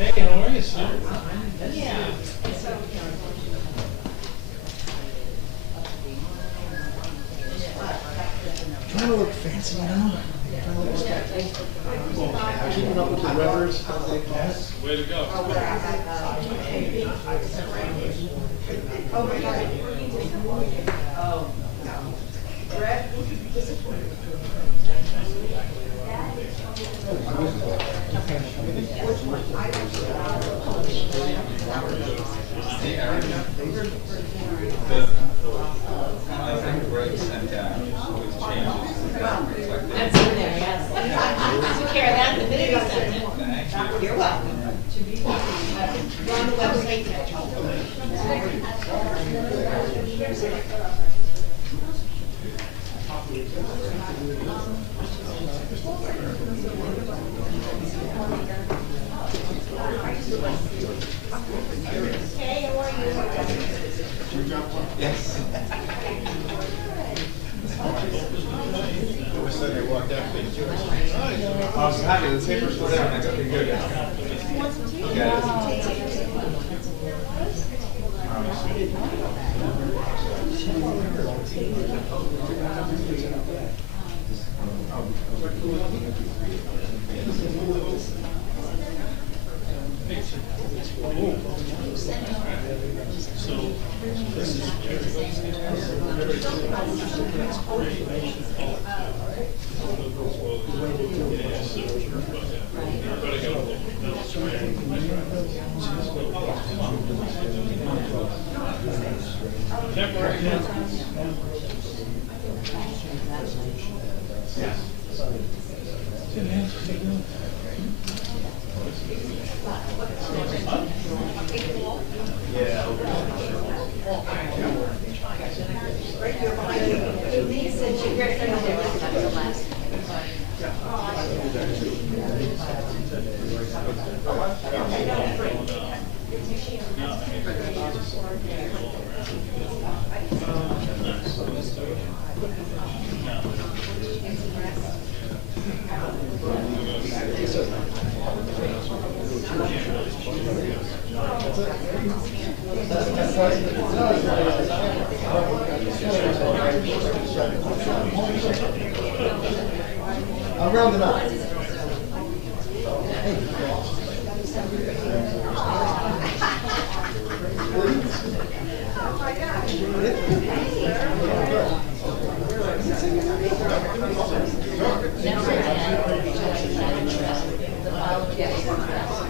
Hey, how are you, sir? Trying to look fancy now. Trying to look respectful. Keeping up with the Webbers as they call it. Way to go. That's in there, yes. Took care of that in the minute you sent it. You're welcome. Go on the website. Hey, how are you? Yes. I was happy the papers were there and I got the good. So, this is I'm rounding up.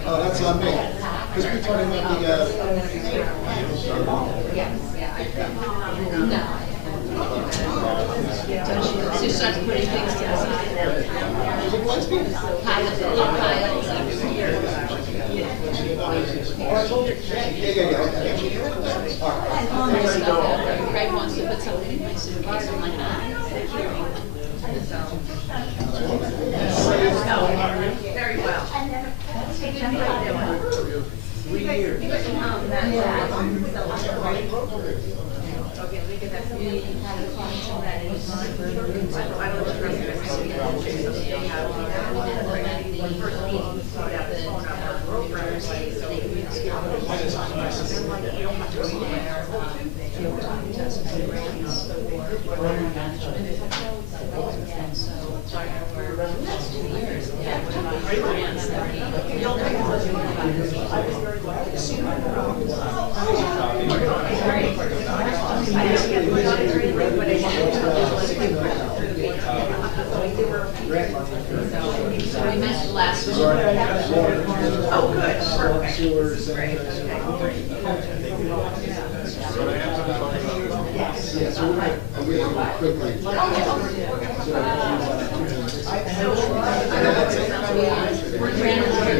Oh, that's on me. Because we're talking about the, She starts putting things to the side. Piles. Greg wants to put something in my suitcase. I'm like, very well. 3 years. Okay, let me get that. You have a client that is. I don't know the rest of Oh, good, perfect. Sewer, Great. Yeah, so we're gonna go quickly. We're grandfathered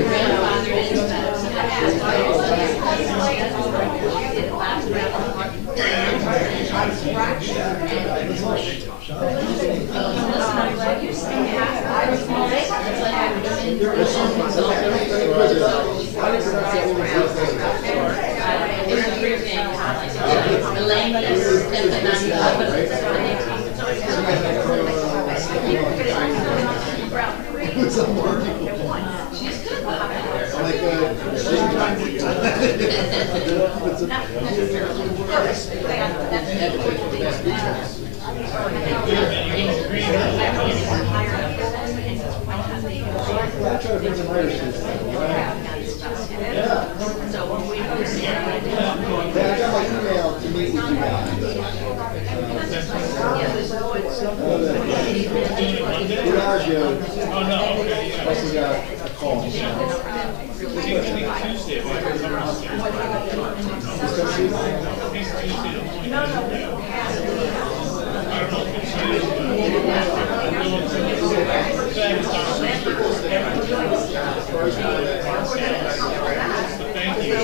Oh, no, okay, yeah. Also got a call. I think Tuesday, if I remember. It's Tuesday the 29th. I don't know if it's Thank you.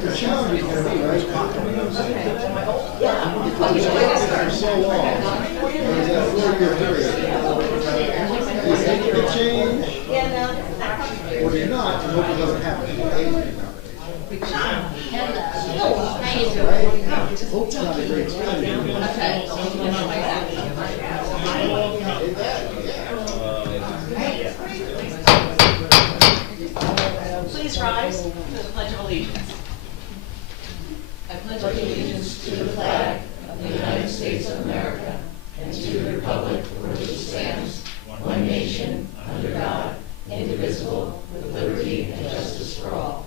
The challenge is gonna be, right? For so long, there's that 4-year period. You make the change, or you're not, and hope it doesn't happen. Right? Hope's not a great strategy. Please rise to the Pledge of Allegiance. I pledge allegiance to the flag of the United States of America and to the republic for which it stands, one nation, under God, indivisible, with liberty and justice for all.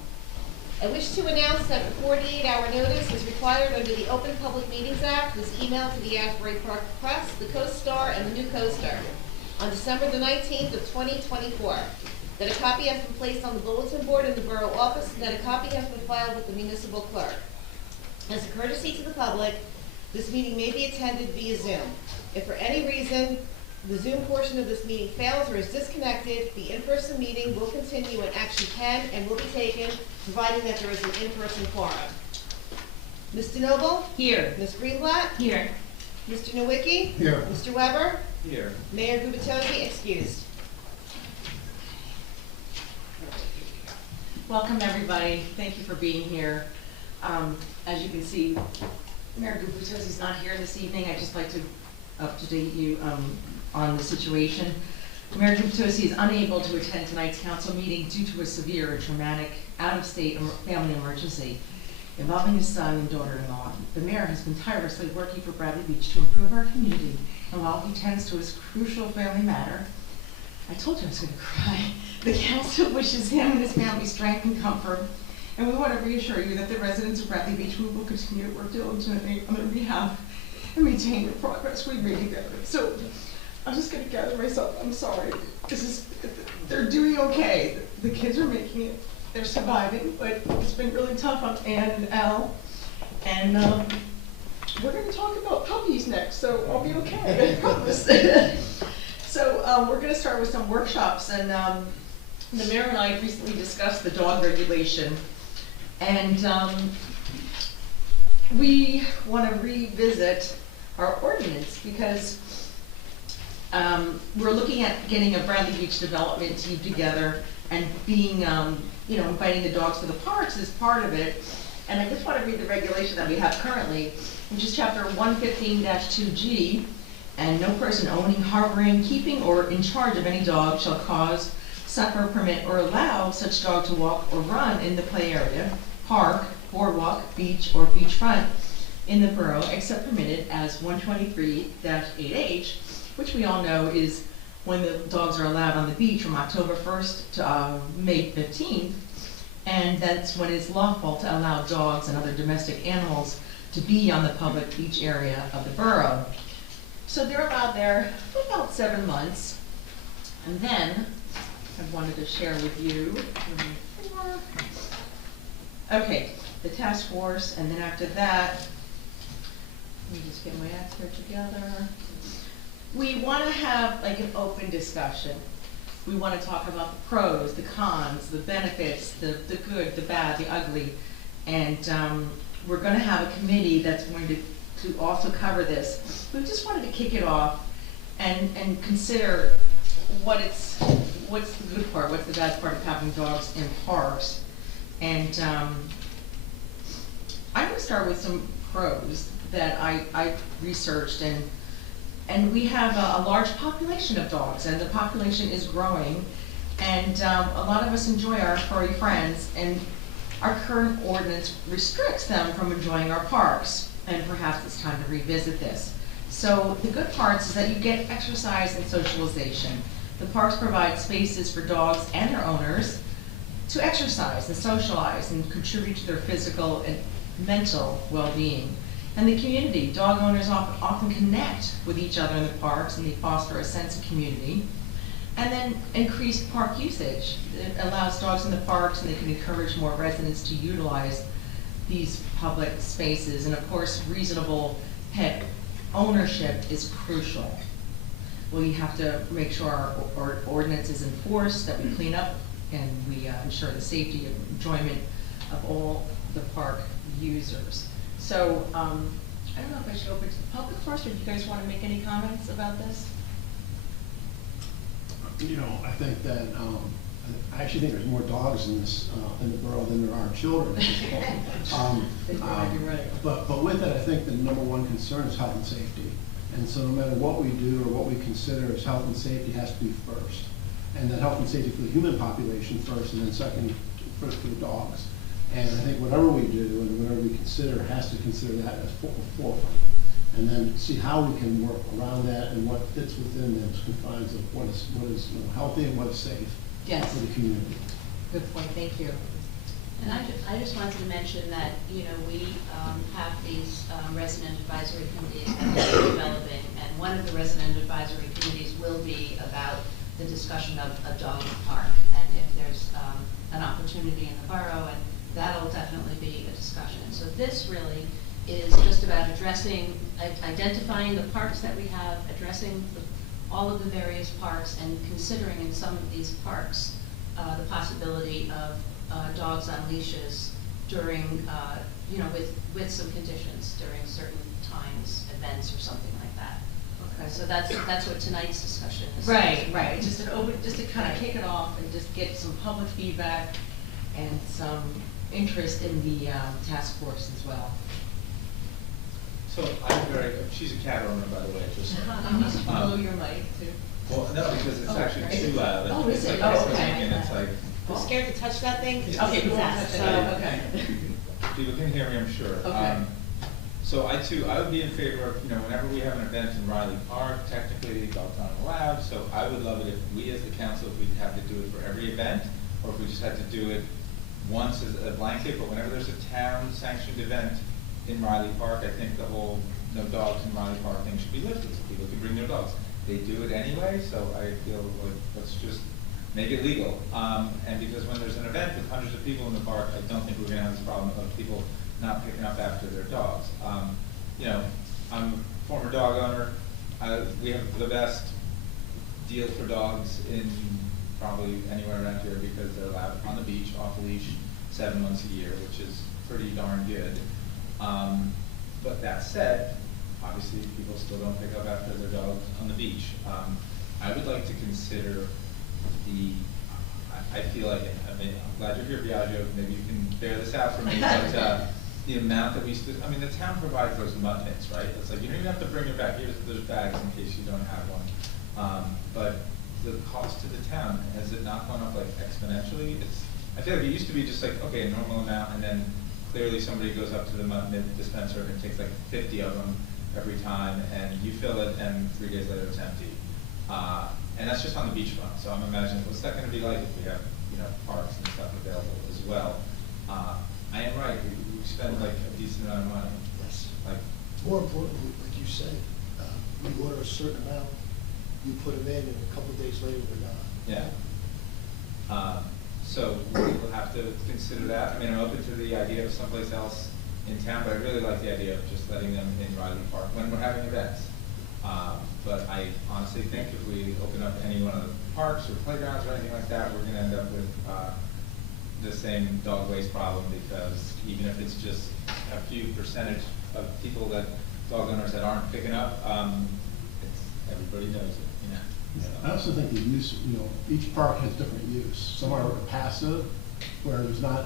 I wish to announce that the 48-hour notice is required under the Open Public Meetings Act was emailed to the Asbury Park Press, the Co-Star, and the New Coaster on December the 19th of 2024. That a copy has been placed on the bulletin board in the borough office, and that a copy has been filed with the municipal clerk. As a courtesy to the public, this meeting may be attended via Zoom. If for any reason the Zoom portion of this meeting fails or is disconnected, the in-person meeting will continue and action can and will be taken, providing that there is an in-person quorum. Ms. DeNoble? Here. Ms. Greenblatt? Here. Mr. Nowicki? Here. Mr. Weber? Here. Mayor Gubitosi, excused. Welcome, everybody. Thank you for being here. As you can see, Mayor Gubitosi is not here this evening. I'd just like to up-to-date you on the situation. Mayor Gubitosi is unable to attend tonight's council meeting due to a severe and traumatic out-of-state family emergency involving his son and daughter-in-law. The mayor has been tirelessly working for Bradley Beach to improve our community, and while he tends to his crucial family matter, I told you I was going to cry. The council wishes him and his family strength and comfort, and we want to reassure you that the residents of Bradley Beach will continue to work diligently on their behalf and maintain the progress we've made together. So I'm just going to gather myself. I'm sorry. They're doing okay. The kids are making it. They're surviving, but it's been really tough on Ann and Al. And we're going to talk about puppies next, so I'll be okay. I promise. So we're going to start with some workshops, and the mayor and I recently discussed the dog regulation, and we want to revisit our ordinance because we're looking at getting a Bradley Beach development team together and being, inviting the dogs to the parks is part of it. And I just want to read the regulation that we have currently, which is chapter 115-2G. And no person owning, harboring, keeping, or in charge of any dog shall cause, suffer, permit, or allow such dog to walk or run in the play area, park, boardwalk, beach, or beachfront in the borough, except permitted as 123-8H, which we all know is when the dogs are allowed on the beach from October 1st to May 15th, and that's when it's lawful to allow dogs and other domestic animals to be on the public beach area of the borough. So they're allowed there for about 7 months. And then I wanted to share with you, okay, the task force, and then after that, let me just get my acts here together. We want to have like an open discussion. We want to talk about the pros, the cons, the benefits, the good, the bad, the ugly. And we're going to have a committee that's going to also cover this. We just wanted to kick it off and consider what's the good part, what's the bad part of having dogs in parks. And I'm going to start with some pros that I researched, and we have a large population of dogs, and the population is growing, and a lot of us enjoy our furry friends, and our current ordinance restricts them from enjoying our parks, and perhaps it's time to revisit this. So the good parts is that you get exercise and socialization. The parks provide spaces for dogs and their owners to exercise and socialize and contribute to their physical and mental well-being. And the community, dog owners often connect with each other in the parks, and they foster a sense of community. And then increased park usage. It allows dogs in the parks, and they can encourage more residents to utilize these public spaces. And of course, reasonable pet ownership is crucial. We have to make sure our ordinance is enforced, that we clean up, and we ensure the safety and enjoyment of all the park users. So, I don't know if I should open to the public first, or do you guys want to make any comments about this? You know, I think that, I actually think there's more dogs in this, in the borough than there are children. You're right. But with that, I think the number one concern is health and safety. And so no matter what we do or what we consider as health and safety has to be first. And that health and safety for the human population first, and then second for the dogs. And I think whatever we do and whatever we consider has to consider that as forefront. And then see how we can work around that and what fits within those confines of what is healthy and what is safe for the community. Good point, thank you. And I just wanted to mention that, we have these resident advisory committees that we're developing, and one of the resident advisory committees will be about the discussion of a dog in the park, and if there's an opportunity in the borough, and that'll definitely be a discussion. So this really is just about identifying the parks that we have, addressing all of the various parks, and considering in some of these parks the possibility of dogs on leashes during, with some conditions during certain times, events, or something like that. Okay. So that's what tonight's discussion is. Right. Just to kind of kick it off and just get some public feedback and some interest in the task force as well. So she's a cat owner, by the way, just. Blow your mic too. Well, no, because it's actually too loud. Oh, is It's it? like Oh, whistling, okay. and it's like, I'm scared to touch that thing. Okay, we won't touch it. Okay. people can hear me, I'm sure. Okay. So I would be in favor of, whenever we have an event in Riley Park, technically dogs aren't allowed, so I would love it if we as the council, if we'd have to do it for every event, or if we just had to do it once as a blanket, but whenever there's a town sanctioned event in Riley Park, I think the whole no dogs in Riley Park thing should be lifted, so people can bring their dogs. They do it anyway, so I feel like let's just make it legal. And because when there's an event with hundreds of people in the park, I don't think we're gonna have this problem of people not picking up after their dogs. I'm a former dog owner. We have the best deal for dogs in probably anywhere around here because they're allowed on the beach, off leash, 7 months a year, which is pretty darn good. But that said, obviously people still don't pick up after their dogs on the beach. I would like to consider I feel like, I'm glad you're here, Biagio, maybe you can bear this out for me, but the amount that the town provides those mutt mitts, right? It's like, you don't even have to bring it back, there's bags in case you don't have one. But the cost to the town, has it not gone up like exponentially? I feel like it used to be just like, okay, a normal amount, and then clearly somebody goes up to the mutt mitt dispenser and takes like 50 of them every time, and you fill it, and 3 days later it's empty. And that's just on the beachfront. So I'm imagining, what's that going to be like if we have, parks and stuff available as well? I am right. We spend like a decent amount of money. Yes. More importantly, like you said, we order a certain amount, you put them in, and a couple of days later, they're gone. Yeah. So we'll have to consider that. I mean, I'm open to the idea of someplace else in town, but I really like the idea of just letting them in Riley Park when we're having events. But I honestly think if we open up any one of the parks or playgrounds or anything like that, we're gonna end up with, the same dog waste problem, because even if it's just a few percentage of people that, dog owners that aren't picking up, it's, everybody knows it, you know? I also think the use, each park has different use. Some are passive, where there's not,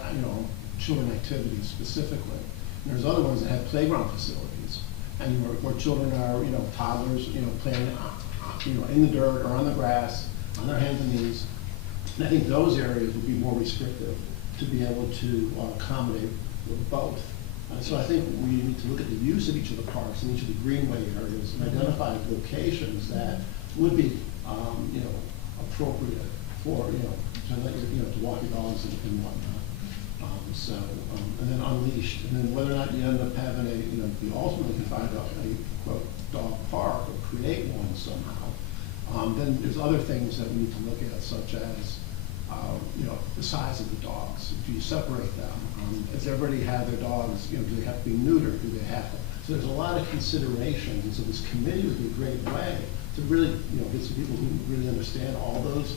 children activities specifically. And there's other ones that have playground facilities, and where children are, toddlers, playing, in the dirt or on the grass, on their hands and knees. And I think those areas would be more restrictive to be able to accommodate with both. So I think we need to look at the use of each of the parks and each of the greenway areas and identify locations that would be, appropriate for, to let to walk your dogs and whatnot. And then unleashed, and then whether or not you end up having a, you ultimately can find a quote dog park or create one somehow. Then there's other things that we need to look at, such as, the size of the dogs. Do you separate them? Does everybody have their dogs, do they have to be neutered? Do they have to? So there's a lot of considerations, and so this committee would be a great way to really, get some people who really understand all those.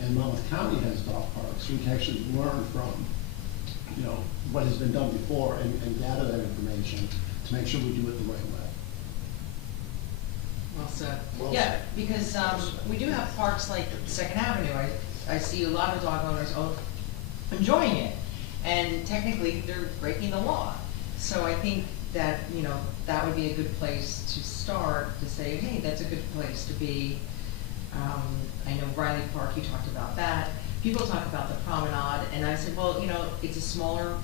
And Monmouth County has dog parks, so we can actually learn from, what has been done before and gather that information to make sure we do it the right way. Well said. Well Yeah, said. because we do have parks like Second Avenue. I see a lot of dog owners enjoying it, and technically they're breaking the law. So I think that, that would be a good place to start, to say, hey, that's a good place to be. I know Riley Park, you talked about that. People talk about the promenade, and I said, well, it's a smaller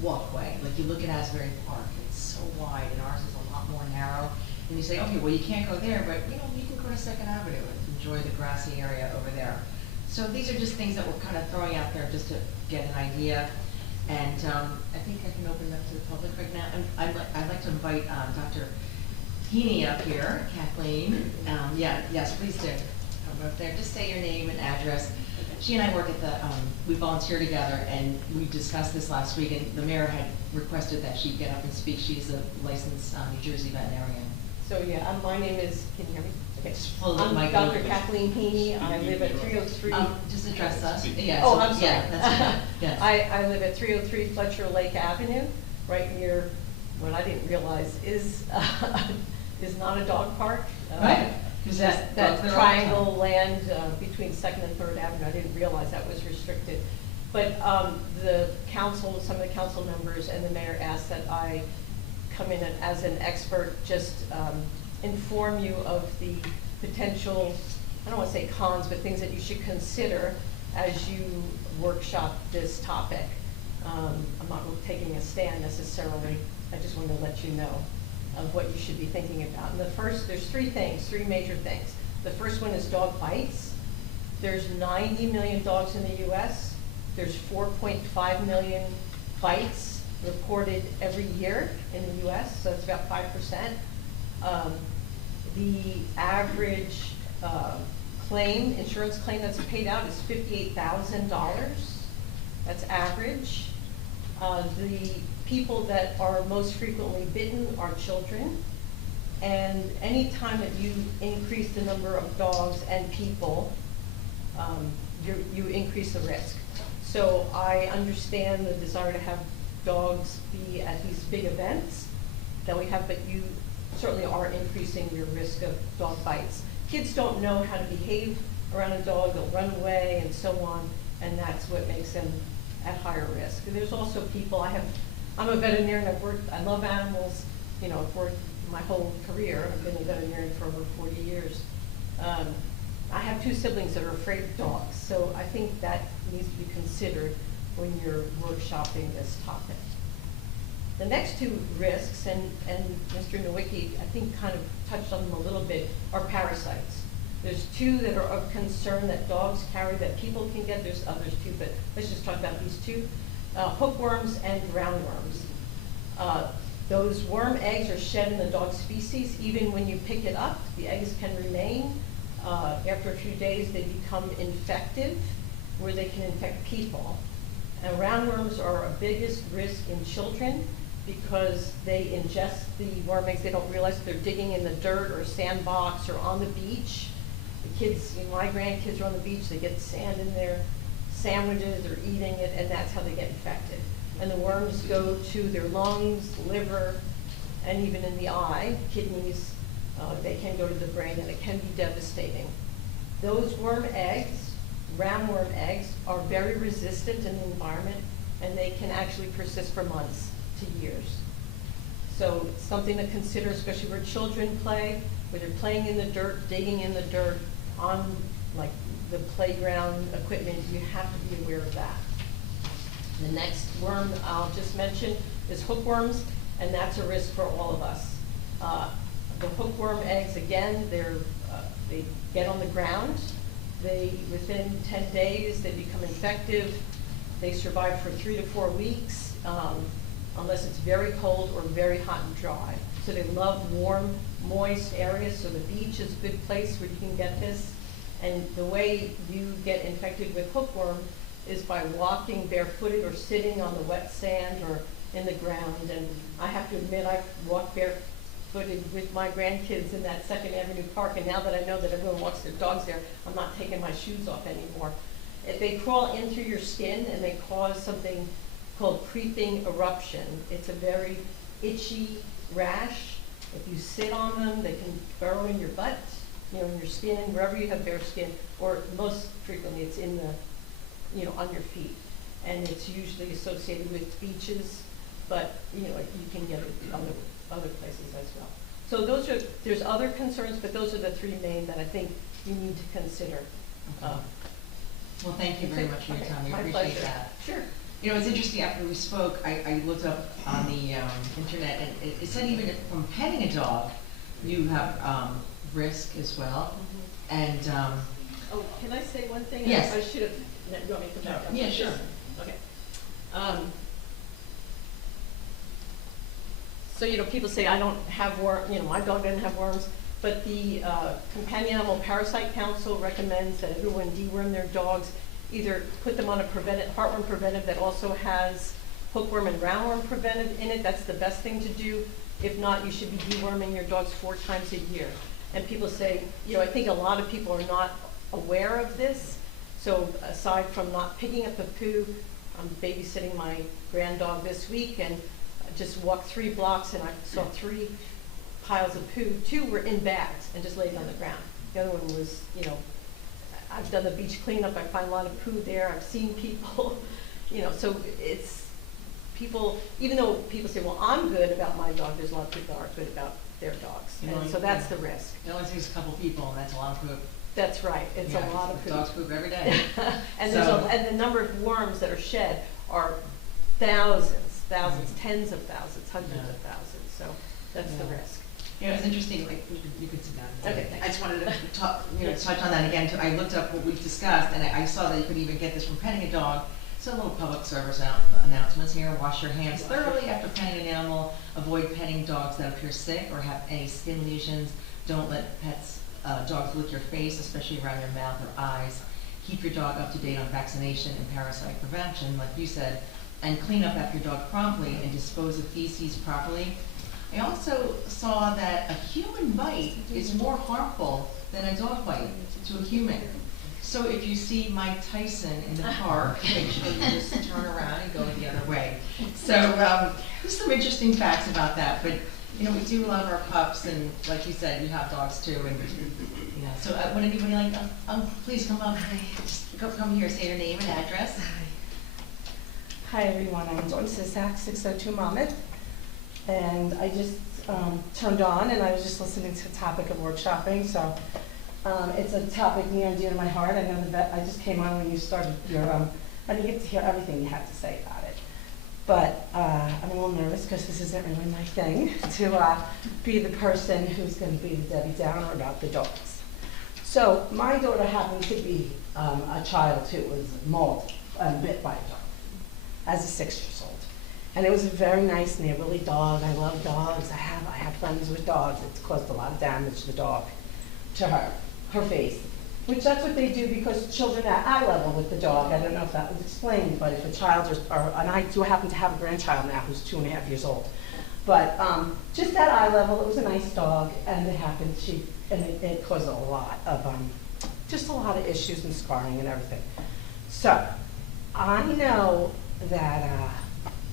walkway. Like you look at Asbury Park, it's so wide, and ours is a lot more narrow. And you say, okay, well, you can't go there, but you can go to Second Avenue and enjoy the grassy area over there. So these are just things that we're kind of throwing out there just to get an idea. And I think I can open it up to the public right now. And I'd like to invite Dr. Heaney up here, Kathleen. Yes, please do. Come up there, just say your name and address. She and I work at the, we volunteer together, and we discussed this last week, and the mayor had requested that she get up and speak. She's a licensed New Jersey veterinarian. So, yeah, my name is, can you hear me? Okay. Just pull the I'm mic Dr. over. Kathleen Heaney. I live at 303. Just address us. Yeah, Oh, so- I'm sorry. Yeah, that's okay. Yes. I live at 303 Fletcher Lake Avenue, right near what I didn't realize is not a dog park. Right. 'Cause there's dogs That there all the time. triangle land between 2nd and 3rd Avenue, I didn't realize that was restricted. But the council, some of the council members and the mayor asked that I come in as an expert, just inform you of the potential, I don't want to say cons, but things that you should consider as you workshop this topic. I'm not taking a stand necessarily, I just wanted to let you know of what you should be thinking about. And there's three major things. The first one is dog bites. There's 90 million dogs in the US. There's 4.5 million bites reported every year in the US, so it's about 5%. The average insurance claim that's paid out is $58,000. That's average. The people that are most frequently bitten are children. And any time that you increase the number of dogs and people, you increase the risk. So I understand the desire to have dogs be at these big events that we have, but you certainly are increasing your risk of dog bites. Kids don't know how to behave around a dog, they'll run away and so on, and that's what makes them at higher risk. And there's also people, I'm a veterinarian, I love animals, I've worked my whole career, I've been a veterinarian for over 40 years. I have 2 siblings that are afraid of dogs, so I think that needs to be considered when you're workshopping this topic. The next 2 risks, and Mr. Nowicki, I think, kind of touched on them a little bit, are parasites. There's 2 that are of concern that dogs carry that people can get. There's others too, but let's just talk about these 2. Hookworms and roundworms. Those worm eggs are shed in the dog's feces. Even when you pick it up, the eggs can remain. After a few days, they become infective, where they can infect people. And roundworms are a biggest risk in children because they ingest the worm eggs. They don't realize they're digging in the dirt or sandbox or on the beach. The kids, my grandkids are on the beach, they get sand in their sandwiches, they're eating it, and that's how they get infected. And the worms go to their lungs, liver, and even in the eye, kidneys. They can go to the brain, and it can be devastating. Those worm eggs, roundworm eggs, are very resistant in the environment, and they can actually persist for months to years. So something to consider, especially where children play, where they're playing in the dirt, digging in the dirt, on like the playground equipment, you have to be aware of that. The next worm I'll just mention is hookworms, and that's a risk for all of us. The hookworm eggs, again, they get on the ground. Within 10 days, they become infective. They survive for 3 to 4 weeks, unless it's very cold or very hot and dry. So they love warm, moist areas, so the beach is a good place where you can get this. And the way you get infected with hookworm is by walking barefooted or sitting on the wet sand or in the ground. And I have to admit, I've walked barefooted with my grandkids in that 2nd Avenue Park, and now that I know that everyone walks their dogs there, I'm not taking my shoes off anymore. They crawl in through your skin, and they cause something called creeping eruption. It's a very itchy rash. If you sit on them, they can burrow in your butt, in your skin, wherever you have bare skin, or most frequently it's in the, on your feet. And it's usually associated with beaches, but, you can get it other places as well. So there's other concerns, but those are the 3 main that I think you need to consider. Okay. Well, thank you very much for your time. We My appreciate pleasure. that. Sure. It's interesting, after we spoke, I looked up on the internet, and it said even from petting a dog, you have risk as well. And Oh, can I say one thing? Yes. I should have, you want me to come back up? Yeah, sure. Okay. So, people say, I don't have my dog doesn't have worms, but the Companion Animal Parasite Council recommends that everyone deworm their dogs, either put them on a heartworm preventive that also has hookworm and roundworm preventive in it. That's the best thing to do. If not, you should be deworming your dogs 4 times a year. And people say, I think a lot of people are not aware of this. So aside from not picking up the poo, I'm babysitting my grand dog this week, and I just walked 3 blocks and I saw 3 piles of poo. 2 were in bags and just laid on the ground. The other one was, I've done the beach cleanup. I find a lot of poo there. I've seen people, so it's people, even though people say, well, I'm good about my dog, there's a lot of people that aren't good about their dogs. And so that's the risk. it only takes a couple people, and that's a lot of poop. That's right. It's a lot of poop. Dogs poop every day. And So- and the number of worms that are shed are thousands, tens of thousands, hundreds Yeah. of thousands. So that's the Yeah. risk. It's interesting, like, you could sit down. Okay, thanks. I just wanted to talk, touch on that again, too. I looked up what we've discussed, and I saw that you could even get this from petting a dog. So a little public service announcements here. Wash your hands thoroughly after petting an animal. Avoid petting dogs that appear sick or have any skin lesions. Don't let dogs lick your face, especially around your mouth or eyes. Keep your dog up to date on vaccination and parasite prevention, like you said, and clean up after your dog promptly and dispose of feces properly. I also saw that a human bite is more harmful than a dog bite to a human. So if you see Mike Tyson in the park, make sure you just turn around and go the other way. So there's some interesting facts about that, but we do love our pups, and like you said, you have dogs too, and so would anybody like, please come up, just come here, say your name and address. Hi everyone, I'm Dawn Sisak, 602 Monmouth, and I just turned on and I was just listening to the topic of workshopping, so it's a topic near and dear to my heart. I know I just came on when you started your, I didn't get to hear everything you had to say about it, but I'm a little nervous because this isn't really my thing, to be the person who's going to be the Debbie Downer about the dogs. So my daughter happened to be a child who was mauled and bit by a dog as a 6 years old. And it was a very nice neighborly dog. I love dogs. I have friends with dogs. It's caused a lot of damage to the dog, to her face. Which that's what they do because children at eye level with the dog. I don't know if that was explained, but if a child and I do happen to have a grandchild now who's 2.5 years old. But just at eye level, it was a nice dog, and it happened. It caused a lot of just a lot of issues and scarring and everything. So I know that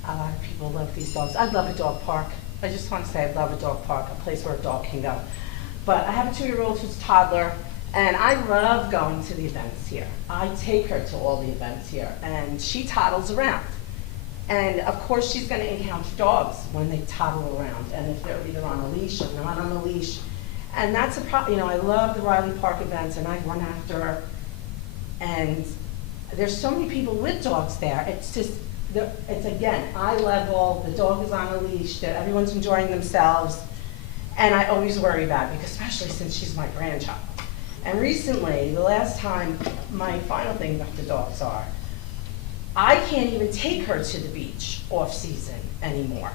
a lot of people love these dogs. I love a dog park. I just want to say I love a dog park, a place where a dog can go. But I have a 2-year-old who's a toddler, and I love going to the events here. I take her to all the events here, and she toddles around. And of course, she's going to encounter dogs when they toddle around, and if they're either on a leash or not on a leash. And that's a problem. You know, I love the Riley Park events, and I run after her. And there's so many people with dogs there. It's just, it's again, eye level, the dog is on a leash, that everyone's enjoying themselves. And I always worry about it, because especially since she's my grandchild. And recently, the last time, my final thing about the dogs are, I can't even take her to the beach off season anymore,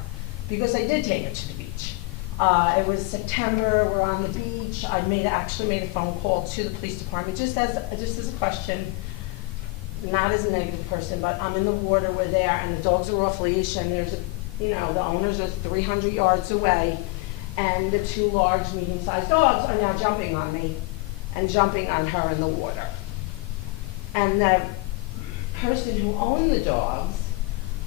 because I did take her to the beach. It was September, we're on the beach. I actually made a phone call to the police department, just as a question, not as a negative person, but I'm in the water, we're there, and the dogs are off leash, and there's the owners are 300 yards away, and the 2 large, medium-sized dogs are now jumping on me and jumping on her in the water. And the person who owned the dogs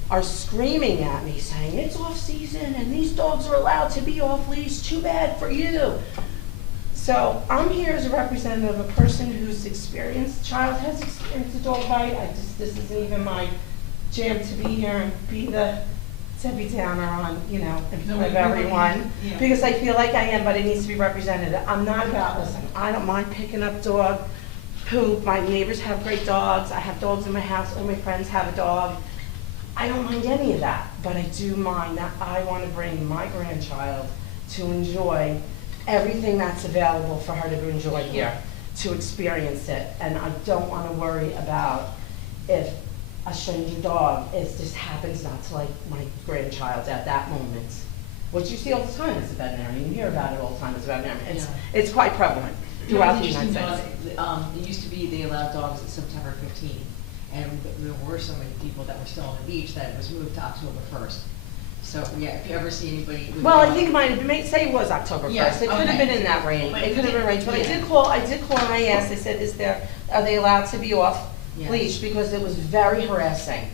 are screaming at me saying, it's off season and these dogs are allowed to be off leash, too bad for you. So I'm here as a representative of a person who's child has experienced a dog bite. This isn't even my jam to be here and be the Debbie Downer on, in front of everyone, because I feel like I am, but it needs to be represented. I'm not about, listen, I don't mind picking up dog poop. My neighbors have great dogs. I have dogs in my house. All my friends have a dog. I don't mind any of that, but I do mind that I want to bring my grandchild to enjoy everything that's available for her to enjoy here, to experience it. And I don't want to worry about if a stranger dog, it just happens not to like my grandchild at that moment. What you see all the time as a veterinarian, you hear about it all the time as a veterinarian. It's quite prevalent throughout the United States. It used to be they allowed dogs at September 15th, and there were so many people that were still on the beach that it was moved to October 1st. So, yeah, if you ever see anybody with Well, a dog, I think it might have been, say it was October 1st. Yeah, It could have okay. been in that range. It could have been range. But Yeah. I did call and I asked, I said, are they allowed to be off Yes. leash? Because it was very harassing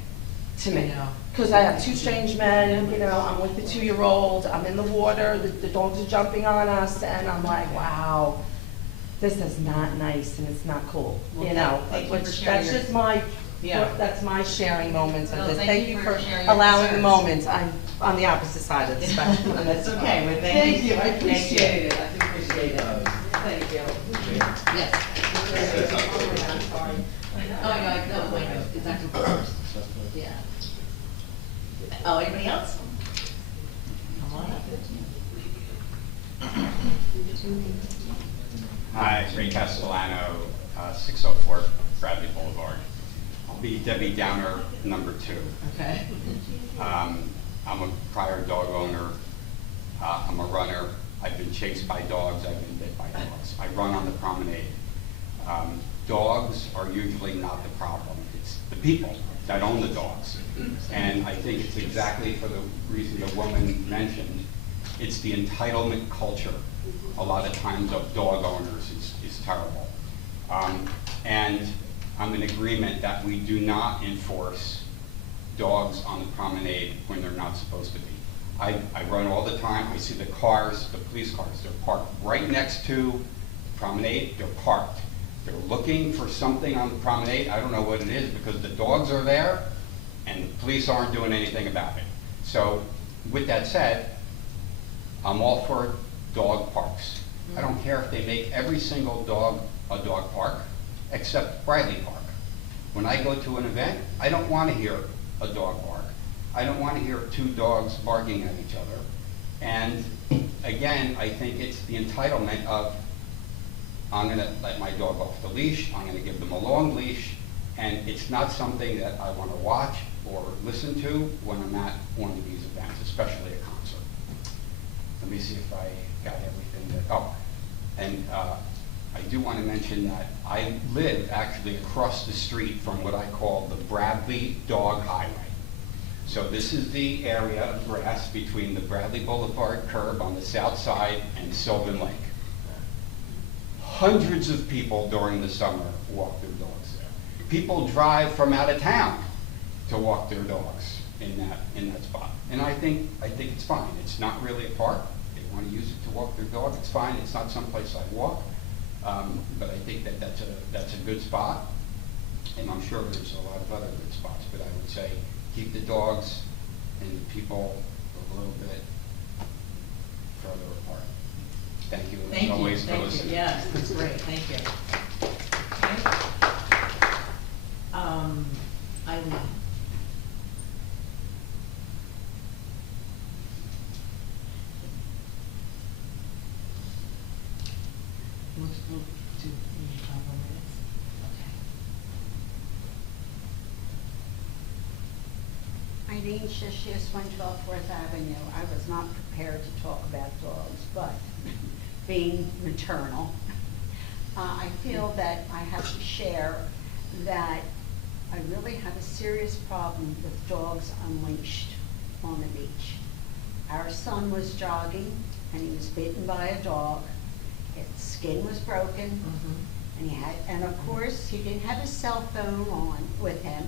to me. I know. Because I have 2 strange men, I'm with the 2-year-old, I'm in the water, the dogs are jumping on us, and I'm like, wow, this is not nice and it's not cool, Well, thank you for which, sharing that's your- just my, Yeah. that's my sharing moments of No, this. thank you for sharing your allowing the concerns. moments. I'm on the opposite side of the spectrum, and That's that's okay, well, thank you. I Thank you. appreciate it, I appreciate it. Thank you. Yes. Oh, yeah, no, it's October 1st. Yeah. Oh, anybody else? Come on up. Hi, Ray Castellano, 604 Bradley Boulevard. I'll be Debbie Downer number 2. Okay. I'm a prior dog owner. I'm a runner. I've been chased by dogs. I've been bit by dogs. I run on the promenade. Dogs are usually not the problem. It's the people that own the dogs. And I think it's exactly for the reason the woman mentioned. It's the entitlement culture, a lot of times, of dog owners is terrible. And I'm in agreement that we do not enforce dogs on the promenade when they're not supposed to be. I run all the time. I see the cars, the police cars. They're parked right next to the promenade. They're parked. They're looking for something on the promenade. I don't know what it is, because the dogs are there and the police aren't doing anything about it. So with that said, I'm all for dog parks. I don't care if they make every single dog a dog park, except Bradley Park. When I go to an event, I don't want to hear a dog bark. I don't want to hear 2 dogs barking at each other. And again, I think it's the entitlement of, I'm going to let my dog off the leash, I'm going to give them a long leash, And it's not something that I want to watch or listen to when I'm at one of these events, especially a concert. Let me see if I got everything that, oh, and I do want to mention that I live actually across the street from what I call the Bradley Dog Highway. So this is the area of grass between the Bradley Boulevard curb on the south side and Sylvan Lake. Hundreds of people during the summer walk their dogs there. People drive from out of town to walk their dogs in that spot. And I think it's fine. It's not really a park. They want to use it to walk their dog. It's fine. It's not someplace I walk. But I think that's a good spot. And I'm sure there's a lot of other good spots. But I would say keep the dogs and the people a little bit further apart. Thank you as always for listening. Yes, that's great, thank you. Okay. Eileen. We'll do 5 more minutes. Okay. Eileen Shishius, 112 4th Avenue. I was not prepared to talk about dogs, but being maternal, I feel that I have to share that I really have a serious problem with dogs unleashed on the beach. Our son was jogging and he was bitten by a dog. His skin was broken, and of course he didn't have his cell phone on with him.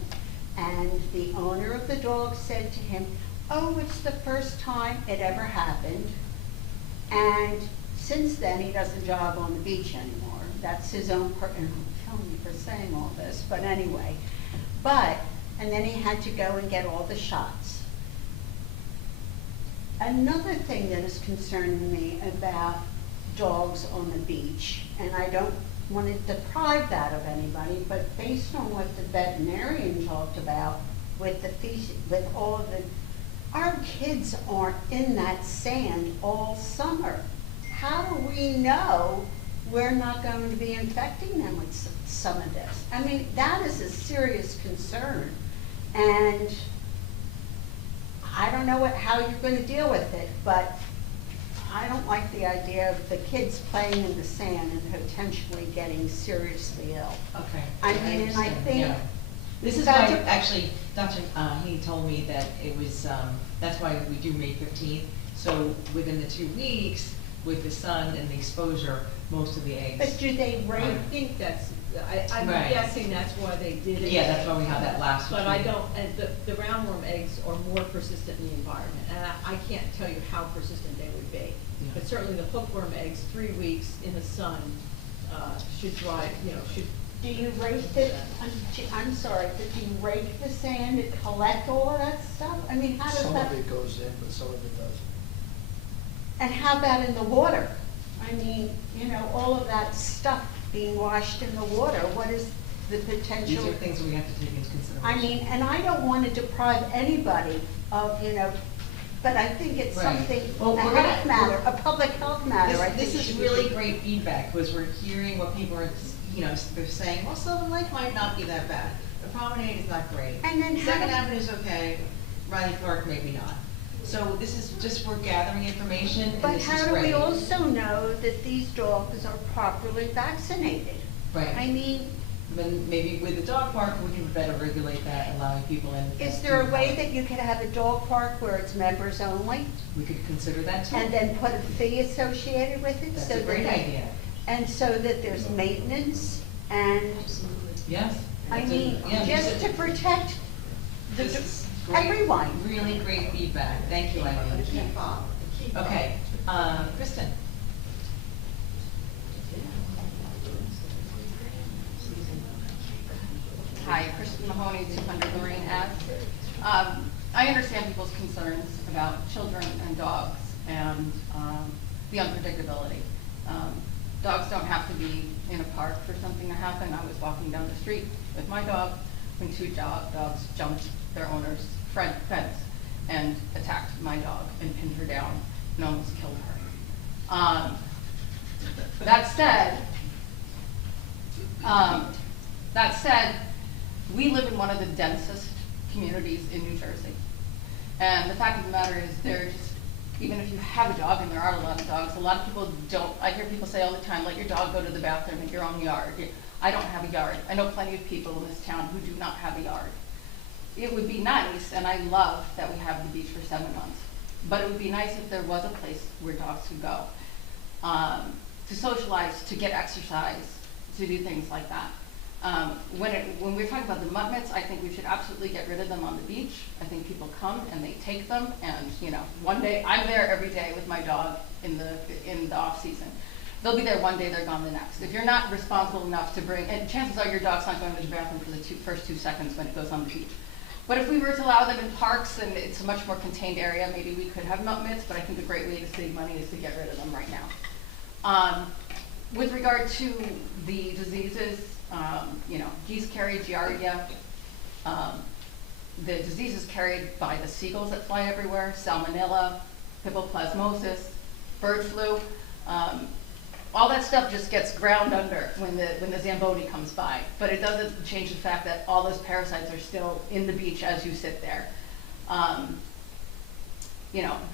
And the owner of the dog said to him, "Oh, it's the first time it ever happened." And since then, he doesn't jog on the beach anymore. That's his own and kill me for saying all this, but anyway. And then he had to go and get all the shots. Another thing that is concerning me about dogs on the beach, and I don't want to deprive that of anybody, but based on what the veterinarian talked about with all of the, our kids aren't in that sand all summer. How do we know we're not going to be infecting them with some of this? I mean, that is a serious concern. And I don't know how you're going to deal with it, but I don't like the idea of the kids playing in the sand and potentially getting seriously ill. Okay. I mean, and I think... Yeah. This is why, actually, Dr. He told me that it was, that's why we do May 15th. So within the 2 weeks, with the sun and the exposure, most of the eggs. But do they rate? I think that's, I'm Right. guessing that's why they did it. Yeah, that's why we have that last But one. I don't, and the roundworm eggs are more persistent in the environment, and I can't tell you how persistent they would be. Yeah. But certainly the hookworm eggs, 3 weeks in the sun, should dry, should. Do you rake the, I'm sorry, but do you rake the sand and collect all of that stuff? I mean, how does Some that? of it goes in, but some of it doesn't. And how about in the water? I mean, all of that stuff being washed in the water, what is the potential? These are things we have to take into consideration. I mean, and I don't want to deprive anybody of, but I think it's Right. something, Well, a we're gonna- health matter, a public health matter. I think This is should be- really great feedback, because we're hearing what people are, they're saying, well, Sylvan Lake might not be that bad. The promenade is not great. And then how- Second Avenue is okay, Riley Park maybe not. So this is just, we're gathering information, and But this is how do great. we also know that these dogs are properly vaccinated? Right. I mean, Then maybe with the dog park, we can better regulate that, allowing people in. is there a way that you could have a dog park where it's members only? We could consider that too. And then put a fee associated with it? That's so a that great they- idea. And so that there's maintenance and, Yes. I That's a- mean, yeah, just to protect This is great, everyone. really great feedback. Thank you, Eileen. Okay, Kristen. Hi, Kristen Mahoney, 200 Lorraine Ave. I understand people's concerns about children and dogs and the unpredictability. Dogs don't have to be in a park for something to happen. I was walking down the street with my dog when 2 dogs jumped their owner's fence and attacked my dog and pinned her down and almost killed her. That said, We live in one of the densest communities in New Jersey. And the fact of the matter is, they're just, even if you have a dog, and there are a lot of dogs, a lot of people don't, I hear people say all the time, let your dog go to the bathroom in your own yard. I don't have a yard. I know plenty of people in this town who do not have a yard. It would be nice, and I love that we have the beach for 7 months, but it would be nice if there was a place where dogs could go, to socialize, to get exercise, to do things like that. When we're talking about the mutt mitts, I think we should absolutely get rid of them on the beach. I think people come and they take them, and one day, I'm there every day with my dog in the off season. They'll be there one day, they're gone the next. If you're not responsible enough to bring, and chances are your dog's not going to the bathroom for the first 2 seconds when it goes on the beach. But if we were to allow them in parks and it's a much more contained area, maybe we could have mutt mitts, but I think a great way to save money is to get rid of them right now. With regard to the diseases, geese carry Giardia. The disease is carried by the seagulls that fly everywhere, salmonella, hippoplasmosis, bird flu. All that stuff just gets ground under when the Zamboni comes by, but it doesn't change the fact that all those parasites are still in the beach as you sit there. But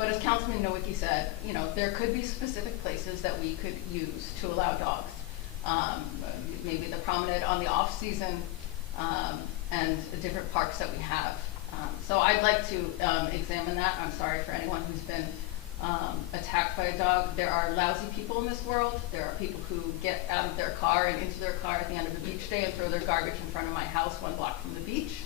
as Councilman Nowicki said, there could be specific places that we could use to allow dogs. Maybe the promenade on the off season, and the different parks that we have. So I'd like to examine that. I'm sorry for anyone who's been attacked by a dog. There are lousy people in this world. There are people who get out of their car and into their car at the end of a beach day and throw their garbage in front of my house 1 block from the beach.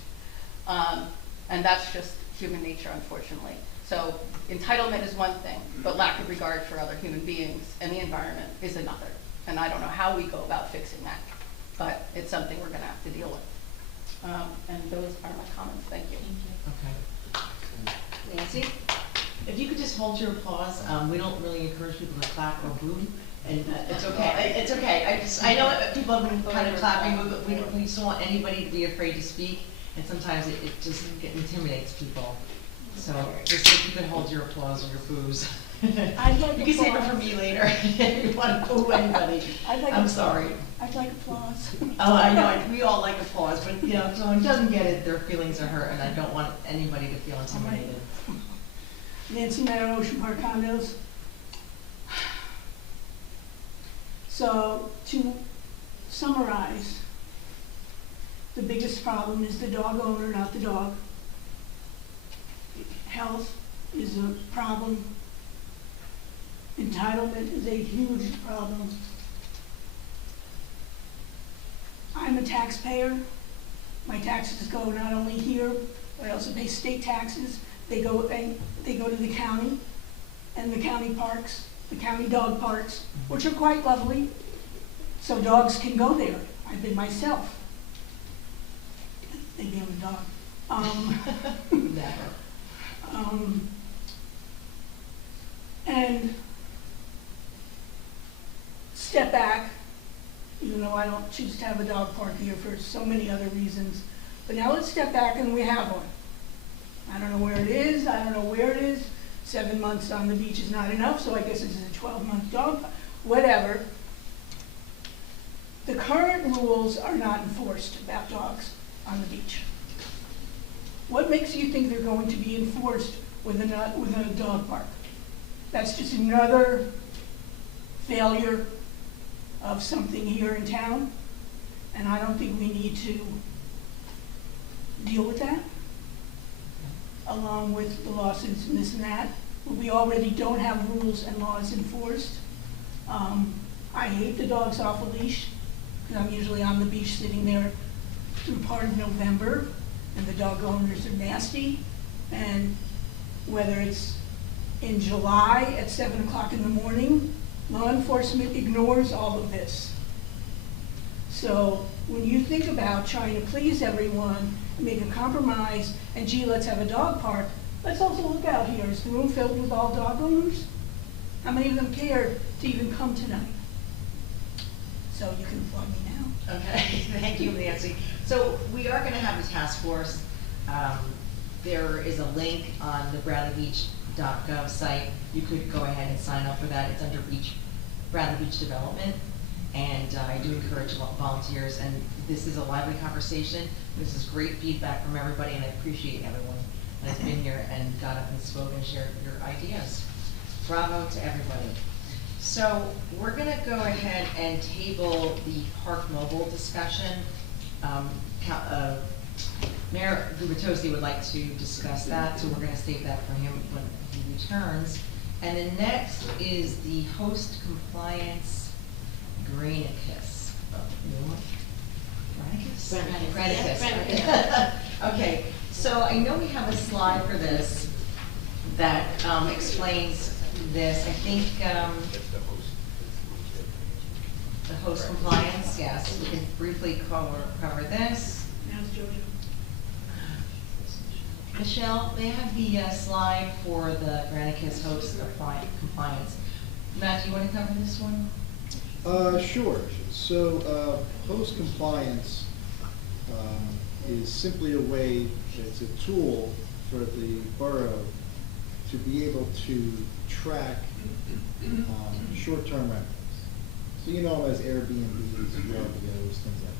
And that's just human nature, unfortunately. So entitlement is one thing, but lack of regard for other human beings and the environment is another. And I don't know how we go about fixing that, but it's something we're gonna have to deal with. And those are my comments. Thank you. Okay. Nancy? If you could just hold your applause, we don't really encourage people to clap or boo, and it's okay. It's okay. I know people have been kind of clapping, but we just don't want anybody to be afraid to speak, and sometimes it just intimidates people. So just if you could hold your applause or your boos. I'd like you can save it for applause. me later if you want to boo anybody. I'm sorry. I'd like applause. Oh, I know. We all like applause, but if someone doesn't get it, their feelings are hurt, and I don't want anybody to feel intimidated. Nancy Meadow, Ocean Park Condos. So, to summarize, the biggest problem is the dog owner, not the dog. Health is a problem. Entitlement is a huge problem. I'm a taxpayer. My taxes go not only here, but I also pay state taxes. They go to the county and the county parks, the county dog parks, which are quite lovely. So dogs can go there. I've been myself. Maybe I'm a dog. Never. And step back, even though I don't choose to have a dog park here for so many other reasons. But now let's step back and we have one. I don't know where it is, I don't know where it is. 7 months on the beach is not enough, so I guess it's a 12-month dog, whatever. The current rules are not enforced about dogs on the beach. What makes you think they're going to be enforced with a dog park? That's just another failure of something here in town, and I don't think we need to deal with that, along with the lawsuits and this and that. We already don't have rules and laws enforced. I hate the dogs off a leash, because I'm usually on the beach sitting there through part of November, and the dog owners are nasty, and whether it's in July at 7 o'clock in the morning, law enforcement ignores all of this. So when you think about trying to please everyone, make a compromise, and gee, let's have a dog park, let's also look out here. Is the room filled with all dog owners? How many of them cared to even come tonight? So you can plug me now. Okay, thank you, Nancy. So we are going to have a task force. There is a link on the bradleybeach.gov site. You could go ahead and sign up for that. It's under Bradley Beach Development. And I do encourage volunteers, and this is a lively conversation. This is great feedback from everybody, and I appreciate everyone that's been here and got up and spoke and shared your ideas. Bravo to everybody. So we're gonna go ahead and table the Park Mobile discussion. Mayor Gubitosi would like to discuss that, so we're gonna save that for him when he returns. And then next is the host compliance Granicus. Granicus? Granicus. Okay, so I know we have a slide for this that explains this. I think the host compliance, yes, we can briefly cover this. Now's Jojo. Michelle, they have the slide for the Granicus host compliance. Matt, do you want to cover this one? Sure. So, host compliance is simply a way, it's a tool for the borough to be able to track short-term rentals. So you know them as Airbnbs, VRBOs, things like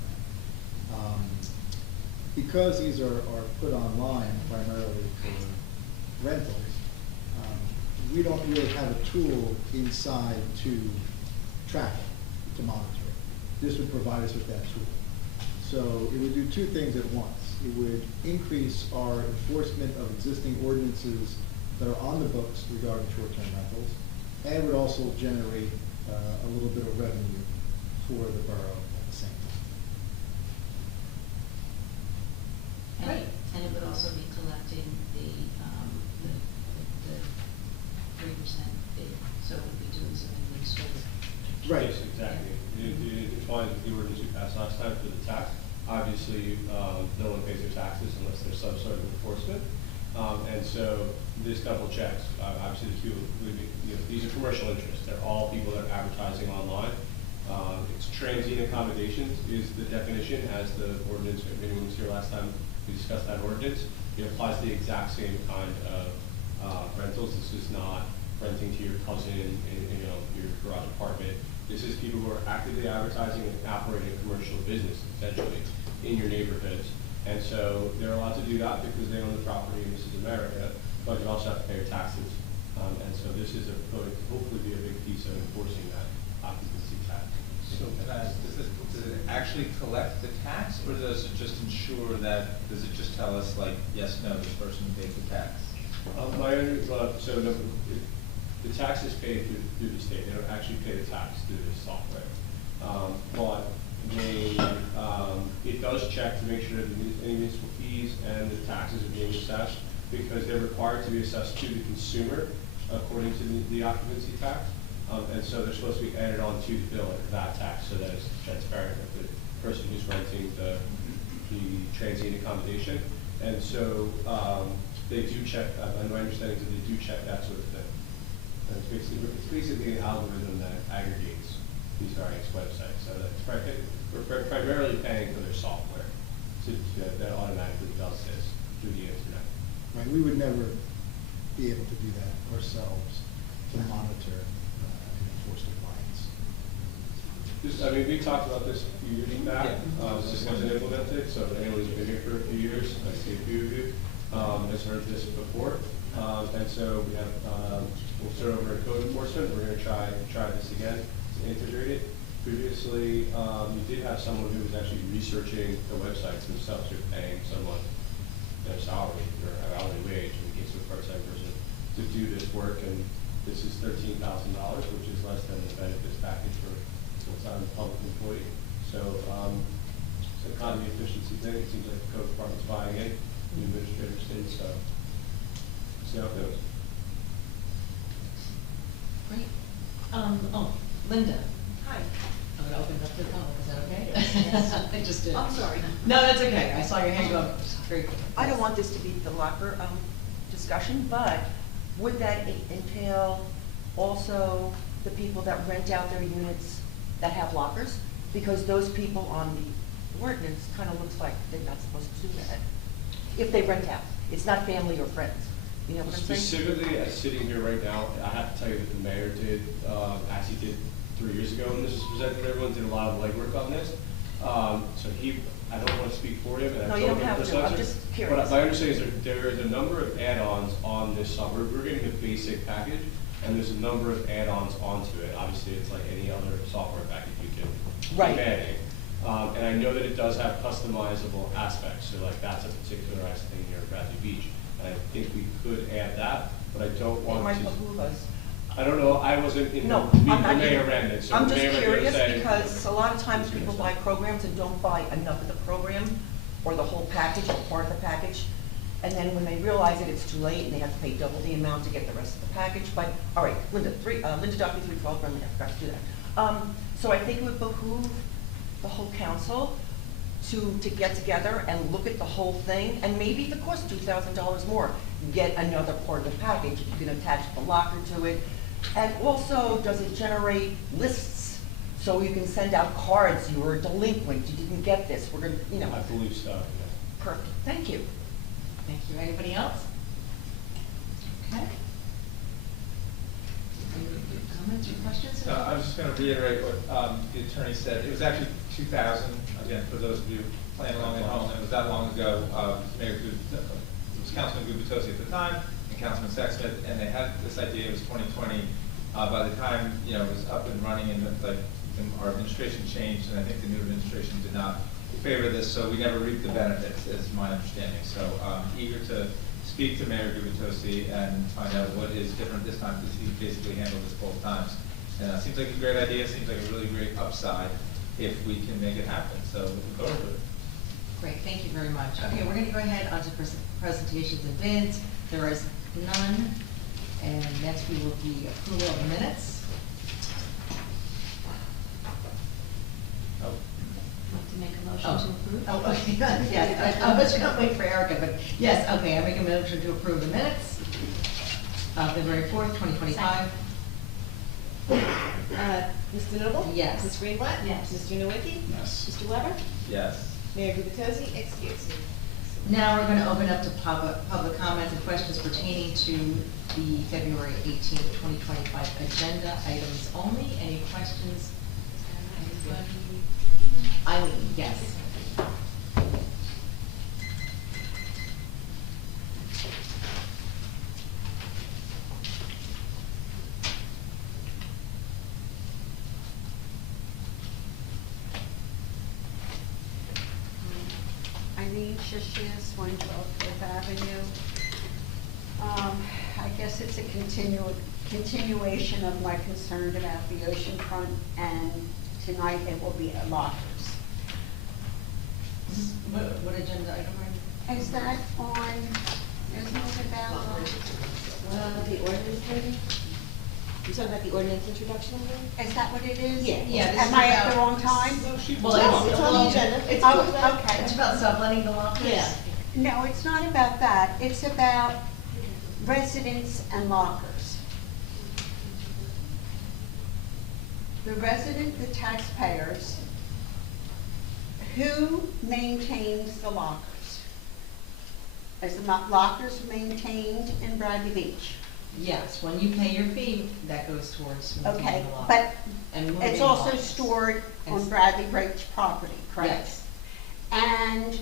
that. Because these are put online primarily for rentals, we don't really have a tool inside to track it, to monitor it. This would provide us with that tool. So it would do two things at once. It would increase our enforcement of existing ordinances that are on the books regarding short-term rentals, and it would also generate a little bit of revenue for the borough at the same time. Right. And it would also be collecting the 3% fee, so it would be doing something administrative. Right. Yes, exactly. It's fine with the ordinance we passed last time for the tax. Obviously, no one pays their taxes unless there's some sort of enforcement. And so this double checks, obviously the people, these are commercial interests. They're all people that are advertising online. It's transient accommodations is the definition as the ordinance, if anyone was here last time, we discussed that ordinance. It applies the exact same kind of rentals. This is not renting to your cousin in your garage apartment. This is people who are actively advertising and operating a commercial business, essentially, in your neighborhoods. And so they're allowed to do that because they own the property and this is America, but you also have to pay your taxes. And so this is going to hopefully be a big piece of enforcing that occupancy tax. So can I ask, does it actually collect the tax, or does it just ensure that, does it just tell us like, yes, no, this person paid the tax? The tax is paid through the state. They don't actually pay the tax through the software. But it does check to make sure that any municipal fees and the taxes are being assessed, because they're required to be assessed to the consumer according to the occupancy tax. And so they're supposed to be added on to the bill at that tax so that it's transparent with the person who's renting the transient accommodation. And so they do check, my understanding is that they do check that sort of thing. And it's basically an algorithm that aggregates these various websites. So that's we're primarily paying for their software that automatically does this through the internet. Right, we would never be able to do that ourselves to monitor and enforce compliance. We talked about this a few years back. This wasn't implemented, so anyone's been here for a few years, I see a few of you, has heard this before. And so we have, we'll start over at code enforcement. We're going to try this again to integrate it. Previously, you did have someone who was actually researching the websites themselves. You're paying someone their salary or hourly wage in the case of a part-time person to do this work, and this is $13,000, which is less than the benefits package for a full-time public employee. So it's an economy efficiency thing. It seems like the code department's buying in, the administrators did, so see how it goes. Great. Linda. Hi. I'm gonna open it up to the public, is that okay? Yes. I just did. I'm sorry. No, that's okay. I saw your hand go up. Very quick. I don't want this to be the locker discussion, but would that entail also the people that rent out their units that have lockers? Because those people on the ordinance kind of looks like they're not supposed to do that. If they rent out, it's not family or friends. You know what I'm saying? Specifically, as sitting here right now, I have to tell you that the mayor actually did 3 years ago when this was presented to everyone, did a lot of legwork on this. So I don't want to speak for him, and I No, told you him don't have to. precisely. I'm just But curious. my understanding is there is a number of add-ons on this software. We're getting the basic package, and there's a number of add-ons onto it. Obviously, it's like any other software package you can keep Right. adding. And I know that it does have customizable aspects, so like that's a particularized thing here at Bradley Beach. And I think we could add that, but I don't It want might to. behoove us. I don't know, I wasn't in the No, meeting I'm with not. Mayor Remnant, so I'm just Mayor Remnant curious saying. because a lot of times people buy programs and don't buy enough of the program or the whole package or part of the package. And then when they realize it, it's too late and they have to pay double the amount to get the rest of the package. But, all right, Linda Duffy, 312, I forgot to do that. So I think it would behoove the whole council to get together and look at the whole thing, and maybe if it costs $2,000 more, get another part of the package. You can attach the locker to it. And also, does it generate lists? So you can send out cards, you were a delinquent, you didn't get this, we're gonna, you know. I believe so, yes. Perfect, thank you. Thank you. Anybody else? Okay. Any comments or questions? I was just gonna reiterate what, the attorney said. It was actually 2000, again, for those of you playing along at home, it was that long ago. It was Councilman Gubitosi at the time, and Councilman Sexsmith, and they had this idea, it was 2020. By the time, it was up and running, and our administration changed, and I think the new administration did not favor this, so we never reaped the benefits, is my understanding. So eager to speak to Mayor Gubitosi and find out what is different this time, because he basically handled this both times. And it seems like a great idea, seems like a really great upside if we can make it happen. So looking forward to it. Great, thank you very much. Okay, we're gonna go ahead onto presentations and bids. There is none. And next we will be approval of the minutes. Oh, Want to make a motion Oh. to approve? Oh, okay, yes, I was gonna wait for Erica, but yes, okay, I make a motion to approve the minutes of February 4th, 2025. Mr. Noble? Yes. Ms. Greenblatt? Yes. Mr. Nowicki? Yes. Mr. Weber? yes. Mayor Gubitosi, excuse me. Now we're gonna open up to public comments and questions pertaining to the February 18th, 2025 agenda items only. Any questions? Eileen, yes. Eileen Shishias, 112 Fifth Avenue. I guess it's a continuation of my concern about the oceanfront, and tonight it will be lockers. What agenda item are you? Is that on, isn't it about, The ordinance maybe? You talking about the ordinance introduction? is that what it is? Yeah, this is Am I at the about- wrong time? Well, It's on the agenda. It's Oh, okay. It's about subletting the lockers? Yeah. No, it's not about that. It's about residents and lockers. The resident, the taxpayers, who maintains the lockers? Is the lockers maintained in Bradley Beach? Yes, when you pay your fee, that goes towards Okay, maintaining the locker. but And moving it's also lockers. stored on It's- Bradley Beach property, correct? Yes. And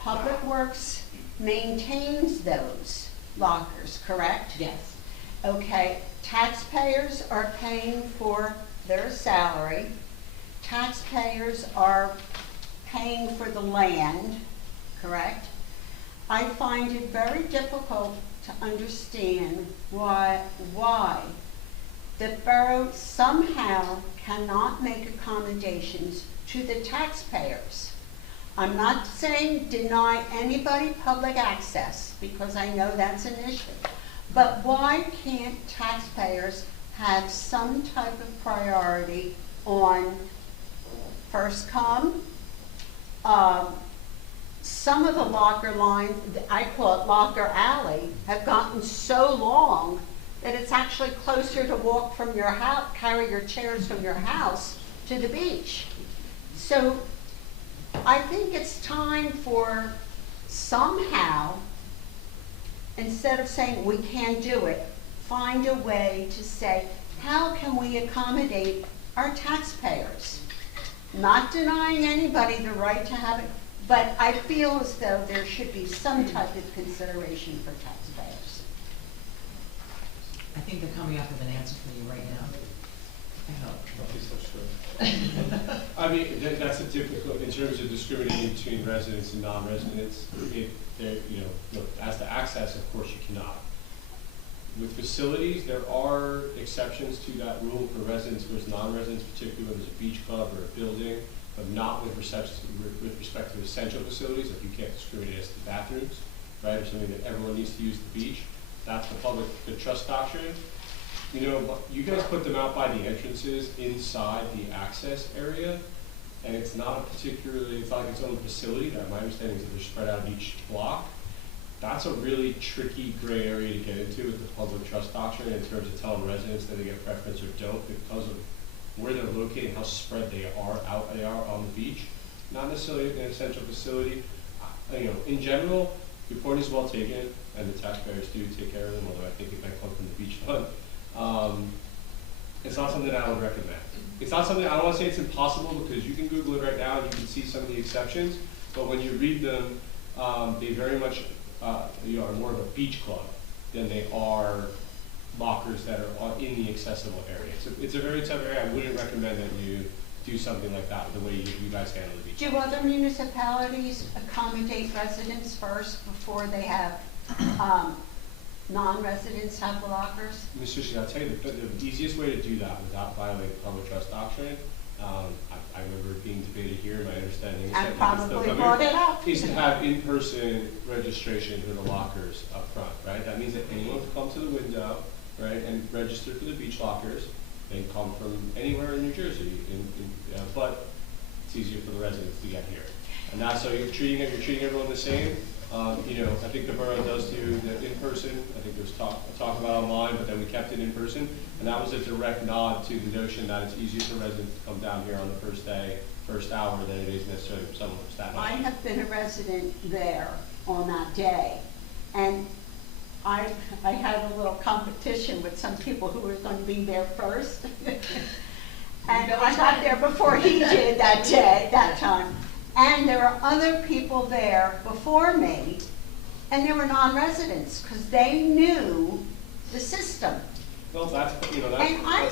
Public Works maintains those lockers, correct? Yes. Okay, taxpayers are paying for their salary. Taxpayers are paying for the land, correct? I find it very difficult to understand why the borough somehow cannot make accommodations to the taxpayers. I'm not saying deny anybody public access, because I know that's an issue. But why can't taxpayers have some type of priority on first come? Some of the locker lines, I call it Locker Alley, have gotten so long that it's actually closer to walk from your house, carry your chairs from your house to the beach. So I think it's time for somehow, instead of saying we can't do it, find a way to say, how can we accommodate our taxpayers? not denying anybody the right to have it, but I feel as though there should be some type of consideration for taxpayers. I think they're coming up with an answer for you right now. I hope. Don't be so sure. I mean, that's a difficult, in terms of discriminating between residents and non-residents, look, as to access, of course you cannot. With facilities, there are exceptions to that rule for residents versus non-residents, particularly when there's a beach club or a building, but not with respect to essential facilities, like you can't discriminate as to bathrooms, right, or something that everyone needs to use the beach. That's the trust doctrine. You know, you guys put them out by the entrances inside the access area, and it's not it's not like its own facility. My understanding is that they're spread out each block. That's a really tricky gray area to get into with the public trust doctrine in terms of telling residents that they get preference or don't because of where they're located, how spread they are on the beach. Not necessarily an essential facility. You know, in general, your point is well taken, and the taxpayers do take care of them, although I think it might come from the beach fund. It's not something that I would recommend. It's not something, I don't want to say it's impossible because you can Google it right now and you can see some of the exceptions, but when you read them, they very much are more of a beach club than they are lockers that are in the accessible area. So it's a very tough area. I wouldn't recommend that you do something like that the way you guys handle the beach. Do other municipalities accommodate residents first before they have non-residents have lockers? Ms. Sushi, I'll tell you the easiest way to do that without violating the public trust doctrine, I remember it being debated here, my understanding is I that probably brought it up. is to have in-person registration for the lockers up front, right? That means that anyone can come to the window, right, and register for the beach lockers. They can come from anywhere in New Jersey, but it's easier for the residents to get here. And that's so you're treating everyone the same. You know, I think the borough does do the in-person. I think there's talk about online, but then we kept it in person, and that was a direct nod to the notion that it's easier for residents to come down here on the first day, first hour, than it is necessarily for someone from Staten I Island. have been a resident there on that day, and I had a little competition with some people who were going to be there first. And I got there before he did that day, that time. And there were other people there before me, and they were non-residents, because they knew the system. Well, that's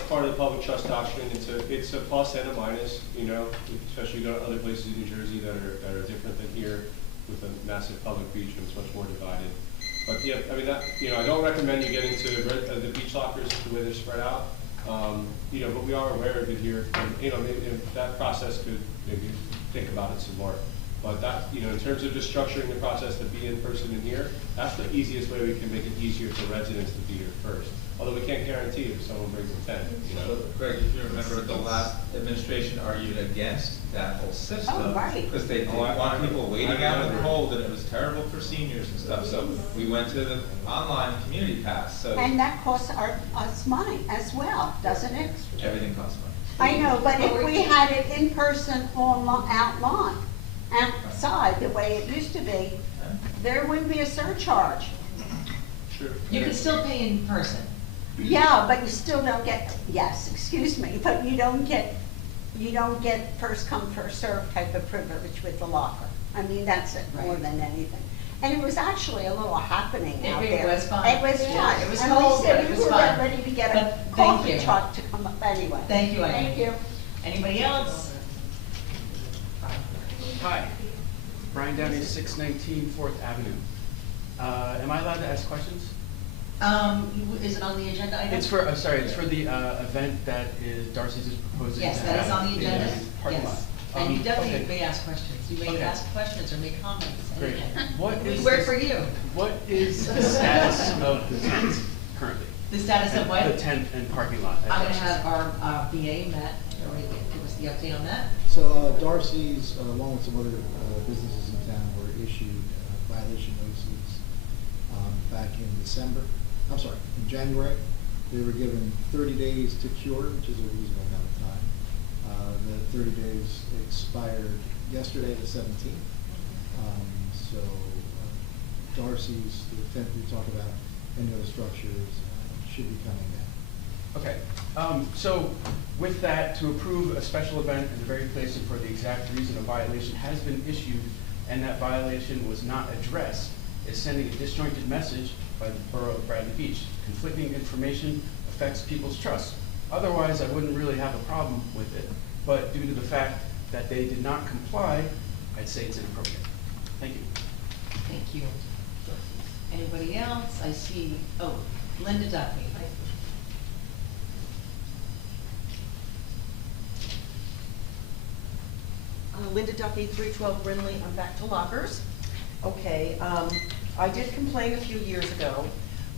part of the public trust doctrine. It's a plus and a minus, you know, especially you go to other places in New Jersey that are different than here with a massive public beach and it's much more divided. But yeah, I mean, I don't recommend you get into the beach lockers the way they're spread out. You know, but we are aware of it here. And, you know, maybe that process could maybe think about it some more. But that, you know, in terms of just structuring the process to be in person in here, that's the easiest way we can make it easier for residents to be here first. Although we can't guarantee if someone brings a tent, you know. So, Greg, if you remember, the last administration argued against that whole system. Oh, right. Because they didn't want people waiting out in the cold, and it was terrible for seniors and stuff. So we went to the online community pass. So And that costs us money as well, doesn't it? everything costs money. I know, but if we had it in person outside, the way it used to be, there wouldn't be a surcharge. Sure. You can still pay in person. Yeah, but you still don't get, but you don't get first come, first served type of privilege with the locker. I mean, that's it, more than anything. And it was actually a little happening out there. It was fun. It was fun. Yeah, it was And cold, we said but it we was were fun. ready to get a But thank coffee you. truck to come up anyway. Thank you, Amy. Thank you. Anybody else? Hi, Brian Downey, 619 4th Avenue. Am I allowed to ask questions? Is it on the agenda item? It's for, it's for the event that Darcy's is proposing. Yes, to that is have on the in agenda. parking lot. Yes. And you definitely okay. may ask questions. You may Okay. ask questions or make comments. Great. anything. What We is work this- for you. What is the status of the tent currently? The status of what? The tent and parking lot. at I'm gonna Darcy's. have our BA, Matt, give us the update on that. So Darcy's, along with some other businesses in town, were issued violation notices back in January. They were given 30 days to cure, which is a reasonable amount of time. The 30 days expired yesterday, the 17th. So Darcy's, the tent we talked about, any other structures should be coming down. Okay, so with that, to approve a special event in the very place and for the exact reason a violation has been issued and that violation was not addressed is sending a disjointed message by the Borough of Bradley Beach. Conflicting information affects people's trust. Otherwise, I wouldn't really have a problem with it, but due to the fact that they did not comply, I'd say it's inappropriate. Thank you. Thank you. Anybody else? I see, oh, Linda Duffy. Linda Duffy, 312 Brindley, I'm back to lockers. Okay, I did complain a few years ago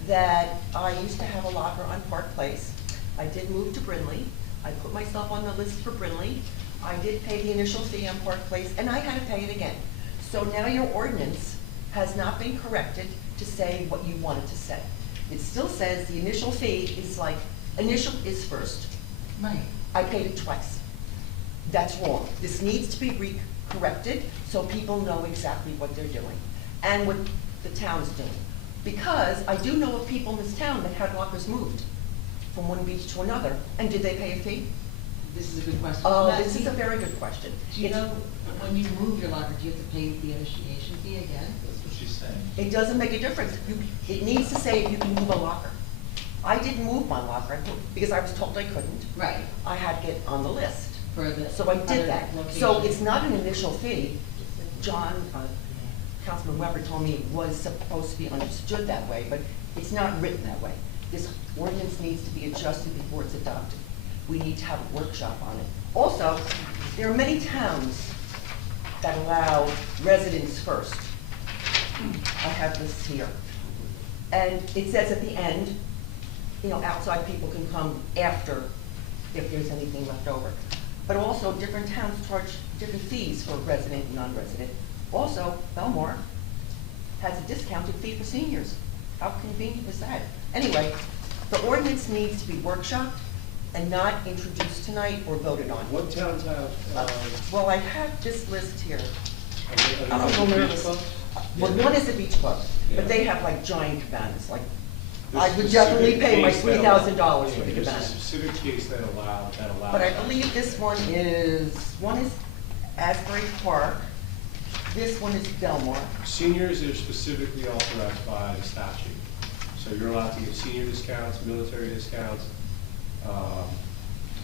that I used to have a locker on Park Place. I did move to Brindley. I put myself on the list for Brindley. I did pay the initial fee on Park Place, and I had to pay it again. So now your ordinance has not been corrected to say what you wanted to say. It still says the initial fee is like, initial is first. Right. I paid it twice. That's wrong. This needs to be corrected so people know exactly what they're doing and what the town's doing. Because I do know of people in this town that had lockers moved from one beach to another, and did they pay a fee? This is a good question. Oh, Matt, this is a very good question. Do you know, when you move your locker, do you have to pay the initiation fee again? That's what she's saying. It doesn't make a difference. It needs to say you can move a locker. I didn't move my locker because I was told I couldn't. Right. I had to get on the list. For the So I other did that. So locations. it's not an initial fee. John, Councilman Weber told me it was supposed to be understood that way, but it's not written that way. This ordinance needs to be adjusted before it's adopted. We need to have a workshop on it. Also, there are many towns that allow residents first. I have this here. And it says at the end, you know, outside people can come after if there's anything left over. But also, different towns charge different fees for resident and non-resident. Also, Belmore has a discounted fee for seniors. How convenient is that? Anyway, the ordinance needs to be workshopped and not introduced tonight or voted on. What towns have, Well, I have this list here. are I'm they a little beach nervous. clubs? Well, one is a beach club, Yeah. but they have like giant cabanas, like, There's I would specific definitely pay my case that $3,000 for the There's a cabana. specific case that allows. But I believe this one is Asbury Park, this one is Belmore. Seniors are specifically authorized by the statute. So you're allowed to give senior discounts, military discounts. I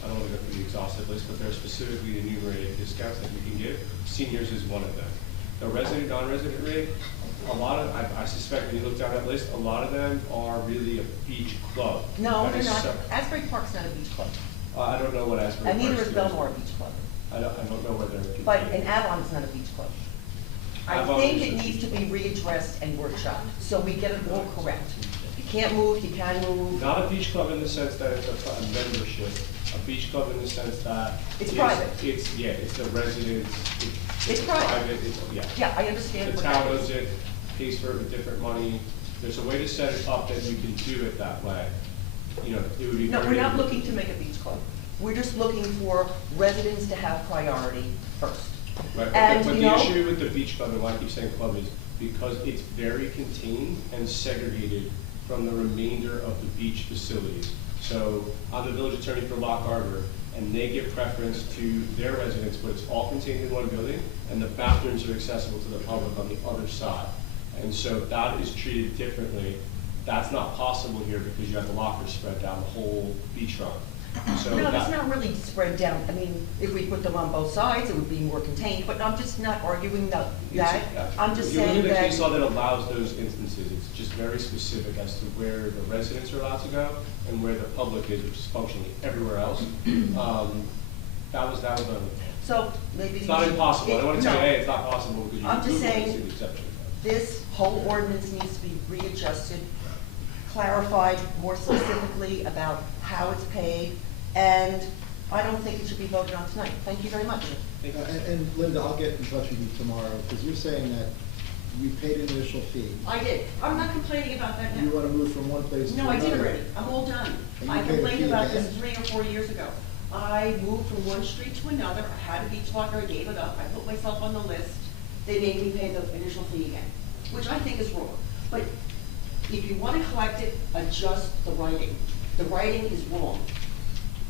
don't want to go through the exhaustive list, but there are specifically enumerated discounts that you can give. Seniors is one of them. The resident, non-resident rate, a lot of, I suspect when you look down that list, a lot of them are really a beach club. No, That they're is not. sep- Asbury Park's not a beach club. I don't know what Asbury And neither Park's is doing. Belmore a beach club. I don't know whether. But an Avon is not a beach club. I Avon think is it a needs to beach be readdressed and workshopped, so we get it all correct. If you can't move, you can move. Not a beach club in the sense that it's a membership, a beach club in the sense that. It's private. It's, yeah, it's the residents, It's private. It's, yeah. Yeah, I understand The what town that owns is. it, pays for it with different money. There's a way to set it up that you can do it that way. You know, it would be. No, we're very- not looking to make a beach club. We're just looking for residents to have priority first. Right, And, but you the know- issue with the beach club, and why I keep saying club, is because it's very contained and segregated from the remainder of the beach facilities. So I'm the village attorney for Lock Harbor, and they give preference to their residents, but it's all contained in one building, and the bathrooms are accessible to the public on the other side. And so that is treated differently. That's not possible here because you have the lockers spread down the whole beachfront. So No, that- it's not really spread down. I mean, if we put them on both sides, it would be more contained, but I'm just not arguing that. I'm just You look saying at the case law that, that allows those instances, it's just very specific as to where the residents are allowed to go and where the public is, which is functionally everywhere else. That was one of the, so maybe. it's not impossible, I don't wanna tell you, No. hey, it's not possible, because you I'm can just Google it and saying- see the exception. This whole ordinance needs to be readjusted, clarified more specifically about how it's paid, and I don't think it should be voted on tonight. Thank you very much. And Linda, I'll get in touch with you tomorrow, because you're saying that you paid an initial fee. I did. I'm not complaining about that You now. want to move from one place to No, I another. did already. I'm all done. And I you paid a complained fee about this again? 3 or 4 years ago. I moved from one street to another. I had a beach locker. I gave it up. I put myself on the list. They made me pay the initial fee again, which I think is wrong. But if you want to collect it, adjust the writing. The writing is wrong.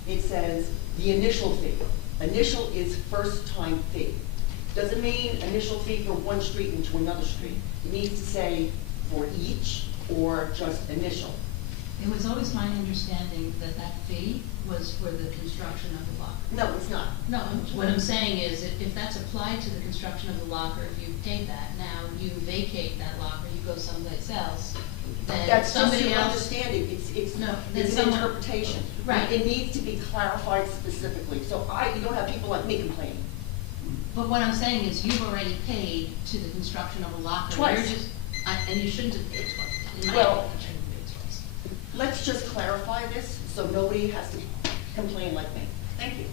It says the initial fee. Initial is first time fee. Doesn't mean initial fee for one street into another street. It needs to say for each or just initial. It was always my understanding that that fee was for the construction of the locker. No, it's not. No, what I'm saying is, if that's applied to the construction of the locker, if you pay that, now you vacate that locker, you go someplace else, then That's just somebody your else. understanding, it's No, then an someone- interpretation. Right. It needs to be clarified specifically, so you don't have people like me complaining. But what I'm saying is, you've already paid to the construction of a locker. Twice. You're just, and you shouldn't have paid twice. In my Well- opinion, you shouldn't have paid twice. Let's just clarify this, so nobody has to complain like me. Thank you.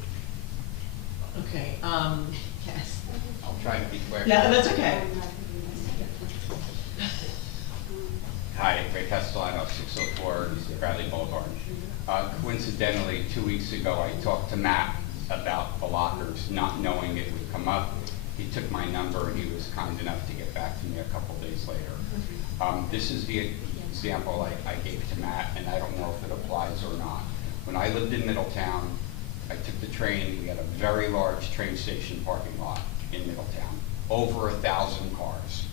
Okay, yes. I'll try to be quick. Yeah, that's okay. Hi, Ray Castellano, 604 Bradley Boulevard. Coincidentally, 2 weeks ago, I talked to Matt about the lockers, not knowing it would come up. He took my number and he was kind enough to get back to me a couple days later. This is the example I gave to Matt, and I don't know if it applies or not. When I lived in Middletown, I took the train. We had a very large train station parking lot in Middletown, over 1,000 cars.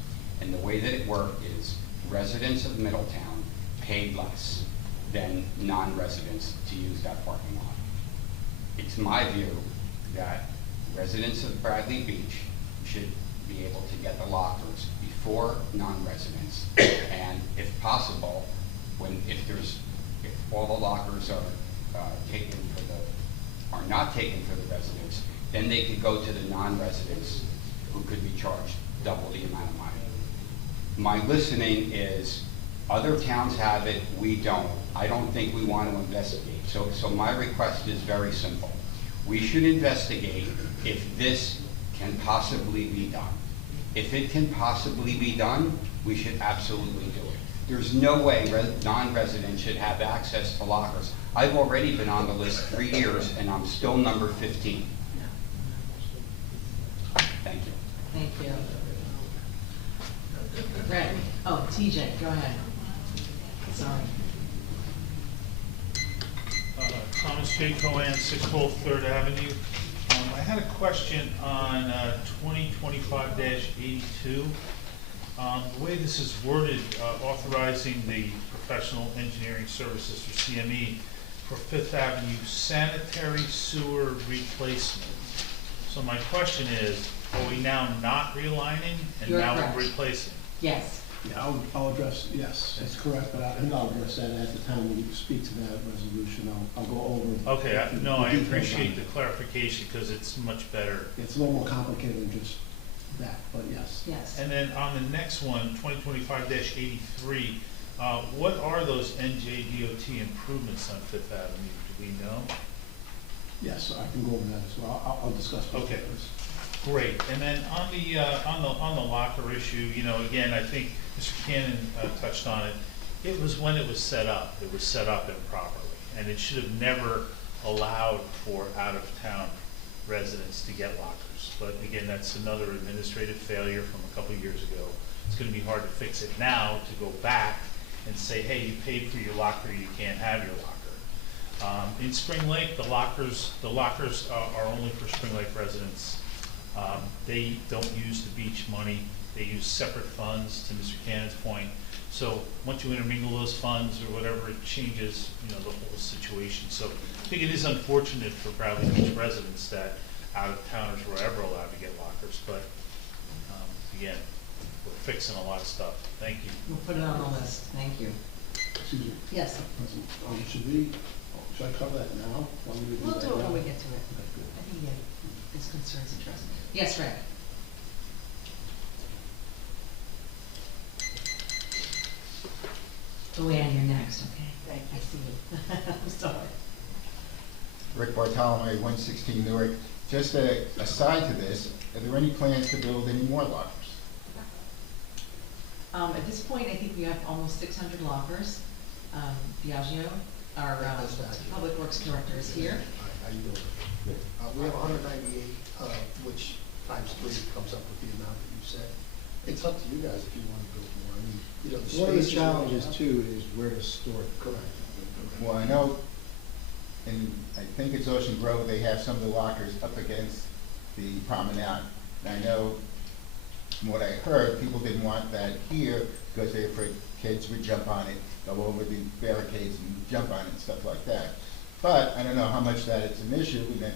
And the way that it worked is residents of Middletown paid less than non-residents to use that parking lot. It's my view that residents of Bradley Beach should be able to get the lockers before non-residents, and if possible, if all the lockers are not taken for the residents, then they could go to the non-residents who could be charged double the amount of money. My listening is, other towns have it, we don't. I don't think we want to investigate. So my request is very simple. We should investigate if this can possibly be done. If it can possibly be done, we should absolutely do it. There's no way non-residents should have access to lockers. I've already been on the list 3 years and I'm still number 15. Thank you. Thank you. Red, oh, TJ, go ahead. Sorry. Thomas J. Cohen, 612 3rd Avenue. I had a question on 2025-82. The way this is worded, authorizing the professional engineering services for CME for Fifth Avenue sanitary sewer replacement. So my question is, are we now not realigning and You're now correct. we're replacing? Yes. Yeah, I'll address, yes, that's correct, but I'll address that at the time when you speak to that resolution. I'll go over. Okay, I the details appreciate on the it. clarification because it's much better. It's a little more complicated than just that, but yes. Yes. And then on the next one, 2025-83, what are those NJDOT improvements on Fifth Avenue? Do we know? Yes, I can go over that as well. I'll discuss both of Okay. those. Great. And then on the locker issue, again, I think Mr. Cannon touched on it. It was when it was set up. It was set up improperly, and it should have never allowed for out-of-town residents to get lockers. But again, that's another administrative failure from a couple of years ago. It's going to be hard to fix it now, to go back and say, hey, you paid for your locker, you can't have your locker. In Spring Lake, the lockers are only for Spring Lake residents. They don't use the beach money. They use separate funds, to Mr. Cannon's point. So once you intermingle those funds or whatever, it changes, the whole situation. So I think it is unfortunate for Bradley Beach residents that out-of-towners were ever allowed to get lockers, but again, we're fixing a lot of stuff. Thank you. We'll put it on the list. Thank you. Excuse me. Yes. President, should I cover that now? We'll do it when we get to it. Okay, good. I think his concerns addressed. Yes, Rick. Joanne, you're next, okay? Thank I see you. I'm sorry. Rick Bartolome, 116 Newark. Just aside to this, are there any plans to build any more lockers? At this point, I think we have almost 600 lockers. Biagio, our Public Works Director, is here. How you doing? We have 198, which times 3 comes up with the amount that you said. It's up to you guys if you want to build more. I mean, the One of the space is challenges long too is where to store it. Correct. Well, I know, and I think it's Ocean Grove, they have some of the lockers up against the promenade. And I know, from what I heard, people didn't want that here because they're afraid kids would jump on it, go over the barricades and jump on it and stuff like that. But I don't know how much that it's an issue, and that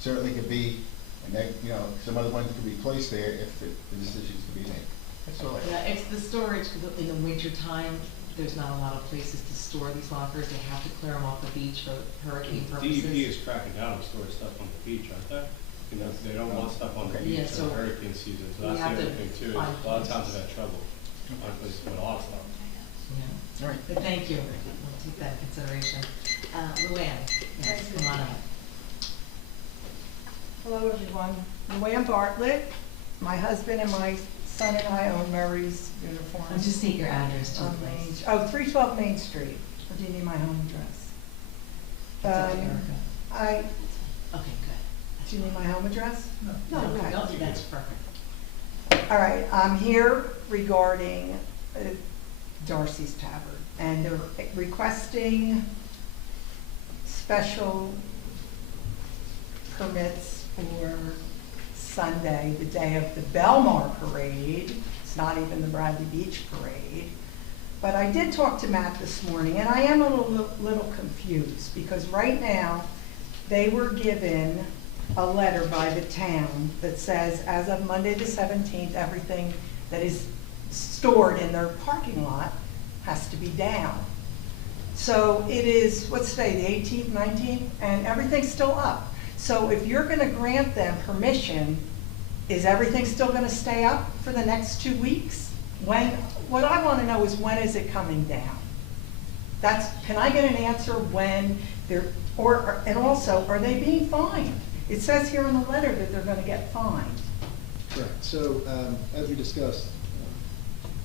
certainly could be, and that, you know, some other ones could be placed there if the decisions could be made. That's all I have. Yeah, it's the storage, because in the winter time, there's not a lot of places to store these lockers. They have to clear them off the beach for hurricane purposes. DEP is cracking down on storing stuff on the beach, aren't they? You know, they don't want stuff on the beach Yeah, so during hurricane season, so we that's the have other to thing too, is find a lot of times places. they've had trouble on places to put a lot of stuff. Yeah. All right. But thank you. We'll take that into consideration. Luann, yes, come on up. Hello, everyone. Luann Bartlett. My husband and my son and I own Murray's Uniforms. I'll just state your address too, On please. 312 Main Street. Or do you need my home address? That's okay, I, Okay, good. do you need my home address? No, Okay. no, that's perfect. All right, I'm here regarding Darcy's Tavern, and they're requesting special permits for Sunday, the day of the Belmar Parade. It's not even the Bradley Beach Parade. But I did talk to Matt this morning, and I am a little confused, because right now, they were given a letter by the town that says, as of Monday the 17th, everything that is stored in their parking lot has to be down. So it is, what's today, the 18th, 19th, and everything's still up. So if you're gonna grant them permission, is everything still gonna stay up for the next 2 weeks? What I wanna know is, when is it coming down? Can I get an answer when they're, and also, are they being fined? It says here in the letter that they're gonna get fined. Correct. So, as we discussed.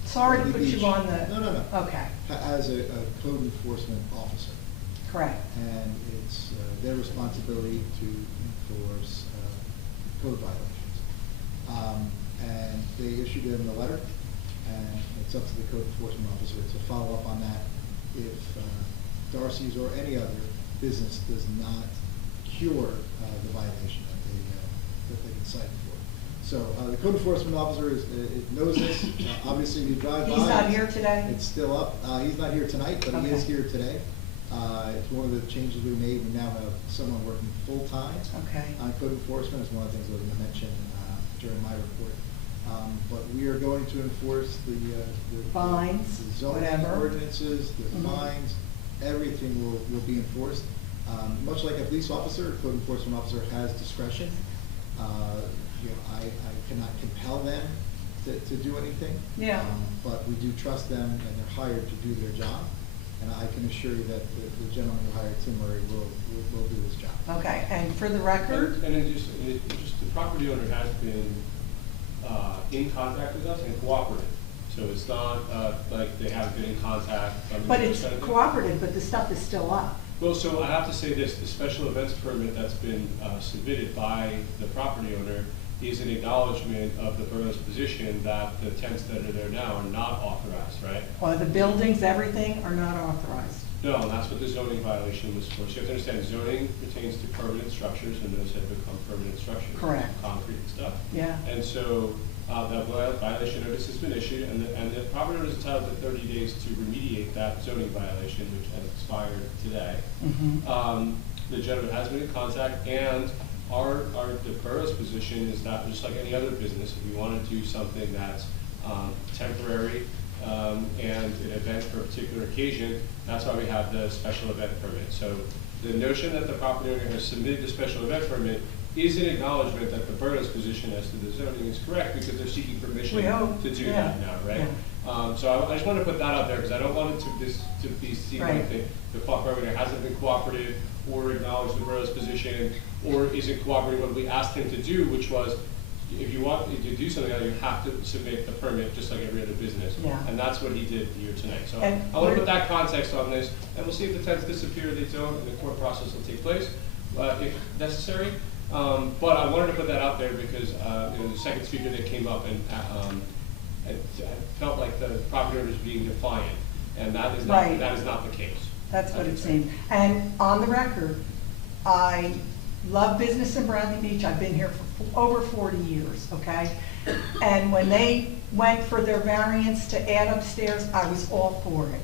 Sorry to the put beach- you on the. No, no, no. Okay, As a code enforcement officer. correct. And it's their responsibility to enforce code violations. And they issued them a letter, and it's up to the code enforcement officer to follow up on that if Darcy's or any other business does not cure the violation that they've been cited for. So the code enforcement officer knows this. Obviously, you drive by. He's not here today? It's still up. He's not here tonight, but he is Okay. here today. It's one of the changes we made. We now have someone working full-time Okay. on code enforcement. It's one of the things I was going to mention during my report. But we are going to enforce the Fines, the zoning whatever. ordinances, the Mhm. fines, everything will be enforced. Much like a police officer, a code enforcement officer has discretion. I cannot compel them to do anything. Yeah. But we do trust them, and they're hired to do their job. And I can assure you that the gentleman who hired Tim Murray will do his job. Okay, and for the record, And then just the property owner has been in contact with us and cooperative. So it's not like they haven't been in contact. but it's cooperative, but the stuff is still up. Well, so I have to say this, the special events permit that's been submitted by the property owner is an acknowledgement of the borough's position that the tents that are there now are not authorized, right? Or the buildings, everything are not authorized. No, and that's what the zoning violation was for. So you have to understand, zoning pertains to permanent structures, and those have become permanent structures. Correct. Concrete and stuff. Yeah. And so, that violation notice has been issued, and the property owner is entitled to 30 days to remediate that zoning violation, which has expired today. Mhm. The gentleman has been in contact, and the borough's position is that, just like any other business, if we want to do something that's temporary, and an event for a particular occasion, that's why we have the special event permit. So the notion that the property owner has submitted the special event permit is an acknowledgement that the borough's position as to the zoning is correct, because they're seeking permission We hope, to do yeah, that now, right? yeah. So I just want to put that out there, because I don't want it to be seen Right. like the property owner hasn't been cooperative, or acknowledged the borough's position, or isn't cooperating what we asked him to do, which was, if you want to do something, you have to submit the permit just like every other business. Yeah. And that's what he did here tonight. So And I want to we're- put that context on this, and we'll see if the tents disappear, they don't, and the court process will take place, if necessary. But I wanted to put that out there because, the second speaker that came up and it felt like the property owner is being defiant, and that is not, Right. that is not the case. That's what it seemed. And on the record, I love business in Bradley Beach. I've been here for over 40 years, okay? And when they went for their variance to add upstairs, I was all for it.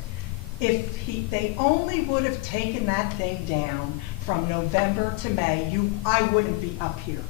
If they only would have taken that thing down from November to May, I wouldn't be up here.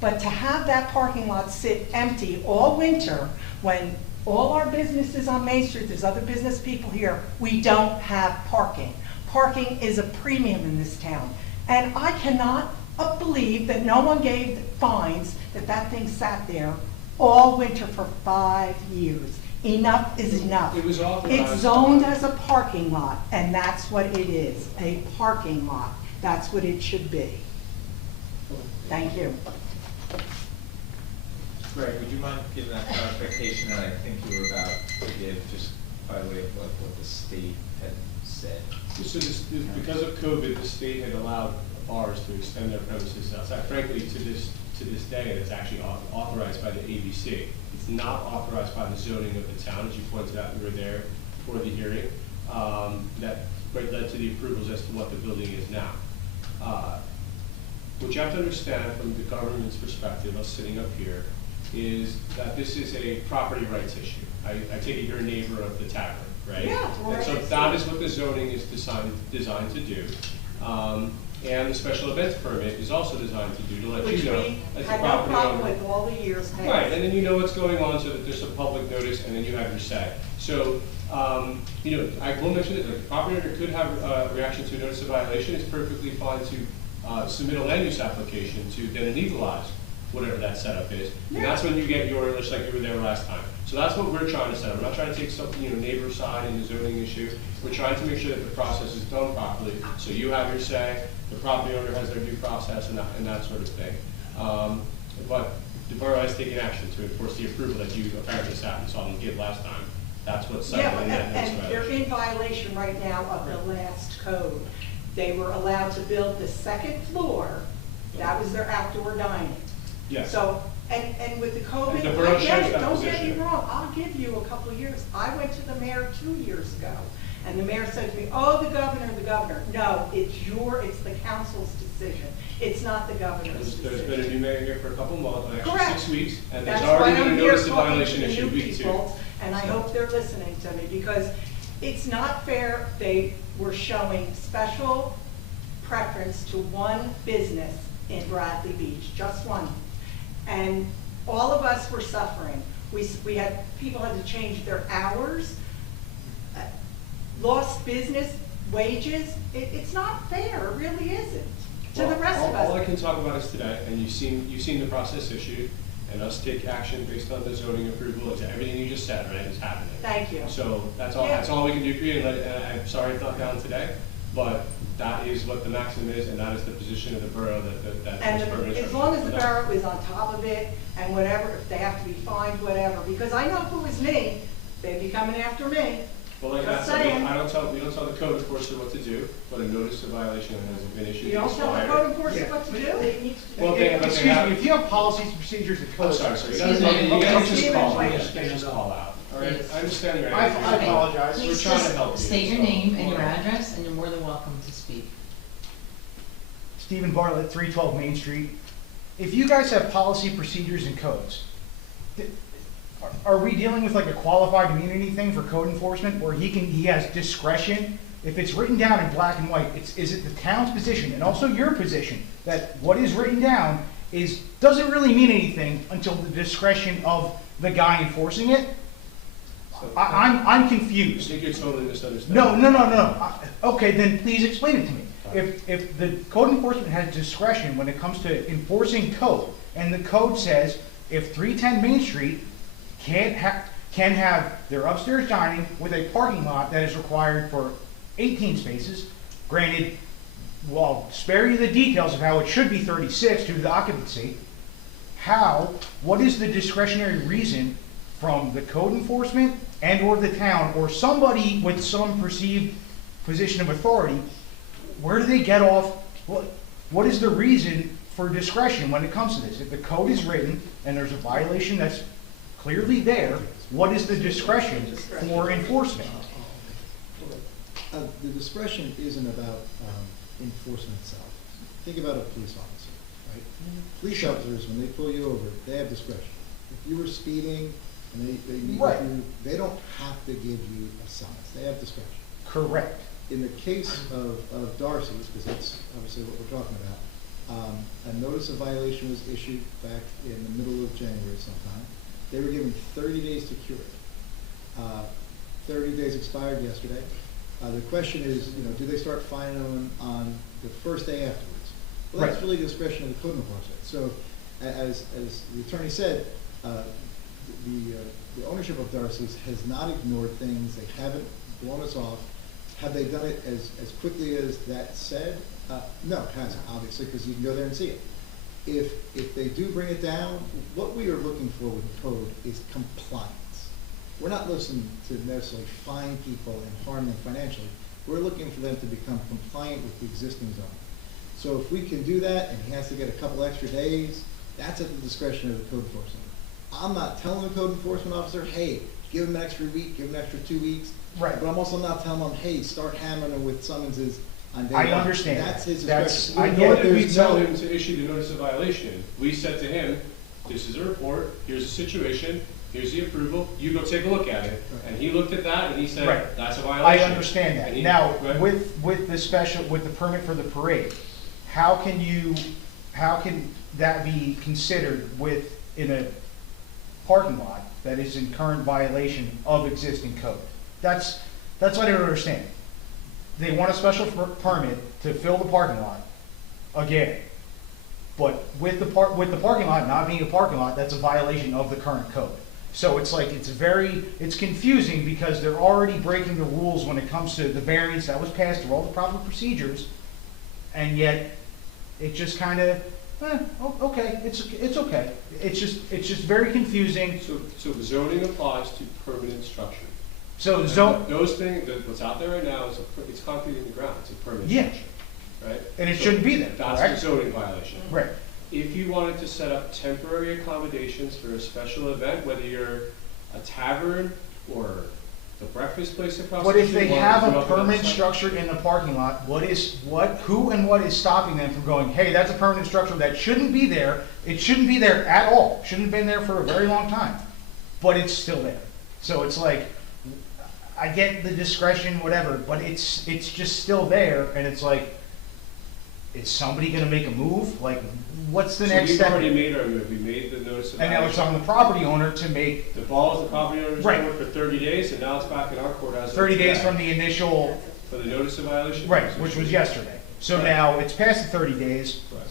But to have that parking lot sit empty all winter when all our businesses on Main Street, there's other business people here, we don't have parking. Parking is a premium in this town. And I cannot believe that no one gave fines that thing sat there all winter for 5 years. Enough is enough. It was authorized. It's zoned as a parking lot, and that's what it is, a parking lot. That's what it should be. Thank you. Greg, would you mind giving that clarification that I think you were about to give, just by way of what the state had said? So because of COVID, the state had allowed bars to extend their premises outside. Frankly, to this day, it's actually authorized by the ABC. It's not authorized by the zoning of the town, as you pointed out, we were there for the hearing. That led to the approvals as to what the building is now. What you have to understand from the government's perspective, us sitting up here, is that this is a property rights issue. I take it you're a neighbor of the tavern, right? Yeah. And so that is what the zoning is designed to do. And the special events permit is also designed to do, to let you know as the property owner. Which we had no problem with all the years past. Right, and then you know what's going on so that there's some public notice and then you have your say. So, I will mention that the property owner could have a reaction to a notice of violation. It's perfectly fine to submit a land use application to then legalize whatever that setup is. And that's when you get your, just like you were there last time. So that's what we're trying to set up. We're not trying to take some, neighbor side in the zoning issue. We're trying to make sure that the process is done properly. So you have your say, the property owner has their due process and that sort of thing. But the borough has taken action to enforce the approval that you apparently sat and saw them give last time. That's what's cited in that notice of and they're violation. in violation right now of the last code. They were allowed to build the second floor. That was their outdoor dining. Yes. So, and with the COVID, And the borough I get shows it, that don't get me position. wrong, I'll give you a couple of years. I went to the mayor 2 years ago, and the mayor said to me, oh, the governor. No, it's the council's decision. It's not the governor's There's decision. been a new mayor here for a couple months, actually Correct. 6 weeks, and there's That's why already been I'm a here notice of talking violation to the issued new week 2. people, and I hope they're listening to me, because it's not fair. They were showing special preference to one business in Bradley Beach, just one. And all of us were suffering. People had to change their hours, lost business, wages. It's not fair, it really isn't, to the rest of us. All I can talk about is today, and you've seen the process issued, and us take action based on the zoning approval. It's everything you just said, right, is happening. Thank you. So that's all. Yeah. That's all we can do for you. And I'm sorry it's not down today, but that is what the maximum is, and that is the position of the borough that And this borough is. as long as the borough is on top of it, and whatever, if they have to be fined, whatever, because I know if it was me, they'd be coming after me. Well, like Just that, saying. we don't tell the code enforcer what to do, but a notice of violation has been issued. You don't tell the code enforcement what to do? Well, Excuse me, if you have policies, procedures, and I'm codes. sorry, sir. You Excuse gotta me. you gotta Okay, just call, Stephen, you can't just call out. All right, I understand your. I apologize. We're Please trying to just help you. state your so, name and hold your on. address, and you're more than welcome to speak. Stephen Bartlett, 312 Main Street. If you guys have policy, procedures, and codes, are we dealing with like a qualified immunity thing for code enforcement where he has discretion? If it's written down in black and white, is it the town's position and also your position that what is written down doesn't really mean anything until the discretion of the guy enforcing it? I'm confused. I think you're totally misunderstanding. No. Okay, then please explain it to me. If the code enforcement has discretion when it comes to enforcing code, and the code says if 310 Main Street can have their upstairs dining with a parking lot that is required for 18 spaces, granted, well, spare you the details of how it should be 36 due to the occupancy, what is the discretionary reason from the code enforcement and or the town or somebody with some perceived position of authority, where do they get off? What is the reason for discretion when it comes to this? If the code is written and there's a violation that's clearly there, what is the discretion for enforcement? the discretion isn't about enforcement itself. Think about a police officer, right? Police officers, when they pull you over, they have discretion. If you were speeding and they meet with you, they don't have to give you a summons. They have discretion. Correct. In the case of Darcy's, because that's obviously what we're talking about, a notice of violation was issued back in the middle of January sometime. They were given 30 days to cure it. 30 days expired yesterday. The question is, do they start fining them on the first day afterwards? Well, that's really discretion of the code enforcement. So, as the attorney said, the ownership of Darcy's has not ignored things. They haven't blown us off. Have they done it as quickly as that said? No, it hasn't, obviously, because you can go there and see it. If they do bring it down, what we are looking for with the code is compliance. We're not listening to necessarily fine people and harm them financially. We're looking for them to become compliant with the existing zone. So if we can do that and he has to get a couple extra days, that's at the discretion of the code enforcement. I'm not telling the code enforcement officer, hey, give him an extra week, give him an extra 2 weeks. Right. But I'm also not telling him, hey, start hammering him with summonses on day I one. understand. That's his That's- discretion. Nor did we tell him to issue the notice of violation. We said to him, this is a report, here's the situation, here's the approval, you go take a look at it. And he looked at that and he said, Right. that's a I violation. understand that. And he- Now, go ahead. with the permit for the parade, how can that be considered in a parking lot that is in current violation of existing code? That's what I don't understand. They want a special permit to fill the parking lot again. But with the parking lot not being a parking lot, that's a violation of the current code. So it's like, it's confusing because they're already breaking the rules when it comes to the variance that was passed through all the proper procedures, and yet it just kind of, okay, it's okay. It's just very confusing. So zoning applies to permanent structure. So those things, what's out there right now is it's concrete in the ground, it's a permanent Yeah. structure, right? And it So shouldn't be there, That's correct? the zoning violation. Right. If you wanted to set up temporary accommodations for a special event, whether you're a tavern or the breakfast place across the But if street, they wanted have to a open up permanent site- structure in the parking lot, who and what is stopping them from going, hey, that's a permanent structure that shouldn't be there, it shouldn't be there at all, shouldn't have been there for a very long time, but it's still there. So it's like, I get the discretion, whatever, but it's just still there, and it's like, is somebody gonna make a move? Like, what's the next step? So we've already made our move, we made the notice of And now it's on violation. the property owner to make The ball is the property owner's Right. court for 30 days, and now it's back in our court as of 30 days today. from the initial, For the notice of violation? right, which was yesterday. So Right. now it's past the 30 days. Correct.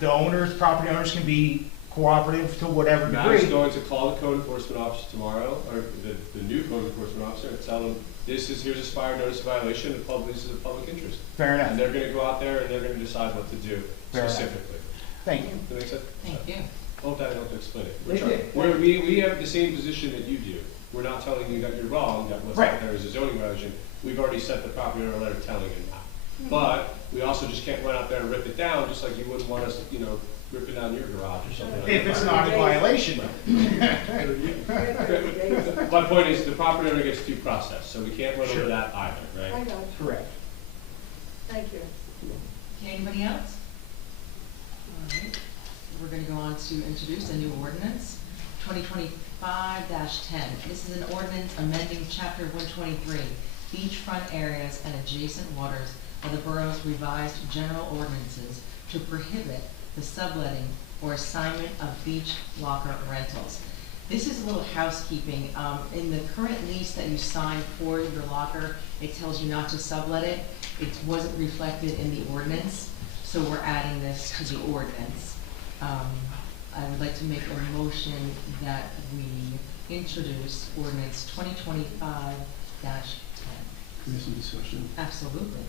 The property owners can be cooperative to whatever Matt is degree. going to call the code enforcement officer tomorrow, or the new code enforcement officer, and tell them, here's a fire notice of violation, this is a public interest. Fair enough. And they're gonna go out there and they're gonna decide what to do Fair enough. specifically. Thank you. Does that make sense? Thank you. I hope that helped explain it. It did. We have the same position that you do. We're not telling you that you're wrong, that what's Right. out there is a zoning violation. We've already sent the property owner a letter telling him that. But we also just can't run out there and rip it down, just like you wouldn't want us, ripping down your garage or something like that. If it's not a violation. My point is, the property owner gets due process, so we can't run over Sure. that either, right? I know. Correct. Thank you. Okay, anybody else? All right, we're gonna go on to introduce a new ordinance, 2025-10. This is an ordinance amending chapter 123, beachfront areas and adjacent waters of the borough's revised general ordinances to prohibit the subletting or assignment of beach locker rentals. This is a little housekeeping. In the current lease that you signed for your locker, it tells you not to sublet it. It wasn't reflected in the ordinance, so we're adding this to the ordinance. I would like to make a motion that we introduce ordinance 2025-10. Can we have some discussion? Absolutely.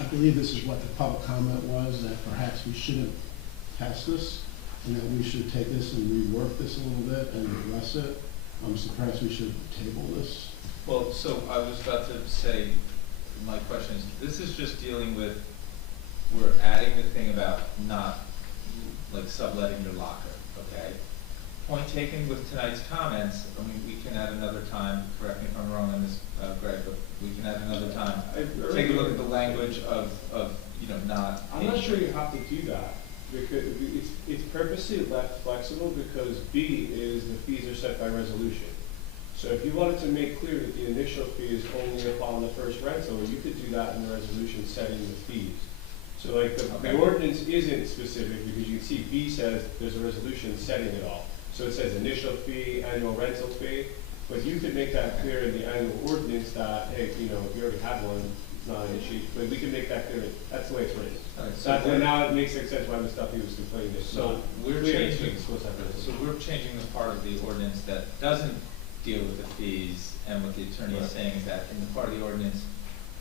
I believe this is what the public comment was, that perhaps we shouldn't pass this, and that we should take this and rework this a little bit and address it. So perhaps we should table this. Well, so I was about to say, my question is, this is just dealing with, we're adding the thing about not, like, subletting your locker, okay? Point taken with tonight's comments, I mean, we can at another time, correct me if I'm wrong on this, Greg, but we can have another time. I Take a look at the language of, you know, not. I'm not sure you have to do that, because it's purposely left flexible because B is the fees are set by resolution. So if you wanted to make clear that the initial fee is only upon the first rental, you could do that in the resolution setting the fees. So like the ordinance isn't specific because you can see B says there's a resolution setting it all. So it says initial fee, annual rental fee, but you could make that clear in the annual ordinance that, hey, you know, if you already have one, it's not an issue, but we can make that clear, that's the way it's written. So now it makes sense why Ms. Duffy was complaining. It's So not we're clear. changing, It's supposed to have so resolution. we're changing the part of the ordinance that doesn't deal with the fees, and what the attorney is saying is that in the part of the ordinance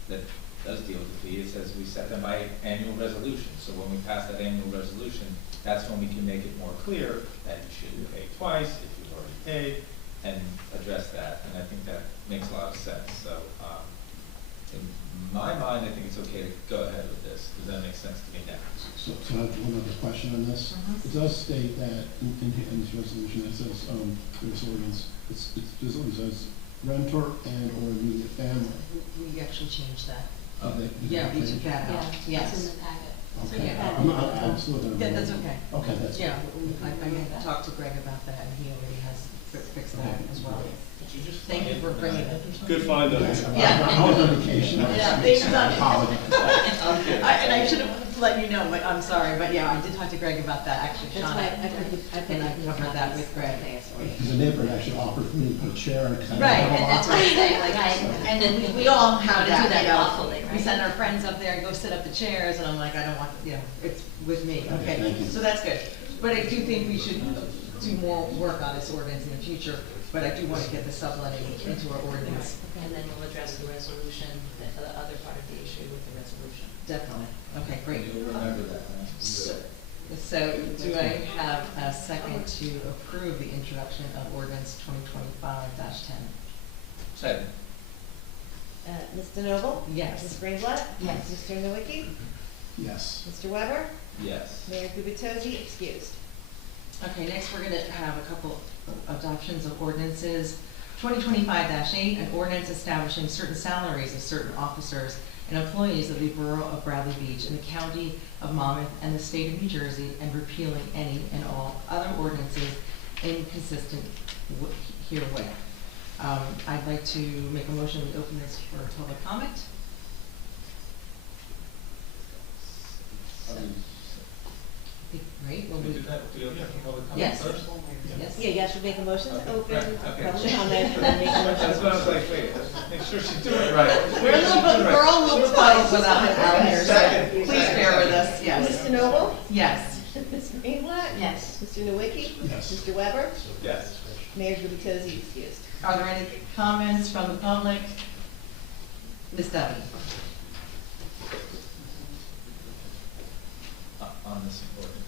that does deal with the fee, it says we set them by annual resolution. So when we pass that annual resolution, that's when we can make it more clear that you shouldn't pay twice if you've already paid, and address that, and I think that makes a lot of sense. So, in my mind, I think it's okay to go ahead with this. Does that make sense to me now? So I have one other question on this. It does state that in this resolution, it says, this ordinance, it specifically says renter and or immediate family. We actually changed that. Did Yeah, they we change took that out. Yeah, it's Yes. in the packet. Okay, Yeah. I'm still gonna. Yeah, that's okay. Okay, that's. Yeah, I talked to Greg about that, and he already has fixed that as well. Thank you for bringing it. Good find though. Yeah. I was on vacation. Yeah, they've done it. Apologies. And I should have let you know, but I'm sorry, but yeah, I did talk to Greg about that, actually, That's Sean. why I And I covered that with Greg. Because the neighbor actually offered for me to put a chair. And Right, and that's what I'm saying, like, and then we all have Wanna do that, that you know, lawfully, we right? send our friends up there and go sit up the chairs, and I'm like, I don't want, you know, it's with me, Okay, thank you. so that's good. But I do think we should do more work on this ordinance in the future, but I do want to get the subletting into our ordinance. And then we'll address the resolution, the other part of the issue with the resolution. Definitely, okay, great. You'll remember that, right? So do I have a second to approve the introduction of ordinance 2025-10? Second. Ms. DeNoble? Yes. Ms. Greenblatt? Yes. Mr. Nowicki? Yes. Mr. Weber? Yes. Mayor Gubitosi, excused. Okay, next we're gonna have a couple of adoptions of ordinances. 2025-8, an ordinance establishing certain salaries of certain officers and employees of the Borough of Bradley Beach in the County of Monmouth and the State of New Jersey, and repealing any and all other ordinances inconsistent herewith. I'd like to make a motion to open this for public comment. Great, well, Do we do that? Do we open for public comment Yes. first? Yes. Yeah, you should make a motion to open Right, okay. public comment and then make a motion. That's what I was like, wait, make sure she's doing it right. We're a little bit, we're all a little puzzled without it out here, so Second. please bear with us, yes. Ms. DeNoble? Yes. Ms. Greenblatt? Yes. Mr. Nowicki? Yes. Mr. Weber? Yes. Mayor Gubitosi, excused. Are there any comments from the public? Ms. Debbie? On this ordinance,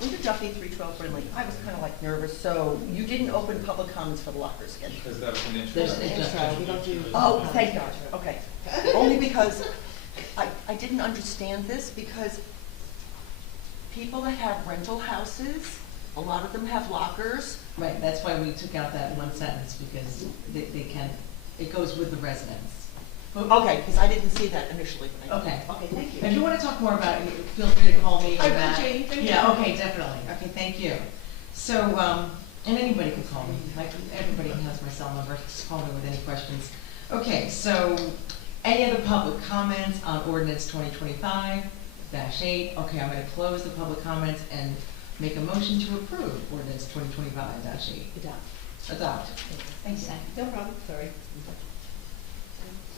Linda Duffy, 312 Brindley, I was kind of like nervous, so you didn't open public comments for the lockers again? because that was an There's intro. an intro. We don't do. Oh, thank God, okay. Only because I didn't understand this, because people that have rental houses, a lot of them have lockers. Right, that's why we took out that one sentence, because they can, it goes with the residents. Okay, because I didn't see that initially. Okay. Okay, thank you. If you want to talk more about it, feel free to call me or I will, Matt. Jane, thank you. Yeah, okay, definitely. Okay, thank you. So, and anybody can call me. Like, everybody has my cell number. Just call me with any questions. Okay, so any other public comments on ordinance 2025-8? Okay, I'm going to close the public comments and make a motion to approve ordinance 2025-8. Adopt. Thank you. No problem, sorry.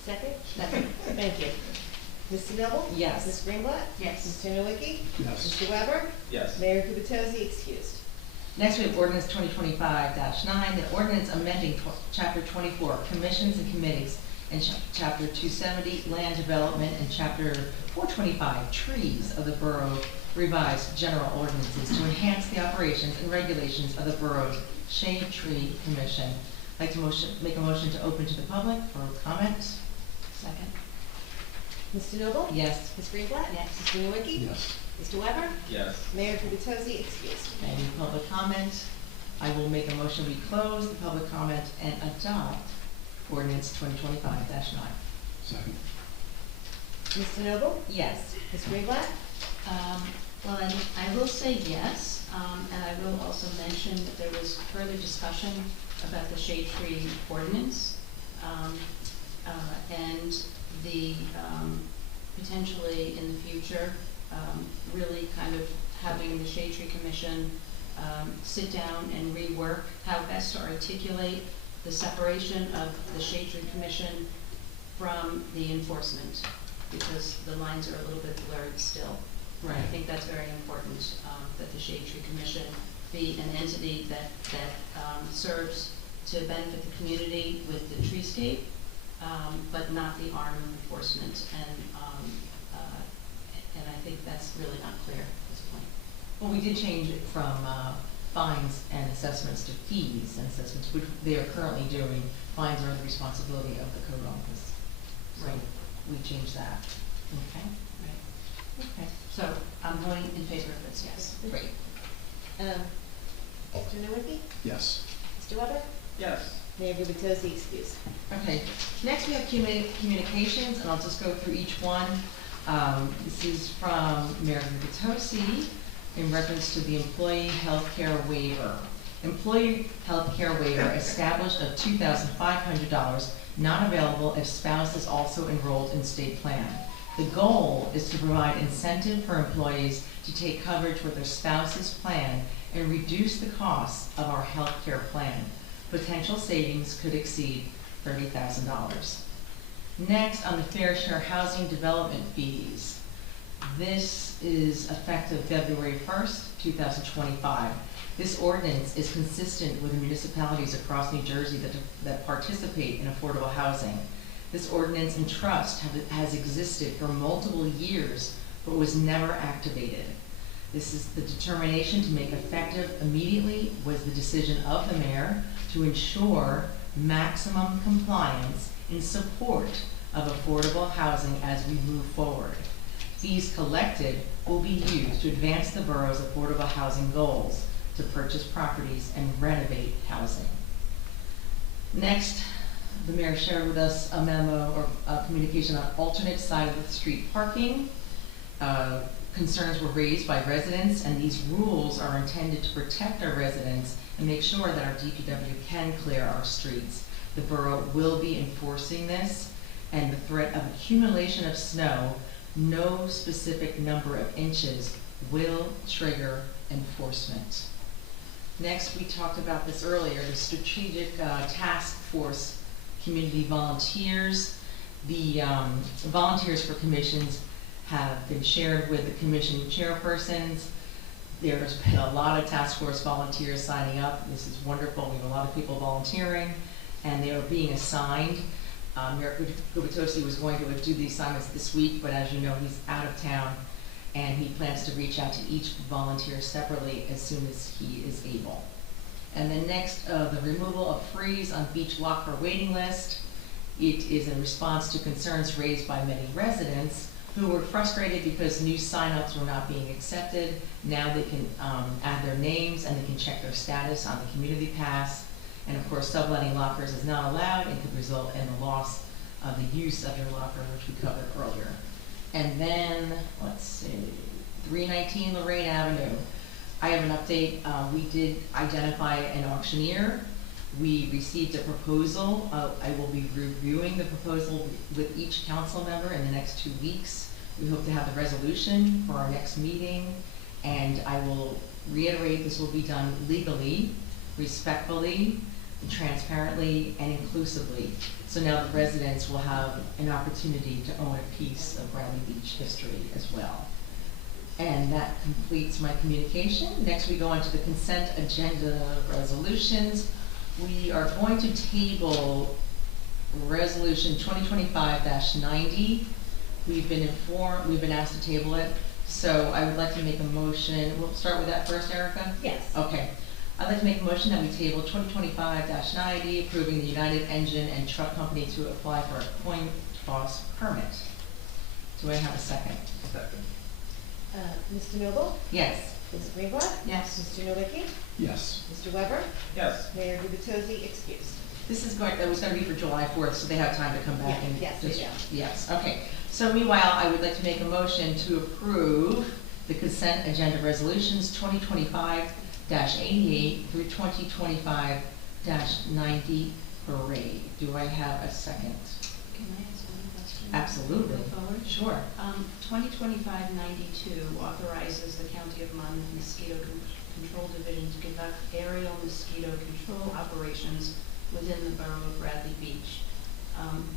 Second? Second. Thank you. Ms. DeNoble? Yes. Ms. Greenblatt? Yes. Mr. Nowicki? Yes. Mr. Weber? Yes. Mayor Gubitosi, excused. Next, we have ordinance 2025-9, the ordinance amending chapter 24, commissions and committees, and chapter 270, land development, and chapter 425, trees of the borough revised general ordinances to enhance the operations and regulations of the borough's shade tree commission. I'd like to make a motion to open to the public for comment. Second. Ms. DeNoble? Yes. Ms. Greenblatt? Yes. Mr. Nowicki? Yes. Mr. Weber? Yes. Mayor Gubitosi, excused. Any public comment? I will make a motion we close the public comment and adopt ordinance 2025-9. Second. Mr. Noble? Yes. Ms. Greenblatt? Well, I will say yes, and I will also mention that there was further discussion about the shade tree ordinance, and the, potentially in the future, really kind of having the Shade Tree Commission sit down and rework how best to articulate the separation of the Shade Tree Commission from the enforcement, because the lines are a little bit blurred still. Right. I think that's very important, that the Shade Tree Commission be an entity that serves to benefit the community with the treescape, but not the arm of enforcement. And I think that's really not clear at this point. Well, we did change it from fines and assessments to fees and assessments, which they are currently doing. Fines are the responsibility of the code office. So we changed that. Okay? Right. Okay. So I'm going in favor of this, yes. Great. Mr. Nowicki? Yes. Mr. Weber? Yes. Mayor Gubitosi, excuse. Okay, next we have communications, and I'll just go through each one. This is from Mayor Gubitosi in reference to the employee health care waiver. Employee health care waiver established of $2,500, not available if spouse is also enrolled in state plan. The goal is to provide incentive for employees to take coverage with their spouse's plan and reduce the costs of our health care plan. Potential savings could exceed $30,000. Next, on the Fair Share Housing Development fees. This is effective February 1st, 2025. This ordinance is consistent with the municipalities across New Jersey that participate in affordable housing. This ordinance and trust has existed for multiple years, but was never activated. This is the determination to make effective immediately was the decision of the mayor to ensure maximum compliance in support of affordable housing as we move forward. Fees collected will be used to advance the borough's affordable housing goals, to purchase properties and renovate housing. Next, the mayor shared with us a memo or a communication on alternate side of the street parking. Concerns were raised by residents, and these rules are intended to protect our residents and make sure that our DPW can clear our streets. The borough will be enforcing this, and the threat of accumulation of snow, no specific number of inches, will trigger enforcement. Next, we talked about this earlier, the strategic task force community volunteers. The volunteers for commissions have been shared with the commission chairpersons. There's been a lot of task force volunteers signing up. This is wonderful. We have a lot of people volunteering, and they are being assigned. Mayor Gubitosi was going to do the assignments this week, but as you know, he's out of town, and he plans to reach out to each volunteer separately as soon as he is able. And then next, the removal of freeze on beach locker waiting list. It is in response to concerns raised by many residents who were frustrated because new signups were not being accepted. Now they can add their names and they can check their status on the community pass. And of course, subletting lockers is not allowed and could result in the loss of the use of your locker, which we covered earlier. And then, let's see, 319 Lorraine Avenue. I have an update. We did identify an auctioneer. We received a proposal. I will be reviewing the proposal with each council member in the next 2 weeks. We hope to have the resolution for our next meeting, and I will reiterate this will be done legally, respectfully, transparently, and inclusively. So now the residents will have an opportunity to own a piece of Bradley Beach history as well. And that completes my communication. Next we go on to the consent agenda resolutions. We are going to table resolution 2025-90. We've been asked to table it. So I would like to make a motion. We'll start with that first, Erica? Yes. Okay. I'd like to make a motion that we table 2025-90, approving the United Engine and Truck Company to apply for a coin toss permit. Do I have a second? Second. Mr. Noble? Yes. Ms. Greenblatt? Yes. Mr. Nowicki? Yes. Mr. Weber? Yes. Mayor Gubitosi, excused. This is going, that was gonna be for July 4th, so they have time to come back Yeah, and. yes, they just- do. Yes, okay. So meanwhile, I would like to make a motion to approve the consent agenda resolutions 2025-88 through 2025-90 parade. Do I have a second? Can I ask one question? Absolutely. Go forward? Sure. 2025-92 authorizes the County of Monmouth Mosquito Control Division to conduct aerial mosquito control operations within the borough of Bradley Beach.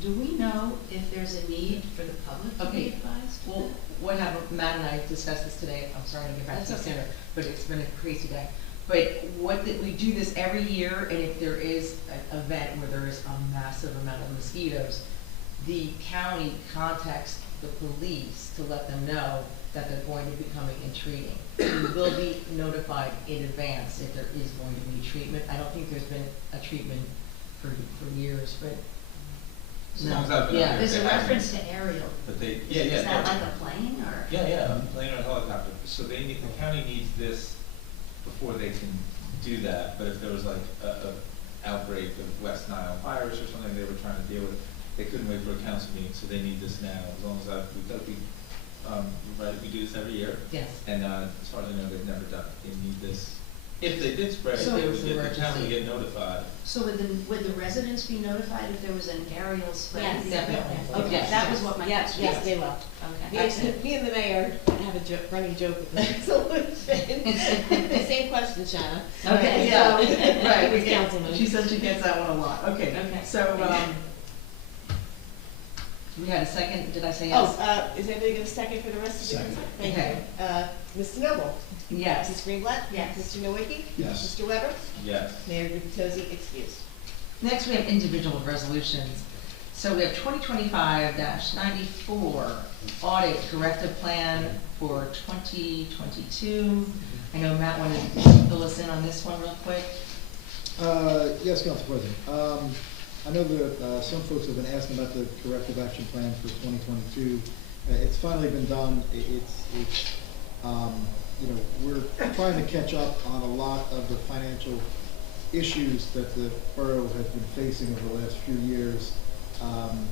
Do we know if there's a need for the public to be Okay. advised? Well, what happened, Matt and I discussed this today, I'm sorry to get back to you That's okay. sooner, but it's been a crazy day. But we do this every year, and if there is an event where there is a massive amount of mosquitoes, the county contacts the police to let them know that they're going to be coming and treating. You will be notified in advance if there is going to be treatment. I don't think there's been a treatment for years, but. As long as I've been up Yeah. here, There's a they haven't. reference to aerial. But they, Is- yeah, yeah. Is that no. like a plane or? Yeah, a plane or a helicopter. So they need, the county needs this before they can do that. But if there was like a outbreak of West Nile virus or something they were trying to deal with, they couldn't wait for a council meeting, so they need this now. As long as we do this every year. Yes. And as far as I know, they've never done it. They need this. If they did spread it, So they it would was get, the town would emergency. get notified. So would the residents be notified if there was an aerial spread? Yes. Definitely. Okay, Yes. that was what my Yes, question yes, was. they will. Okay. Me and the mayor have a running joke with the solution. The same question, Shanna. Okay, So, yeah, right, with councilman. she says she gets that one a lot, okay. Okay. So, we had a second, did I say Oh, yes? is anybody gonna second for the rest of the Second. consent? Thank Okay. you. Mr. Noble? Yes. Ms. Greenblatt? Yes. Mr. Nowicki? Yes. Mr. Weber? Yes. Mayor Gubitosi, excused. Next, we have individual resolutions. So we have 2025-94, audit corrective plan for 2022. I know Matt wanted to fill us in on this one real quick. Yes, Council President. I know that some folks have been asking about the corrective action plan for 2022. It's finally been done. We're trying to catch up on a lot of the financial issues that the borough has been facing over the last few years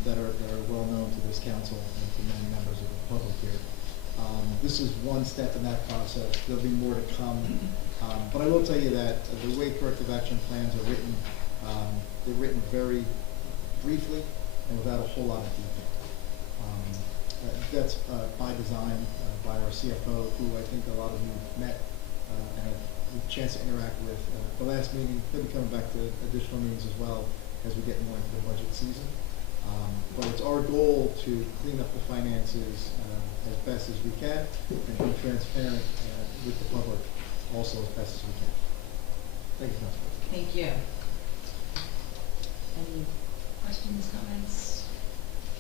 that are well known to this council and to many members of the public here. This is one step in that process. There'll be more to come. But I will tell you that the way corrective action plans are written, they're written very briefly and without a whole lot of detail. That's by design by our CFO, who I think a lot of you met and had a chance to interact with the last meeting. He'll be coming back to additional meetings as well as we get more into the budget season. But it's our goal to clean up the finances as best as we can and be transparent with the public also as best as we can. Thank you, Council President. Thank you. Any questions, comments?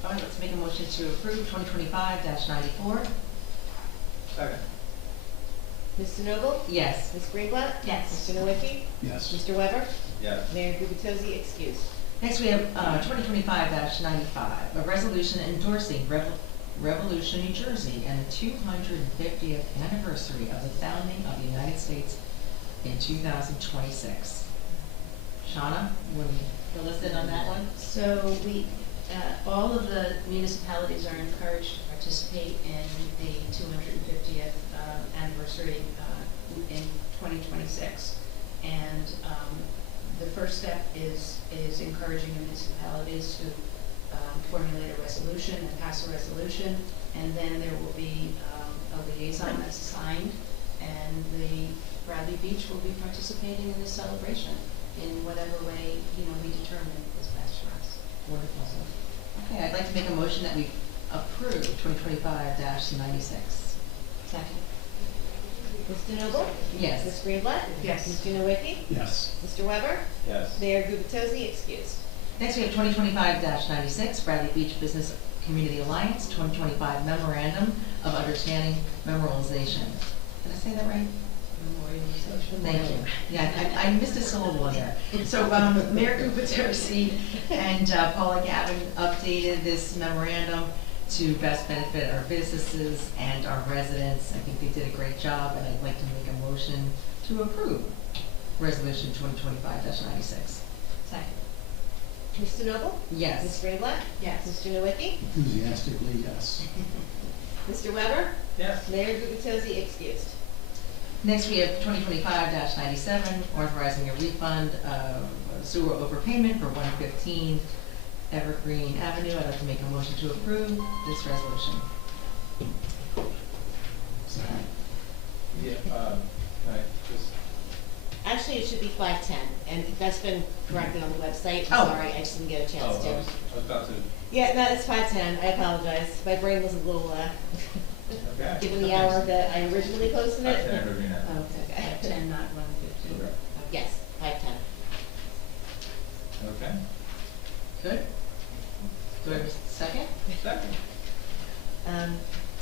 All right, let's make a motion to approve 2025-94. Second. Mr. Noble? Yes. Ms. Greenblatt? Yes. Mr. Nowicki? Yes. Mr. Weber? Yes. Mayor Gubitosi, excused. Next, we have 2025-95, a resolution endorsing Revolution, New Jersey, and the 250th anniversary of the founding of the United States in 2026. Shauna, you want to fill us in on that one? So all of the municipalities are encouraged to participate in the 250th anniversary in 2026. And the first step is encouraging municipalities to formulate a resolution and pass a resolution, and then there will be a liaison that's assigned, and the Bradley Beach will be participating in this celebration in whatever way we determine is best for us. Wonderful. Okay, I'd like to make a motion that we approve 2025-96. Second. Mr. Noble? Yes. Ms. Greenblatt? Yes. Mr. Nowicki? Yes. Mr. Weber? Yes. Mayor Gubitosi, excused. Next, we have 2025-96, Bradley Beach Business Community Alliance, 2025 Memorandum of Understanding Memorialization. Did I say that right? Memorialization. Thank you. Yeah, I missed a syllable in there. So Mayor Gubitosi and Paula Gavin updated this memorandum to best benefit our businesses and our residents. I think they did a great job, and I'd like to make a motion to approve Resolution 2025-96. Second. Mr. Noble? Yes. Ms. Greenblatt? Yes. Mr. Nowicki? Enthusiastically, yes. Mr. Weber? Yes. Mayor Gubitosi excused. Next, we have 2025-97, authorizing a refund of sewer overpayment for 115 Evergreen Avenue. I'd like to make a motion to approve this resolution. Yeah, right, just, Actually, it should be 510, and that's been corrected on the website. Oh. I'm sorry, I just didn't get a oh, chance to. I was about to, Yeah, no, it's 510. I apologize. My brain was a little, okay. given the hour that I originally posted it. 510 Evergreen Avenue. Okay. 10, not 115. Okay. Yes, 510. Okay. Good. Do I have a second? Second.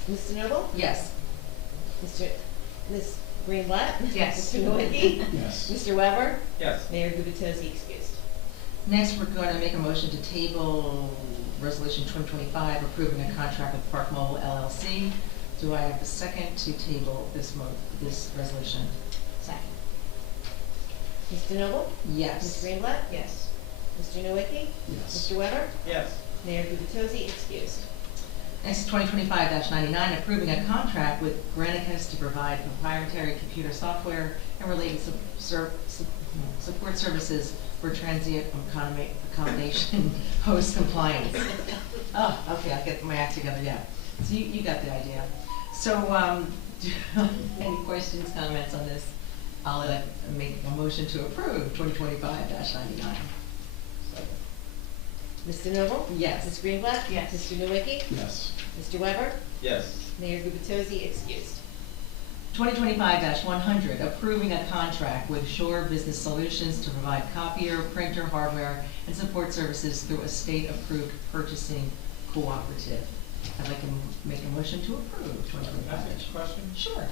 Mr. Noble? Yes. Ms. Greenblatt? Yes. Mr. Nowicki? Yes. Mr. Weber? Yes. Mayor Gubitosi excused. Next, we're going to make a motion to table Resolution 2025, approving a contract with Park Mobile LLC. Do I have a second to table this resolution? Second. Mr. Noble? Yes. Ms. Greenblatt? Yes. Mr. Nowicki? Yes. Mr. Weber? Yes. Mayor Gubitosi excused. Next, 2025-99, approving a contract with Granicus to provide proprietary computer software and related support services for transient accommodation host compliance. Oh, okay, I'll get my act together, yeah. So you got the idea. So, any questions, comments on this? I'll make a motion to approve 2025-99. Mr. Noble? Yes. Ms. Greenblatt? Yes. Mr. Nowicki? Yes. Mr. Weber? Yes. Mayor Gubitosi excused. 2025-100, approving a contract with Shore Business Solutions to provide copier, printer, hardware, and support services through a state-approved purchasing cooperative. I'd like to make a motion to approve Can I ask a question? Sure.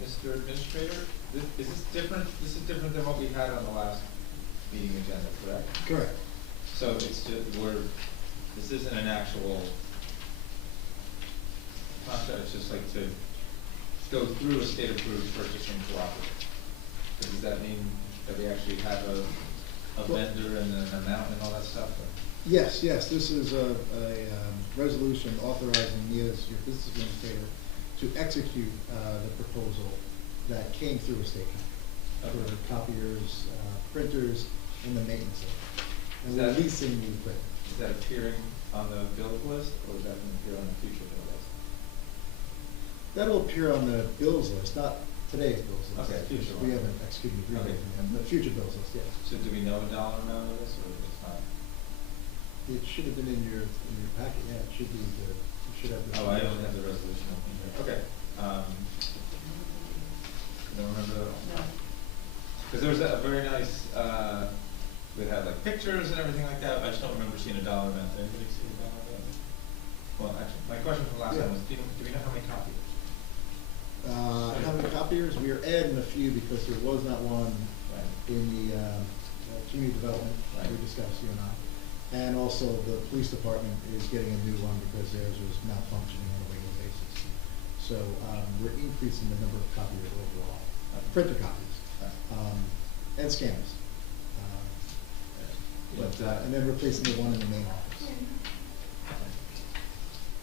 Mr. Administrator, is this different, than what we had on the last meeting agenda, correct? Correct. So it's just, this isn't an actual contract, it's just like to go through a state-approved purchasing cooperative. So does that mean that we actually have a vendor and an amount and all that stuff? Or? Yes, this is a resolution authorizing me as your business administrator to execute the proposal that came through a state contract for copiers, printers, and the maintenance of it. And we're leasing the equipment. Is that appearing on the bills list, or is that going to appear on the future bill list? That'll appear on the bills list, not today's bills list. Okay, future We one. haven't executed the agreement, Okay. but future bills list, yes. So do we know a dollar amount of this, or it's not? It should have been in your packet, yeah, it should be you should have. Oh, I don't have the resolution open here. Okay. Don't remember that one? No. Because there was a very nice, it had like pictures and everything like that. I just don't remember seeing a dollar amount. Did anybody see a dollar amount? Well, actually, my question from last time was, do we know how many copies? How many copiers? We are adding a few because there was not one in the community development we discussed, you and I. And also the police department is getting a new one because theirs was malfunctioning on a regular basis. So we're increasing the number of copiers overall, printer copies, and scanners. And then replacing the one in the main office.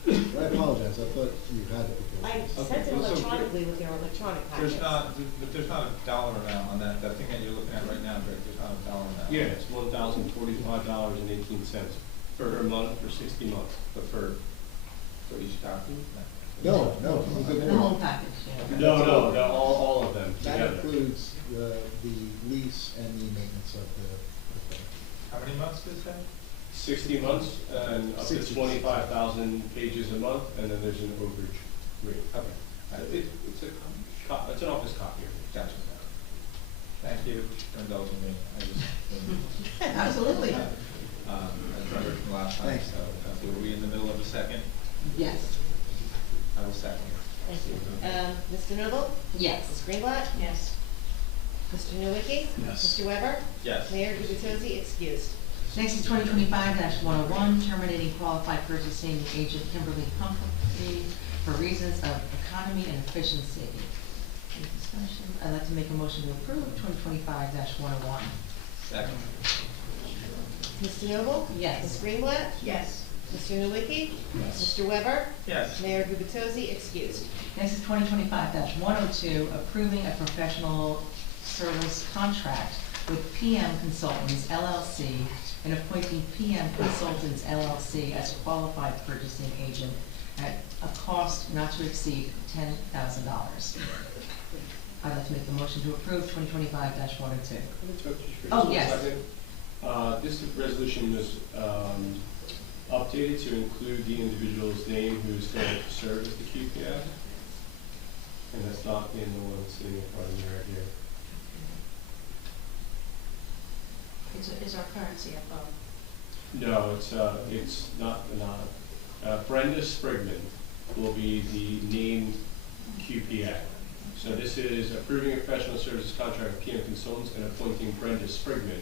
But I apologize, I thought you had it. I sent it electronically with your electronic packets. There's not a dollar amount on that thing that you're looking at right now, Greg. There's not a dollar amount. Yeah, it's $1,045.18 per month for 60 months. But for each copy? No. The whole package, yeah. No, all of them That together. includes the lease and the maintenance of the equipment. How many months is that? 60 months and up to 60. 25,000 pages a month, and then there's an overage rate. Okay. It's It's an office copier. Gotcha. Thank you for indulging me. I just Absolutely. I remember from last time. Thanks. So were we in the middle of a second? Yes. I will second. Thank you. Mr. Noble? Yes. Ms. Greenblatt? Yes. Mr. Nowicki? Yes. Mr. Weber? Yes. Mayor Gubitosi excused. Next is 2025-101, terminating qualified purchasing agent Kimberly Humphrey for reasons of economy and efficiency. Any discussion? I'd like to make a motion to approve 2025-101. Second. Mr. Noble? Yes. Ms. Greenblatt? Yes. Mr. Nowicki? Yes. Mr. Weber? Yes. Mayor Gubatosi, excused. Next is 2025-102, approving a professional service contract with PM Consultants LLC and appointing PM Consultants LLC as qualified purchasing agent at a cost not to exceed $10,000. I'd like to make the motion to approve 2025-102. Oh, yes. This resolution was updated to include the individual's name who's going to serve as the QPF. And that's not in the one sitting in front of me right here. Is our current CFO? No, it's not. Brenda Sprigman will be the named QPA. So this is approving a professional services contract with PM Consultants and appointing Brenda Sprigman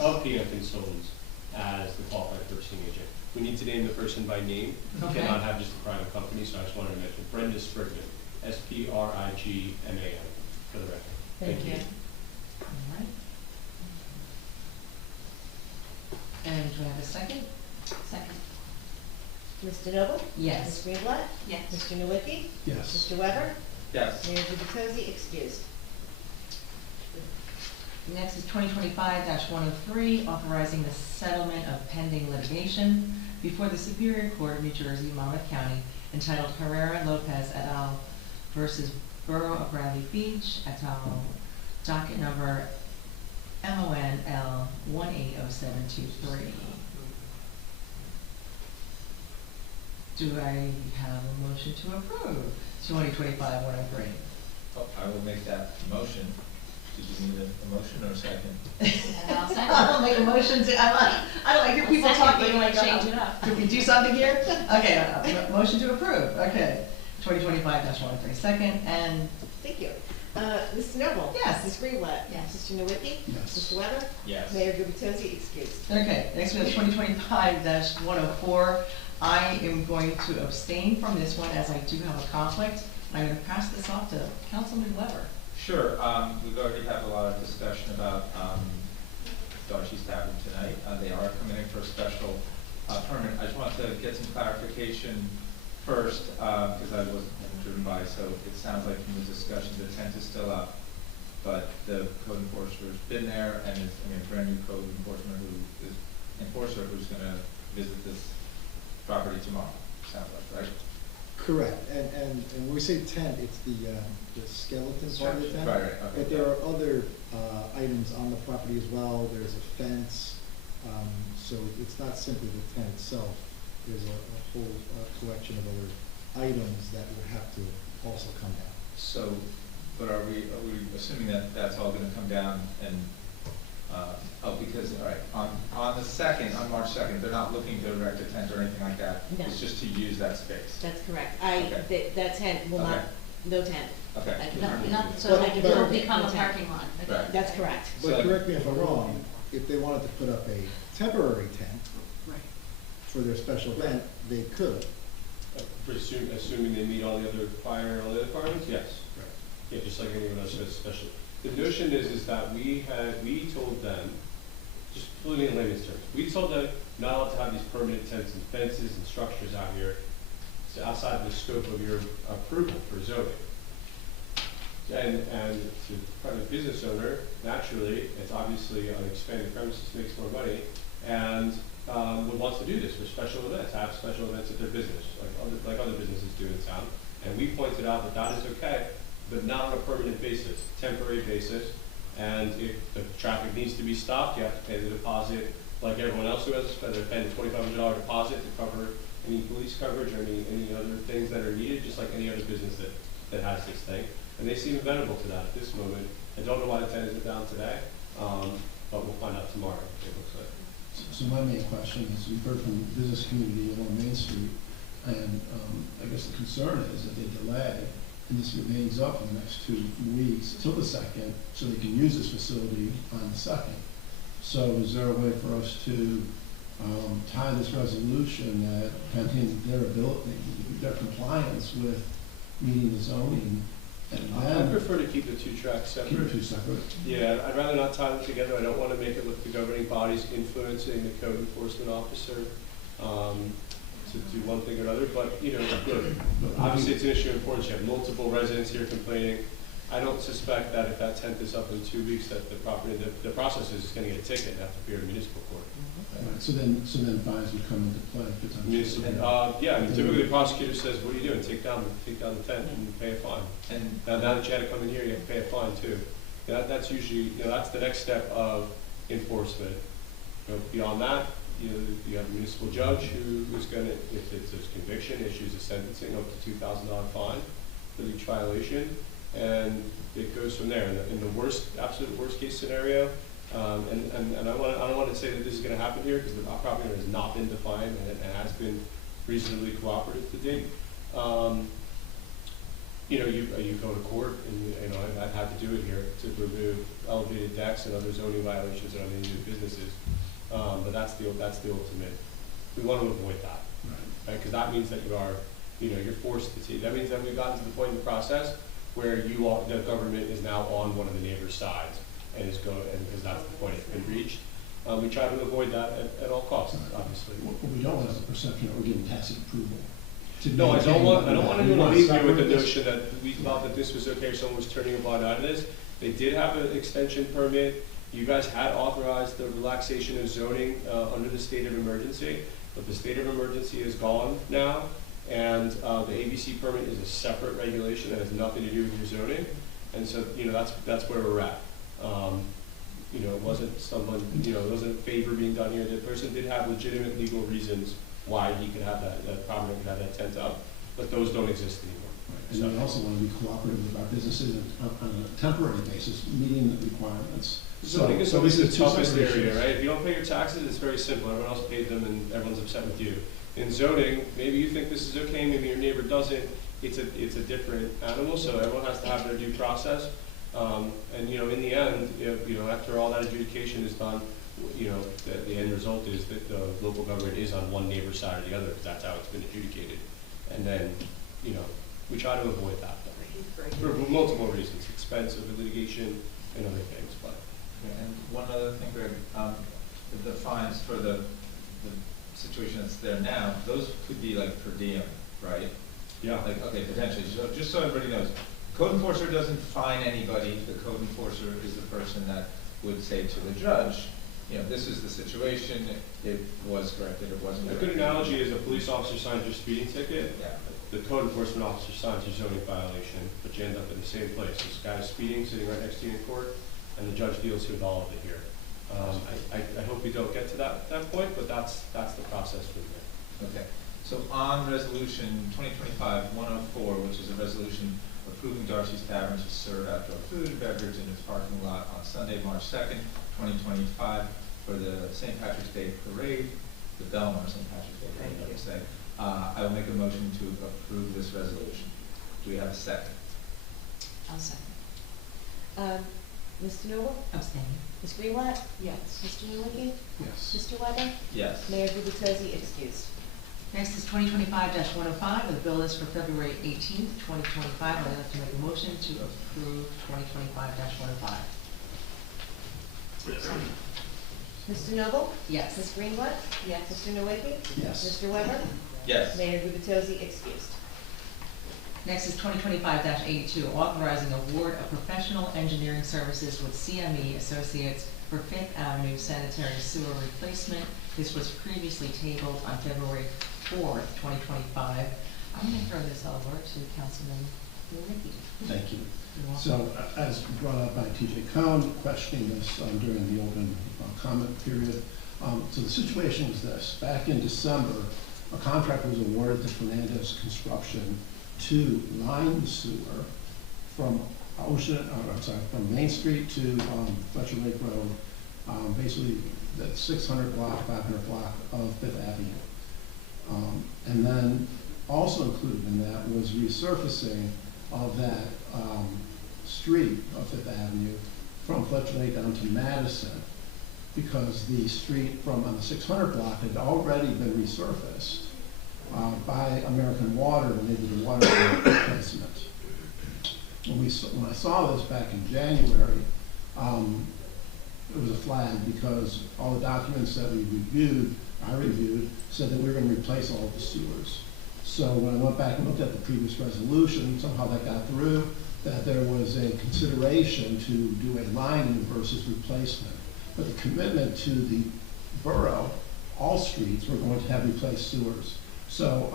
of PM Consultants as the qualified purchasing agent. We need to name the person by name. We Okay. cannot have just a private company, so I just wanted to mention Brenda Sprigman, Sprigman, for the record. Thank you. All right. And do I have a second? Second. Mr. Noble? Yes. Ms. Greenblatt? Yes. Mr. Nowicki? Yes. Mr. Weber? Yes. Mayor Gubatosi, excused. Next is 2025-103, authorizing the settlement of pending litigation before the Superior Court of New Jersey, Monmouth County, entitled Herrera Lopez et al. Versus Borough of Bradley Beach et al. Docket number MONL 180723. Do I have a motion to approve 2025-103? Oh, I will make that motion. Did you need a motion or a second? And I'll second. I'll make a motion to, I don't hear people Second, talking but like, change it up. Can we do something here? Okay, motion to approve, okay. 2025-103, second, and Thank you. Mr. Noble? Yes. Ms. Greenblatt? Yes. Mr. Nowicki? Yes. Mr. Weber? Yes. Mayor Gubatosi, excused. Okay, next we have 2025-104. I am going to abstain from this one as I do have a conflict. I'm going to pass this off to Councilman Weber. Sure, we've already had a lot of discussion about Darcy's Tavern tonight. They are coming in for a special permit. I just wanted to get some clarification first, because I haven't driven by, so it sounds like from the discussion the tent is still up, but the code enforcer's been there, and is, a brand new code enforcer who's going to visit this property tomorrow, sounds like, right? Correct, and when we say tent, it's the skeleton part of the tent. Right, okay. But there are other items on the property as well. There's a fence, so it's not simply the tent itself. There's a whole collection of other items that would have to also come down. So, but are we assuming that that's all gonna come down and, because, all right, on the second, on March 2nd, they're not looking to erect a tent or anything like that? No. It's just to use that space? That's correct. Okay. That tent will not, Okay. no tent. Okay. So But- it will but- become a but- parking lot. Right. That's correct. But So- correct me if I'm wrong, if they wanted to put up a temporary tent Right. for their special event, they could. Assuming they meet all the other fire and all the other requirements, yes. Right. Yeah, just like anyone else that's special. The notion is that we told them, just putting it in layman's terms, we told them not allowed to have these permanent tents and fences and structures out here. It's outside the scope of your approval for zoning. And to private business owner, naturally, it's obviously an expanded premises makes more money, and would want to do this for special events, have special events at their business, like other businesses do in town. And we pointed out that that is okay, but not on a permanent basis, temporary basis. And if the traffic needs to be stopped, you have to pay the deposit like everyone else who has, they're paying a $2,500 deposit to cover any police coverage or any other things that are needed, just like any other business that has this thing. And they seem amenable to that at this moment. I don't know why the tent isn't down today, but we'll find out tomorrow, it looks like. So my main question is, we've heard from the business community along Main Street, and I guess the concern is that they delay, and this remains up in the next 2 weeks till the 2nd, so they can use this facility on the 2nd. So is there a way for us to tie this resolution that contains their ability, their compliance with meeting the zoning And I then, prefer to keep the two tracks separate. keep the two separate. Yeah, I'd rather not tie them together. I don't want to make it look the governing body's influencing the code enforcement officer to do one thing or another. But, you know, look, obviously it's an issue of importance. You have multiple residents here complaining. I don't suspect that if that tent is up in 2 weeks, that the process is going to get a ticket and have to appear in municipal court. Right, so then fines would come into play potentially. Yeah, I mean, typically the prosecutor says, what are you doing? Take down the tent and pay a fine. And now that you had to come in here, you have to pay a fine too. That's usually, that's the next step of enforcement. Beyond that, you have a municipal judge who is going to, if it's a conviction, issues a sentencing up to $2,000 fine for each violation, and it goes from there. In the absolute worst case scenario, and I don't want to say that this is going to happen here because the property owner has not been defined and has been reasonably cooperative to date. You go to court, and I've had to do it here to remove elevated decks and other zoning violations on any new businesses. But that's the ultimate. We want to avoid that, right? Because that means that you're forced to take. That means that we've gotten to the point in the process where the government is now on one of the neighbor's sides. And because that's the point it's been reached. We try to avoid that at all costs, obviously. What we don't want is the perception that we're giving tacit approval. No, I don't want anyone to leave me with the notion that we thought that this was okay, someone was turning a blind eye to this. They did have an extension permit. You guys had authorized the relaxation of zoning under the state of emergency, but the state of emergency is gone now, and the ABC permit is a separate regulation that has nothing to do with your zoning, and so that's where we're at. It wasn't it wasn't a favor being done here. The person did have legitimate legal reasons why he could have that property could have that tent up, but those don't exist anymore. Right. And we also want to be cooperative with our businesses on a temporary basis, meeting the requirements. Zoning is always the toughest area, right? If you don't pay your taxes, it's very simple. Everyone else paid them and everyone's upset with you. In zoning, maybe you think this is okay, maybe your neighbor doesn't. It's a different animal, so everyone has to have their due process. And in the end, after all that adjudication is done, the end result is that the local government is on one neighbor's side or the other, because that's how it's been adjudicated. And then, we try to avoid that for multiple reasons, expense of litigation and other things. But and one other thing, Greg, the fines for the situation that's there now, those could be like per diem, right? Yeah. Like, okay, potentially. So just so everybody knows, code enforcer doesn't fine anybody. The code enforcer is the person that would say to the judge, this is the situation, it was corrected, it wasn't a corrected. good analogy is a police officer signs your speeding ticket. Yeah. The code enforcement officer signs your zoning violation, but you end up in the same place. This guy's speeding, sitting right next to you in court, and the judge deals with all of it here. I hope we don't get to that point, but that's the process from there. Okay. So on resolution 2025-104, which is a resolution approving Darcy's Tavern to serve outdoor food and beverage in its parking lot on Sunday, March 2nd, 2025 for the St. Patrick's Day Parade, the Belmar St. Patrick's Day Parade, I would say. I will make a motion to approve this resolution. Do we have a second? I'll second. Mr. Noble? Abstaining. Ms. Greenblatt? Yes. Mr. Nowicki? Yes. Mr. Weber? Yes. Mayor Gubitosi, excused. Next is 2025-105, the bill is for February 18th, 2025. I'd like to make a motion to approve 2025-105. Mr. Noble? Yes. Ms. Greenblatt? Yes. Mr. Nowicki? Yes. Mr. Weber? Yes. Mayor Gubitosi, excused. Next is 2025-82, authorizing award of professional engineering services with CME Associates for Fifth Avenue sanitary sewer replacement. This was previously tabled on February 4th, 2025. I'm going to throw this over to Councilman Nowicki. Thank you. You're welcome. So, as brought up by T.J. Cohn, questioning this during the open comment period. So the situation is this. Back in December, a contract was awarded to Fernandez Construction to line the sewer from from Main Street to Fletcher Lake Road, basically the 600 block, 500 block of Fifth Avenue. And then also included in that was resurfacing of that street of Fifth Avenue from Fletcher Lake down to Madison, because the street from on the 600 block had already been resurfaced by American Water, and they did a water replacement. when I saw this back in January, it was a flag because all the documents that I reviewed, said that we were gonna replace all of the sewers. So when I went back and looked at the previous resolution, somehow that got through, that there was a consideration to do a lining versus replacement. But the commitment to the borough, all streets were going to have replaced sewers. So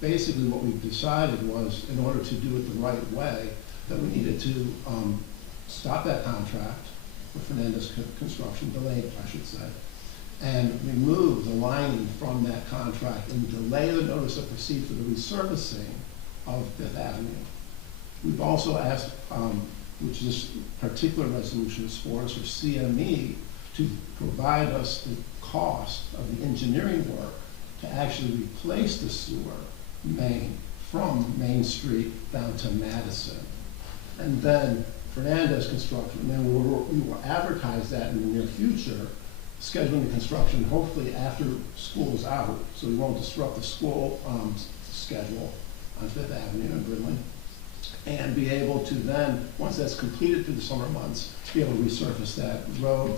basically what we decided was, in order to do it the right way, that we needed to stop that contract with Fernandez Construction, delay it, I should say, and remove the lining from that contract and delay the notice of proceed for the resurfacing of Fifth Avenue. We've also asked, which this particular resolution is for CME to provide us the cost of the engineering work to actually replace the sewer main from Main Street down to Madison. And then Fernandez Construction, and then we will advertise that in the near future, scheduling the construction hopefully after school is out, so we won't disrupt the school schedule on Fifth Avenue in Bridley, and be able to then, once that's completed through the summer months, be able to resurface that road,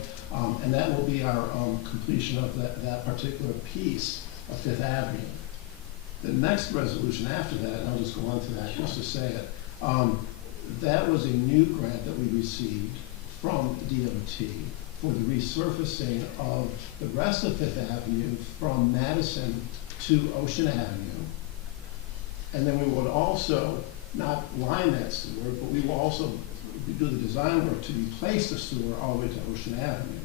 and that will be our completion of that particular piece of Fifth Avenue. The next resolution after that, and I'll just go on to that just to say it, that was a new grant that we received from DOT for the resurfacing of the rest of Fifth Avenue from Madison to Ocean Avenue. And then we would also not line that sewer, but we will also do the design work to replace the sewer all the way to Ocean Avenue.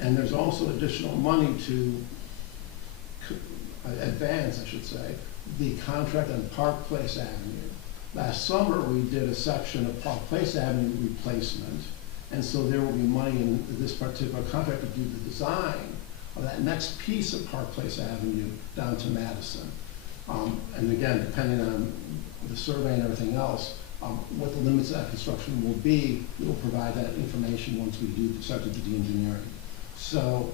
And there's also additional money to advance, I should say, the contract on Park Place Avenue. Last summer, we did a section of Park Place Avenue replacement, and so there will be money in this particular contract to do the design of that next piece of Park Place Avenue down to Madison. And again, depending on the survey and everything else, what the limits of that construction will be, we will provide that information once we do start to do the engineering. So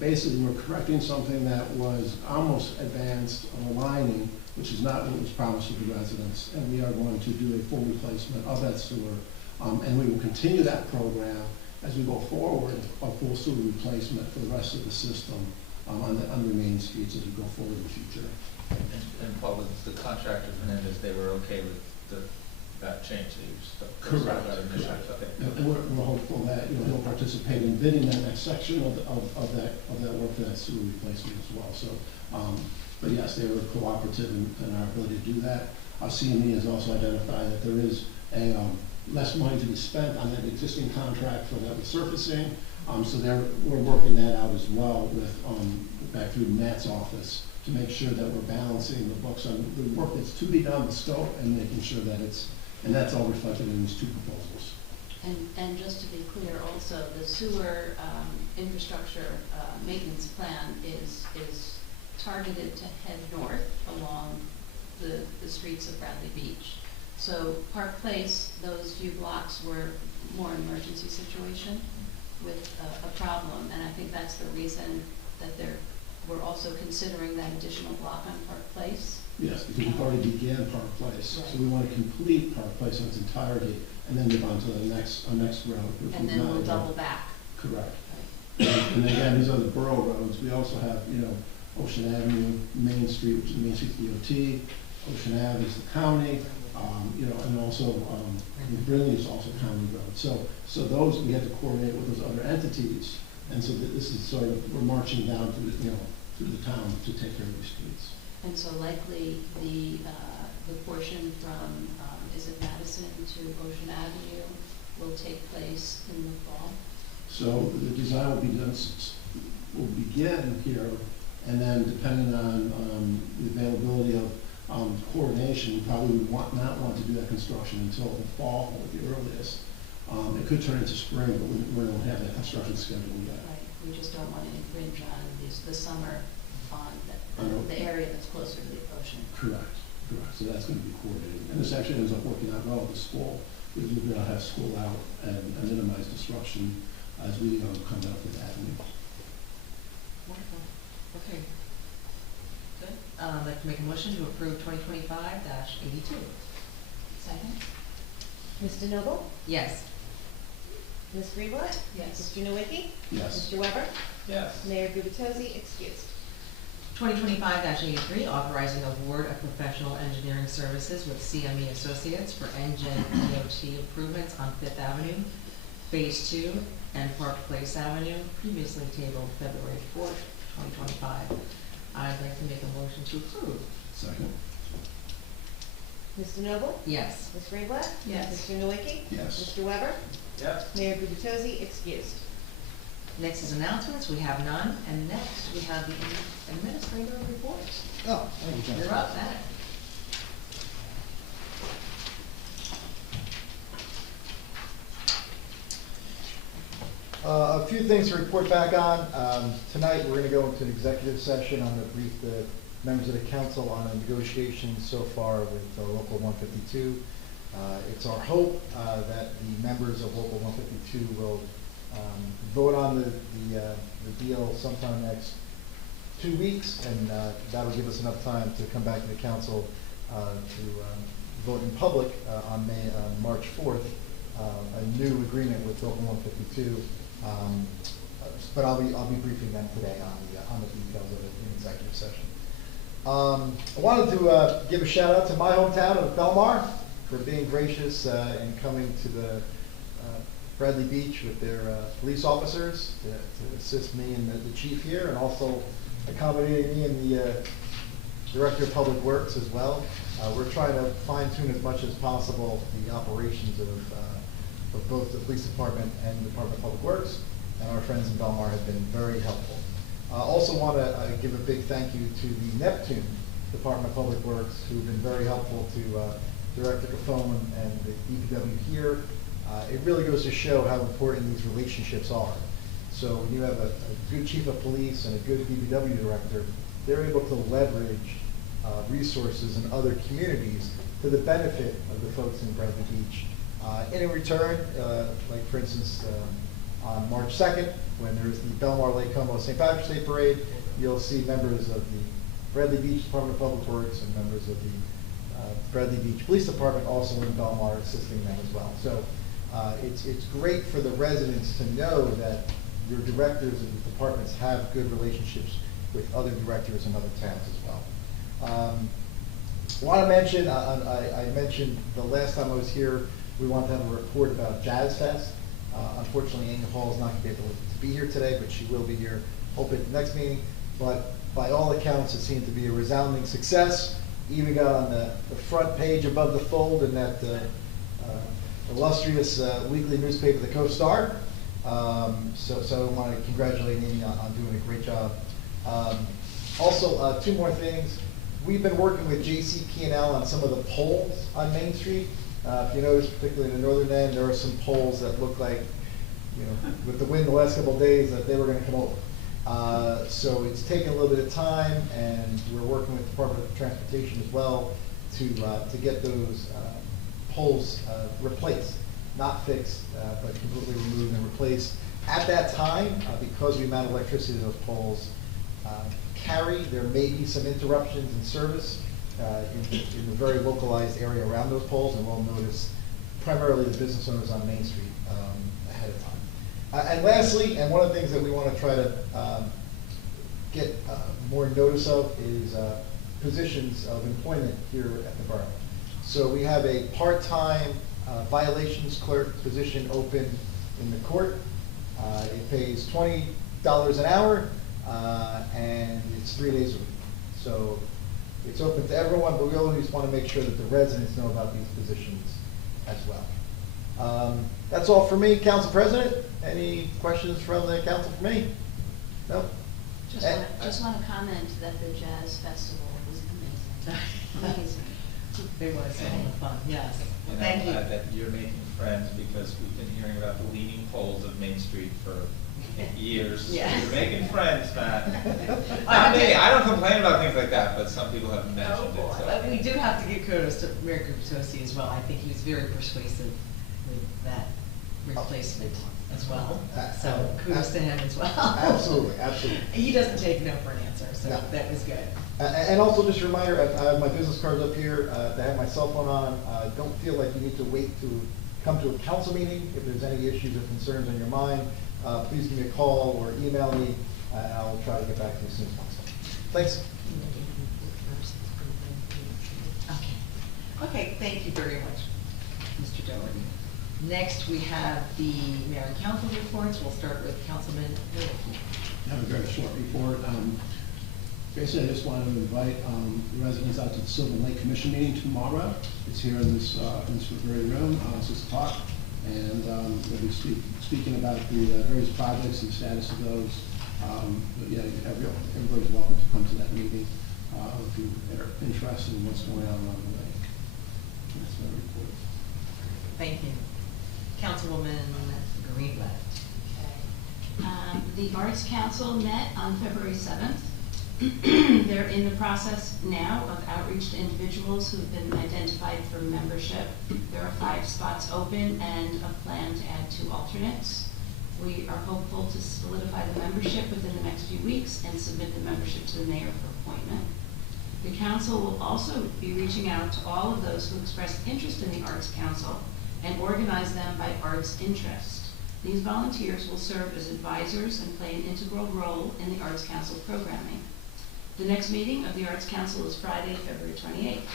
basically, we're correcting something that was almost advanced on lining, which is not what was promised to the residents, and we are going to do a full replacement of that sewer, and we will continue that program as we go forward, a full sewer replacement for the rest of the system on the main streets as we go forward in the future. And Paul, with the contractor Fernandez, they were okay with that change that you spoke Correct. about initially? Okay. And we're hopeful that he'll participate in bidding that next section of that work for that sewer replacement as well. So, but yes, they were cooperative in our ability to do that. Our CME has also identified that there is a less money to be spent on that existing contract for that resurfacing. So we're working that out as well with back through Matt's office to make sure that we're balancing the books on the work that's to be done, the scope, and making sure that and that's all reflected in these two proposals. And just to be clear also, the sewer infrastructure maintenance plan is targeted to head north along the streets of Bradley Beach. So Park Place, those few blocks were more an emergency situation with a problem, and I think that's the reason that we're also considering that additional block on Park Place. Yes, because we've already began Park Place, so we want to complete Park Place in its entirety and then move on to the next road. And then we'll double back. Correct. And again, these are the borough roads. We also have, Ocean Avenue, Main Street, which is Main Street DOT. Ocean Ave is the county, and also Brilliant is also county road. So those we have to coordinate with those other entities, and so this is sort of we're marching down through the town to take care of these streets. And so likely the portion from is it Madison to Ocean Avenue will take place in the fall. So the design will begin here, and then depending on the availability of coordination, we probably would not want to do that construction until the fall at the earliest. It could turn into spring, but we don't have that construction schedule yet. Right. We just don't want to infringe on the summer on the area that's closer to the ocean. Correct. So that's going to be coordinated. And this actually ends up working out well with the school, because we're going to have school out and minimize disruption as we come out with Avenue. Wonderful. Okay. Good. I'd like to make a motion to approve 2025-82. Second? Mr. Noble? Yes. Ms. Greenblatt? Yes. Mr. Nowicki? Yes. Mr. Weber? Yes. Mayor Gubatosi, excused. 2025-83, authorizing award of professional engineering services with CME Associates for engine DOT improvements on Fifth Avenue, Phase 2, and Park Place Avenue, previously tabled February 4th, 2025. I'd like to make a motion to approve. Second. Mr. Noble? Yes. Ms. Greenblatt? Yes. Mr. Nowicki? Yes. Mr. Weber? Yes. Mayor Gubatosi, excused. Next is announcements. We have none. And next, we have the administrator reports. Oh, thank you, Jennifer. You're up, Matt. A few things to report back on. Tonight, we're going to go into an executive session. I'm going to brief the members of the council on the negotiations so far with Local 152. It's our hope that the members of Local 152 will vote on the deal sometime next 2 weeks, and that'll give us enough time to come back to the council to vote in public on March 4th, a new agreement with Local 152. But I'll be briefing them today on the details of it in executive session. I wanted to give a shout out to my hometown of Belmar for being gracious in coming to the Bradley Beach with their police officers to assist me and the chief here, and also accommodating me and the Director of Public Works as well. We're trying to fine tune as much as possible the operations of both the police department and the Department of Public Works, and our friends in Belmar have been very helpful. I also want to give a big thank you to the Neptune Department of Public Works, who've been very helpful to Director Cafone and the DPW here. It really goes to show how important these relationships are. So when you have a good chief of police and a good DPW director, they're able to leverage resources in other communities to the benefit of the folks in Bradley Beach. And in return, like for instance, on March 2nd, when there's the Belmar Lake Como St. Patrick's Day Parade, you'll see members of the Bradley Beach Department of Public Works and members of the Bradley Beach Police Department also in Belmar assisting them as well. So it's great for the residents to know that your directors of the departments have good relationships with other directors in other towns as well. I want to mention, I mentioned the last time I was here, we want to have a report about Jazz Fest. Unfortunately, Amy Hall is not going to be able to be here today, but she will be here, hope at the next meeting. But by all accounts, it seemed to be a resounding success. Even got on the front page above the fold in that illustrious weekly newspaper, the Co-Star. So I want to congratulate Amy on doing a great job. Also, two more things. We've been working with JCP&L on some of the poles on Main Street. If you notice, particularly in the northern end, there are some poles that look like, you know, with the wind the last couple of days, that they were going to come over. So it's taken a little bit of time, and we're working with the Department of Transportation as well to get those poles replaced, not fixed, but completely removed and replaced. At that time, because the amount of electricity those poles carry, there may be some interruptions in service in the very localized area around those poles, and we'll notice primarily the business owners on Main Street ahead of time. And lastly, and one of the things that we want to try to get more notice of is positions of employment here at the borough. So we have a part-time violations clerk position open in the court. It pays $20 an hour, and it's 3 days a week. So it's open to everyone, but we always want to make sure that the residents know about these positions as well. That's all for me, Council President. Any questions from the council for me? No? Just want to comment that the Jazz Festival was amazing. Amazing. It was so much fun, yes. And Thank I'm you. glad that you're making friends, because we've been hearing about the leaning poles of Main Street for years. Yes. You're making friends, Matt. Not me, I don't complain about things like that, but some people have mentioned it. So. But we do have to give kudos to Mayor Gubatosi as well. I think he was very persuasive with that replacement as well. So kudos to him as well. Absolutely, absolutely. He doesn't take no for an answer, so No. that was good. And also just a reminder, I have my business cards up here, they have my cell phone on. Don't feel like you need to wait to come to a council meeting. If there's any issues or concerns on your mind, please give me a call or email me, and I will try to get back to you as soon as possible. Thanks. Okay, thank you very much, Mr. Doherty. Next, we have the mayor and council reports. We'll start with Councilman Middleton. I have a very short report. Basically, I just wanted to invite the residents out to the Sylvan Lake Commission meeting tomorrow. It's here in this very room, 6 o'clock. And we'll be speaking about the various projects and the status of those. But yeah, everybody's welcome to come to that meeting if you are interested in what's going on around the lake. That's my report. Thank you. Councilwoman Greenblatt. The Arts Council met on February 7th. They're in the process now of outreach to individuals who have been identified for membership. There are 5 spots open and a plan to add 2 alternates. We are hopeful to solidify the membership within the next few weeks and submit the membership to the mayor for appointment. The council will also be reaching out to all of those who expressed interest in the Arts Council and organize them by arts interest. These volunteers will serve as advisors and play an integral role in the Arts Council programming. The next meeting of the Arts Council is Friday, February 28th.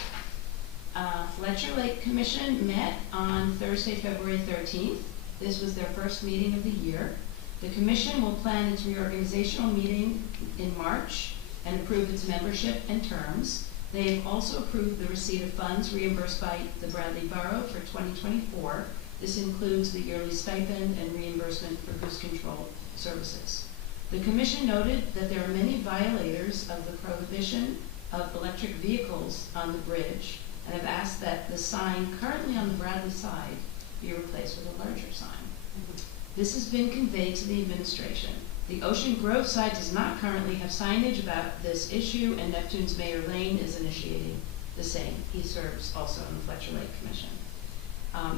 Fletcher Lake Commission met on Thursday, February 13th. This was their first meeting of the year. The commission will plan its reorganizational meeting in March and approve its membership and terms. They have also approved the receipt of funds reimbursed by the Bradley Borough for 2024. This includes the yearly stipend and reimbursement for cruise control services. The commission noted that there are many violators of the prohibition of electric vehicles on the bridge and have asked that the sign currently on the Bradley side be replaced with a larger sign. This has been conveyed to the administration. The Ocean Grove side does not currently have signage about this issue, and Neptune's Mayor Lane is initiating the same. He serves also on the Fletcher Lake Commission.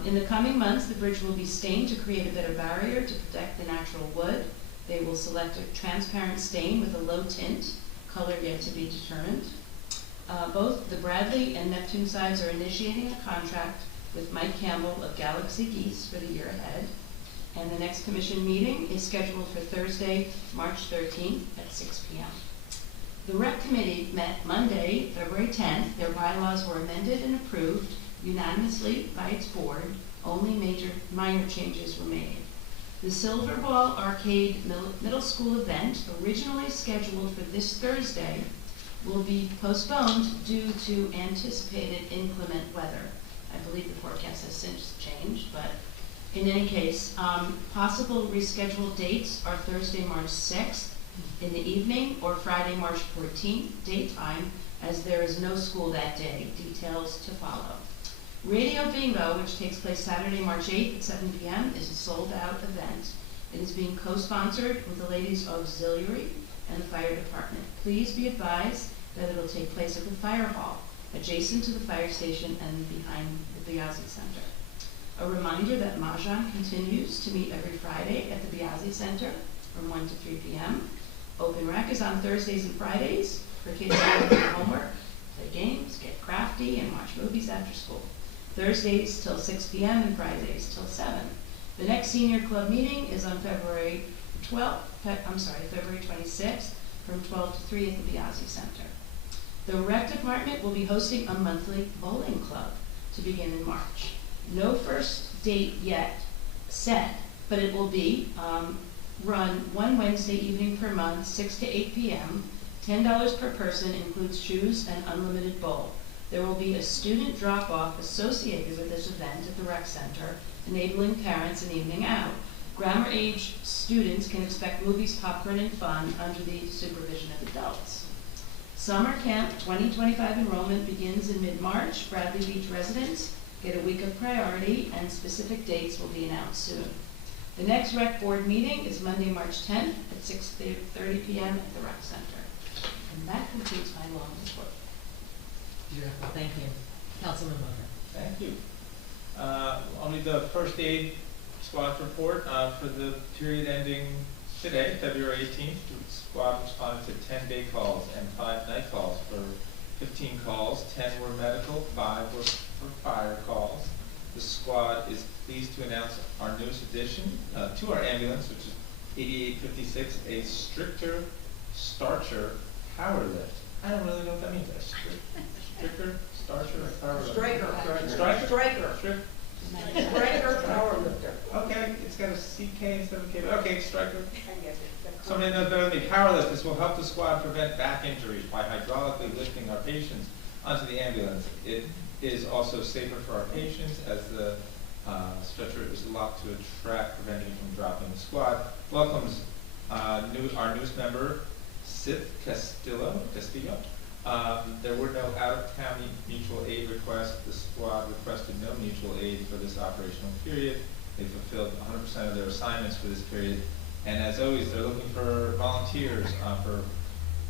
In the coming months, the bridge will be stained to create a better barrier to protect the natural wood. They will select a transparent stain with a low tint, color yet to be determined. Both the Bradley and Neptune sides are initiating a contract with Mike Campbell of Galaxy Geese for the year ahead. And the next commission meeting is scheduled for Thursday, March 13th at 6 p.m. The Rec Committee met Monday, February 10th. Their bylaws were amended and approved unanimously by its board. Only minor changes were made. The Silver Ball Arcade Middle School event, originally scheduled for this Thursday, will be postponed due to anticipated inclement weather. I believe the forecast has since changed, but in any case, possible rescheduled dates are Thursday, March 6th in the evening or Friday, March 14th daytime, as there is no school that day. Details to follow. Radio Bingo, which takes place Saturday, March 8th at 7 p.m., is a sold-out event. It is being co-sponsored with the Ladies Auxiliary and the Fire Department. Please be advised that it will take place at the Fire Hall, adjacent to the fire station and behind the Biazzi Center. A reminder that Mahjong continues to meet every Friday at the Biazzi Center from 1 to 3 p.m. Open Rec is on Thursdays and Fridays for kids who do homework, play games, get crafty, and watch movies after school. Thursdays till 6 p.m. and Fridays till 7. The next senior club meeting is on February 26th from 12 to 3 at the Biazzi Center. The Rec Department will be hosting a monthly bowling club to begin in March. No first date yet set, but it will be run one Wednesday evening per month, 6 to 8 p.m. $10 per person, includes shoes and unlimited bowl. There will be a student drop-off associated with this event at the rec center, enabling parents an evening out. Grammar-age students can expect movies, popcorn, and fun under the supervision of adults. Summer Camp 2025 enrollment begins in mid-March. Bradley Beach residents get a week of priority, and specific dates will be announced soon. The next rec board meeting is Monday, March 10th at 6:30 p.m. at the rec center. And that concludes my long report. Beautiful, thank you. Councilman Booker. Thank you. Only the first aid squad report for the period ending today, February 18th. The squad responded to 10 day calls and 5 night calls. For 15 calls, 10 were medical, 5 were for fire calls. the squad is pleased to announce our newest addition to our ambulance, which is 8856, a stricter starcher power lift. I don't really know what that means. Stricker, starcher, power lift. Striker. Striker. Striker power lifter. Okay, it's got a CK instead of a K. Okay, striker. Somebody knows better than me. Power lift. This will help the squad prevent back injuries by hydraulically lifting our patients onto the ambulance. It is also safer for our patients as the stretcher is locked to a track, preventing you from dropping. The squad welcomes our newest member, Sith Castillo. There were no out-of-county mutual aid requests. The squad requested no mutual aid for this operational period. They fulfilled 100% of their assignments for this period. And as always, they're looking for volunteers, for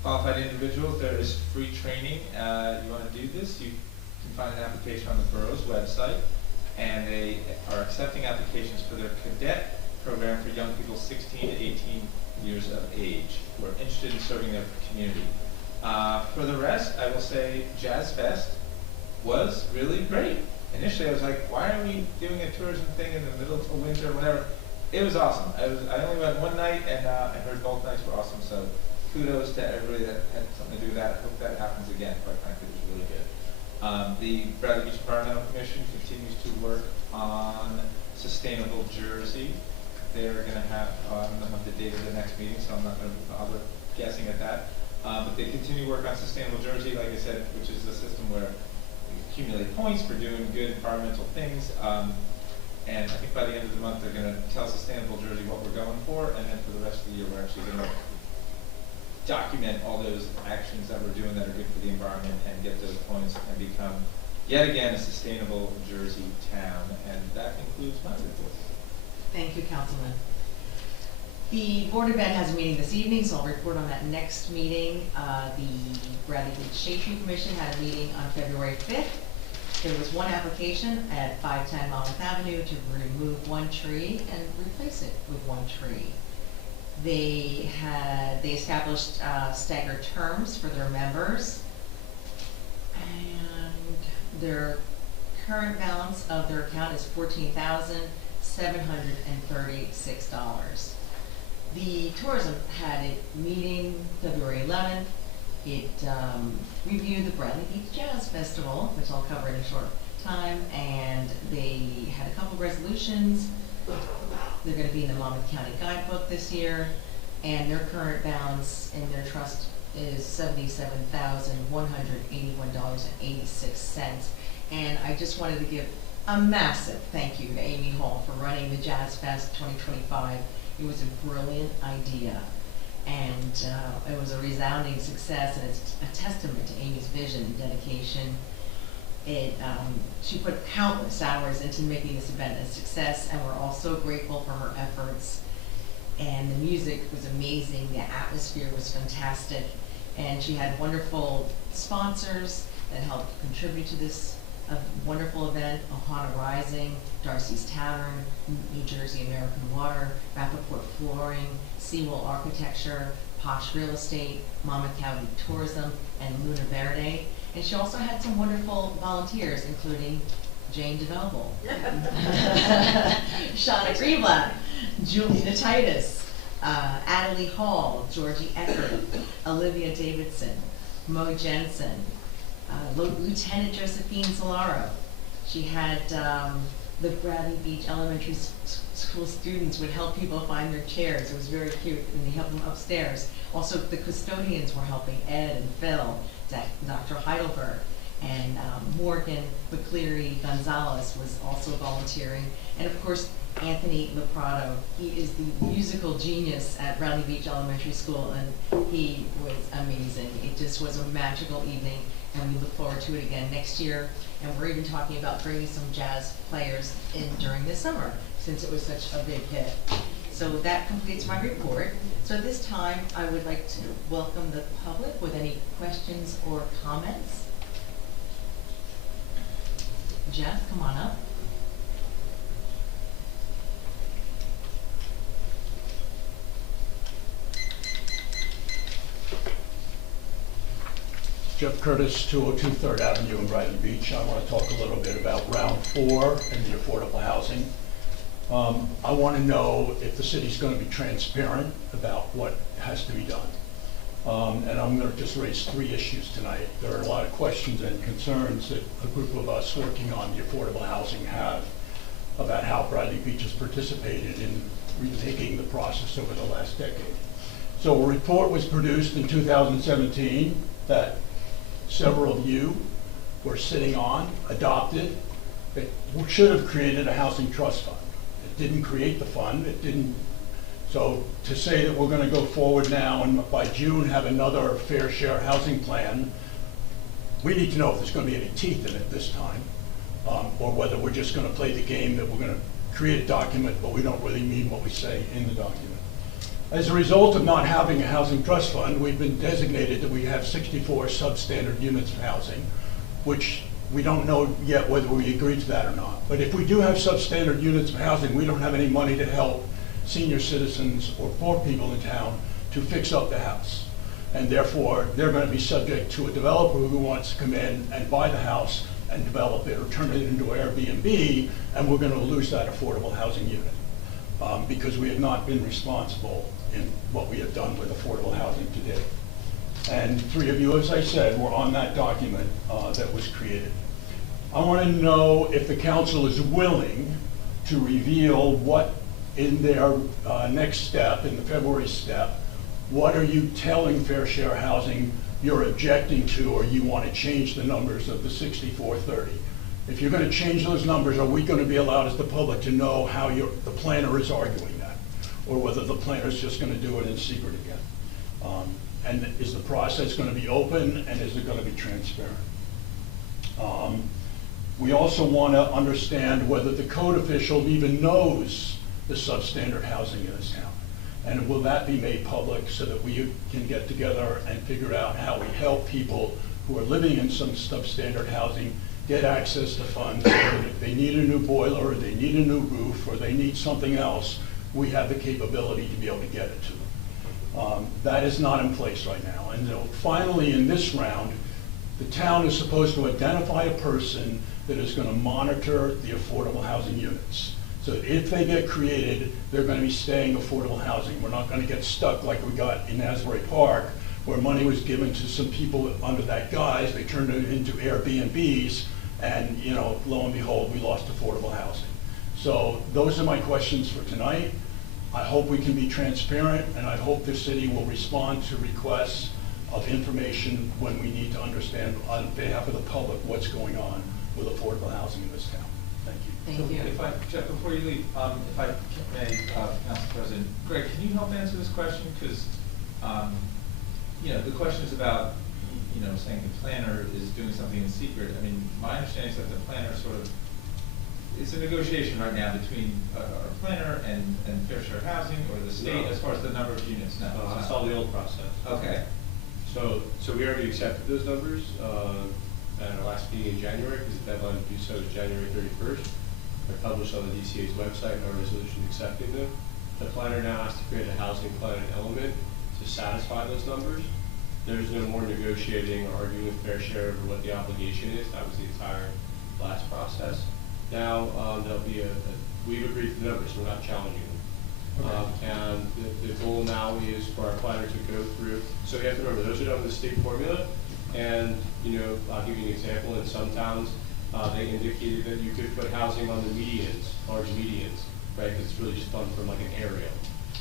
qualified individuals. There is free training. You want to do this, you can find an application on the borough's website. And they are accepting applications for their cadet program for young people 16 to 18 years of age who are interested in serving their community. For the rest, I will say Jazz Fest was really great. Initially, I was like, why are we doing a tourism thing in the middle of winter, whatever? It was awesome. I only went one night, and I heard both nights were awesome, so kudos to everybody that had something to do with that. I hope that happens again. Quite frankly, it was really good. The Bradley Beach Environmental Commission continues to work on sustainable Jersey. They're going to have, I don't have the date of the next meeting, so I'm not going to bother guessing at that. But they continue to work on Sustainable Jersey, like I said, which is a system where you accumulate points for doing good environmental things. And I think by the end of the month, they're going to tell Sustainable Jersey what we're going for, and then for the rest of the year, we're actually going to document all those actions that we're doing that are good for the environment and get those points and become, yet again, a sustainable Jersey town. And that concludes my report. Thank you, Councilman. The Board of Ed has a meeting this evening, so I'll report on that next meeting. The Bradley Beach Safety Commission had a meeting on February 5th. There was one application at 510 Monmouth Avenue to remove one tree and replace it with one tree. They established staggered terms for their members, and their current balance of their account is $14,736. The tourism had a meeting February 11th. It reviewed the Bradley Beach Jazz Festival, which I'll cover in a short time, and they had a couple resolutions. They're going to be in the Monmouth County Guidebook this year, and their current balance in their trust is $77,181.86. And I just wanted to give a massive thank you to Amy Hall for running the Jazz Fest 2025. It was a brilliant idea, and it was a resounding success, and it's a testament to Amy's vision and dedication. She put countless hours into making this event a success, and we're all so grateful for her efforts. And the music was amazing, the atmosphere was fantastic, and she had wonderful sponsors that helped contribute to this wonderful event: Ohana Rising, Darcy's Tavern, New Jersey American Water, Rappaport Flooring, Seawall Architecture, Posh Real Estate, Monmouth County Tourism, and Luna Verde. And she also had some wonderful volunteers, including Jane DeVelville, Shauna Greenblatt, Julia Titus, Adelie Hall, Georgie Eckert, Olivia Davidson, Mo Jensen, Lieutenant Josephine Solaro. She had the Bradley Beach Elementary School students would help people find their chairs. It was very cute, and they helped them upstairs. Also, the custodians were helping, Ed and Phil, Dr. Heidelberg, and Morgan McCleary Gonzalez was also volunteering. And of course, Anthony Leprado. He is the musical genius at Bradley Beach Elementary School, and he was amazing. It just was a magical evening, and we look forward to it again next year. And we're even talking about bringing some jazz players in during this summer, since it was such a big hit. So that completes my report. So at this time, I would like to welcome the public with any questions or comments. Jeff, come on up. Jeff Curtis, 202 3rd Avenue in Bradley Beach. I want to talk a little bit about round 4 and the affordable housing. I want to know if the city's going to be transparent about what has to be done. And I'm going to just raise 3 issues tonight. There are a lot of questions and concerns that a group of us working on the affordable housing have about how Bradley Beach has participated in remaking the process over the last decade. So a report was produced in 2017 that several of you were sitting on, adopted. It should have created a housing trust fund. It didn't create the fund. It didn't. So to say that we're going to go forward now and by June have another fair share housing plan, we need to know if there's going to be any teeth in it this time, or whether we're just going to play the game that we're going to create a document, but we don't really mean what we say in the document. As a result of not having a housing trust fund, we've been designated that we have 64 substandard units of housing, which we don't know yet whether we agree to that or not. But if we do have substandard units of housing, we don't have any money to help senior citizens or poor people in town to fix up the house. And therefore, they're going to be subject to a developer who wants to come in and buy the house and develop it or turn it into Airbnb, and we're going to lose that affordable housing unit because we have not been responsible in what we have done with affordable housing today. And 3 of you, as I said, were on that document that was created. I want to know if the council is willing to reveal what in their next step, in the February step, what are you telling Fair Share Housing you're objecting to, or you want to change the numbers of the 6430? If you're going to change those numbers, are we going to be allowed as the public to know how the planner is arguing that, or whether the planner is just going to do it in secret again? And is the process going to be open, and is it going to be transparent? We also want to understand whether the code official even knows the substandard housing in this town. And will that be made public so that we can get together and figure out how we help people who are living in some substandard housing get access to funds so that if they need a new boiler, or they need a new roof, or they need something else, we have the capability to be able to get it to them. That is not in place right now. And finally, in this round, the town is supposed to identify a person that is going to monitor the affordable housing units. So if they get created, they're going to be staying affordable housing. We're not going to get stuck like we got in Asbury Park, where money was given to some people under that guise. They turned it into Airbnbs, and lo and behold, we lost affordable housing. So those are my questions for tonight. I hope we can be transparent, and I hope the city will respond to requests of information when we need to understand on behalf of the public what's going on with affordable housing in this town. Thank you. Thank you. If I, Jeff, before you leave, if I may, Council President, Greg, can you help answer this question? Because, the question is about, saying the planner is doing something in secret. I mean, my understanding is that the planner it's a negotiation right now between our planner and Fair Share Housing or the state as far as the number of units now. I saw the old process. Okay. So we already accepted those numbers at our last meeting in January, because the deadline to do so is January 31st. They're published on the DCA's website and our resolution accepting them. The planner now has to create a housing planning element to satisfy those numbers. There's no more negotiating or arguing with Fair Share over what the obligation is. That was the entire last process. Now there'll be we've agreed to the numbers, so we're not challenging them. Okay. And the goal now is for our planner to go through. So you have to remember, those are done with the state formula. And I'll give you an example. In some towns, they indicated that you could put housing on the medians, large medians, right? Because it's really just done from like an aerial.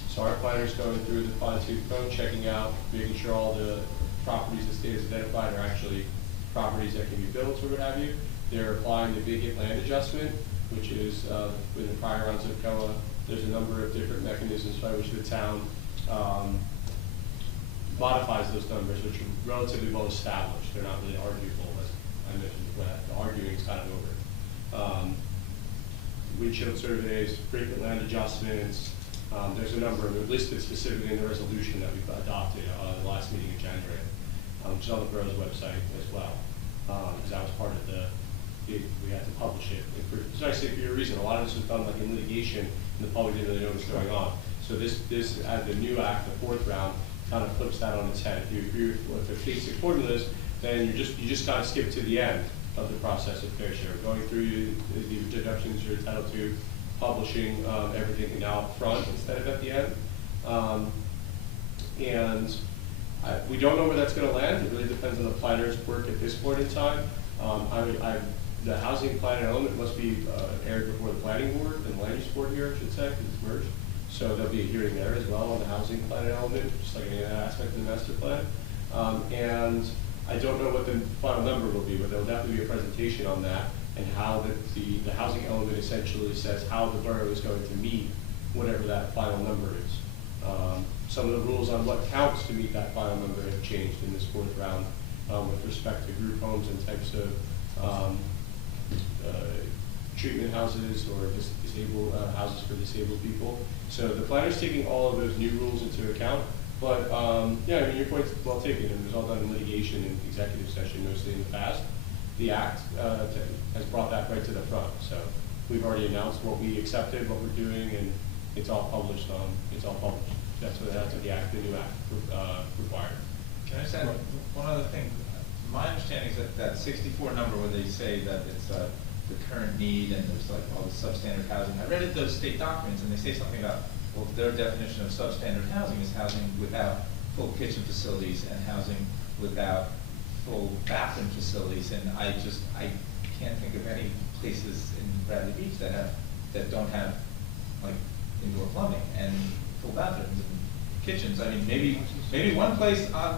So our planner's going through the fine-tooth comb, checking out, making sure all the properties the state has identified are actually properties that can be built or what have you. They're applying the big hit land adjustment, which is in the prior rounds of COA. There's a number of different mechanisms by which the town modifies those numbers, which are relatively well established. They're not really arguable, as I mentioned before. The arguing is kind of over. Windshield surveys, frequent land adjustments. There's a number of them listed specifically in the resolution that we've adopted the last meeting in January, which is on the borough's website as well, because that was part of we had to publish it. So I say for your reason, a lot of this was done like in litigation, and the public didn't really know what's going on. So this as the new act, the 4th round, kind of flips that on its head. If you agree with what the basic formulas, then you just kind of skip to the end of the process of fair share, going through the deductions you're entitled to, publishing everything now up front instead of at the end. We don't know where that's going to land. It really depends on the planner's work at this point in time. The housing plan element must be aired before the planning board and land use board here, I should say, because it's merged. So there'll be a hearing there as well on the housing plan element, just like any other aspect of the master plan. And I don't know what the final number will be, but there'll definitely be a presentation on that and how the housing element essentially says how the borough is going to meet whatever that final number is. Some of the rules on what counts to meet that final number have changed in this fourth round with respect to group homes and types of treatment houses or disabled houses for disabled people. So the planner's taking all of those new rules into account. But yeah, I mean, your point's well taken, and it was all done in litigation and executive session mostly in the past. The Act has brought that right to the front. So we've already announced what we accepted, what we're doing, and it's all published. It's all published. That's what the Act, the new Act, required. Can I just add one other thing? My understanding is that that 64 number where they say that it's the current need and there's like all the substandard housing. I read those state documents and they say something about, well, their definition of substandard housing is housing without full kitchen facilities and housing without full bathroom facilities. And I can't think of any places in Bradley Beach that don't have like indoor plumbing and full bathrooms and kitchens. I mean, maybe one place I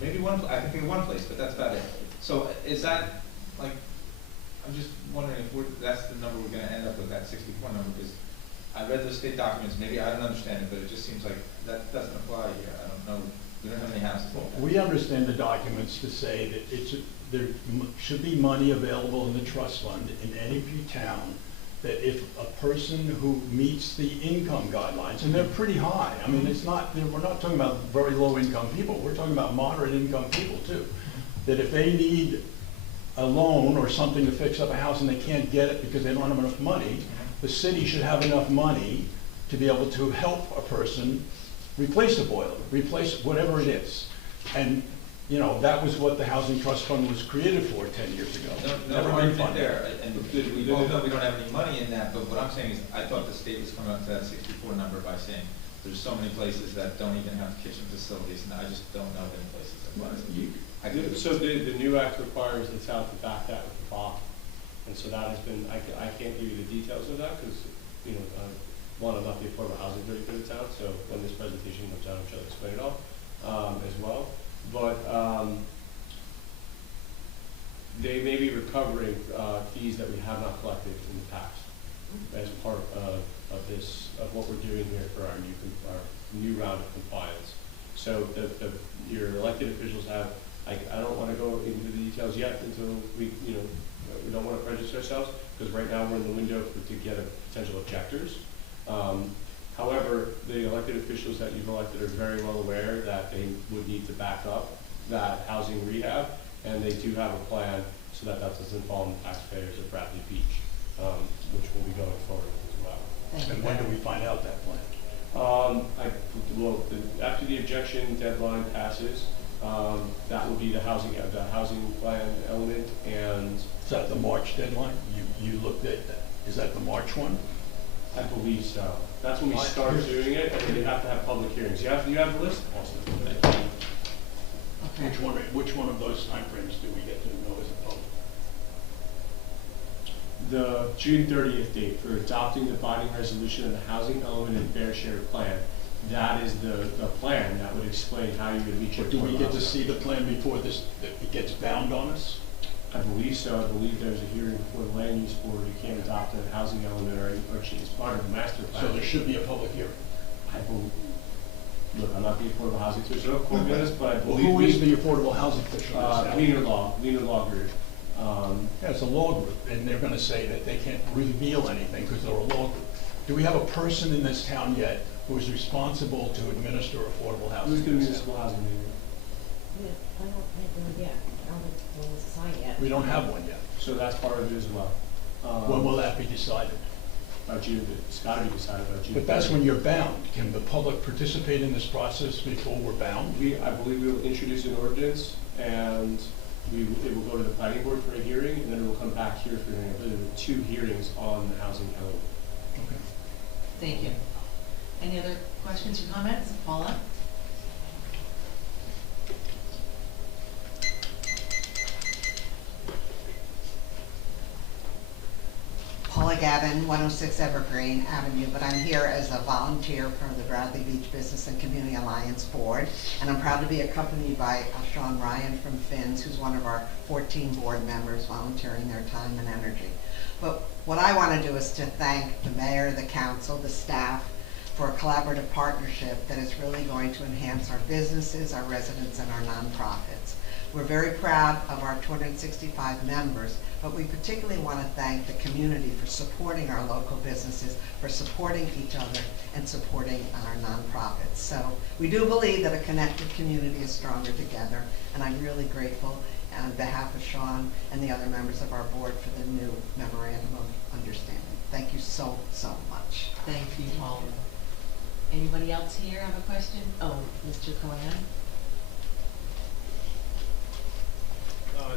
can think of one place, but that's about it. So is that like, I'm just wondering if that's the number we're going to end up with, that 64 number, because I read those state documents, maybe I don't understand it, but it just seems like that doesn't apply here. I don't know, we don't have any houses like that. We understand the documents to say that there should be money available in the trust fund in any town that if a person who meets the income guidelines, and they're pretty high, I mean, we're not talking about very low income people, we're talking about moderate income people too, that if they need a loan or something to fix up a house and they can't get it because they don't have enough money, the city should have enough money to be able to help a person replace the boiler, replace whatever it is. And you know, that was what the Housing Trust Fund was created for 10 years ago. No argument there, and we both know we don't have any money in that, but what I'm saying is, I thought the state was coming up to that 64 number by saying, there's so many places that don't even have kitchen facilities, and I just don't know of any places that So the new Act requires the town to back that with the bond. And so that has been, I can't give you the details of that, because, you know, one, I'm not the affordable housing authority for the town, so when this presentation comes out, I'm sure I'll explain it all as well. But they may be recovering fees that we have not collected in the past as part of what we're doing here for our new round of compliance. So your elected officials have, I don't want to go into the details yet until we don't want to prejudice ourselves, because right now we're in the window to get potential objectors. However, the elected officials that you've elected are very well aware that they would need to back up that housing rehab, and they do have a plan so that doesn't fall on the taxpayers of Bradley Beach, which we'll be going forward with as well. And when do we find out that plan? After the objection deadline passes, that will be the housing plan element. And is that the March deadline? You looked at that. Is that the March one? I believe so. That's when we start doing it, and then you have to have public hearings. You have the list, Austin. Okay. Which one of those timeframes do we get to know as a public? The June 30th date for adopting the binding resolution of the housing element and fair share plan. That is the plan that would explain how you would meet your. But do we get to see the plan before it gets bound on us? I believe so. I believe there's a hearing before the land use board. You can't adopt a housing element or it's part of the master plan. So there should be a public hearing. I believe. Look, I'm not the affordable housing official, don't quote me on this, but I believe. Who is the affordable housing official? Wiener Law Group. Yeah, it's a law group, and they're going to say that they can't reveal anything because they're a law group. Do we have a person in this town yet who is responsible to administer affordable housing? Who's doing municipal housing? Yeah, I don't think yet. I don't think one was assigned yet. We don't have one yet. So that's part of it as well. When will that be decided? By June. It's got to be decided by June. But that's when you're bound. Can the public participate in this process before we're bound? I believe we will introduce an ordinance, and it will go to the planning board for a hearing, and then it will come back here for hearing. There are 2 hearings on the housing element. Okay. Thank you. Any other questions or comments? Paula? Paula Gavin, 106 Evergreen Avenue, but I'm here as a volunteer for the Bradley Beach Business and Community Alliance Board, and I'm proud to be accompanied by Sean Ryan from Fins, who's one of our 14 board members volunteering their time and energy. But what I want to do is to thank the mayor, the council, the staff for a collaborative partnership that is really going to enhance our businesses, our residents, and our nonprofits. We're very proud of our 265 members, but we particularly want to thank the community for supporting our local businesses, for supporting each other, and supporting our nonprofits. So we do believe that a connected community is stronger together, and I'm really grateful on behalf of Sean and the other members of our board for the new memorandum of understanding. Thank you so, so much. Thank you, Paula. Anybody else here have a question? Oh, Mr. Cohen?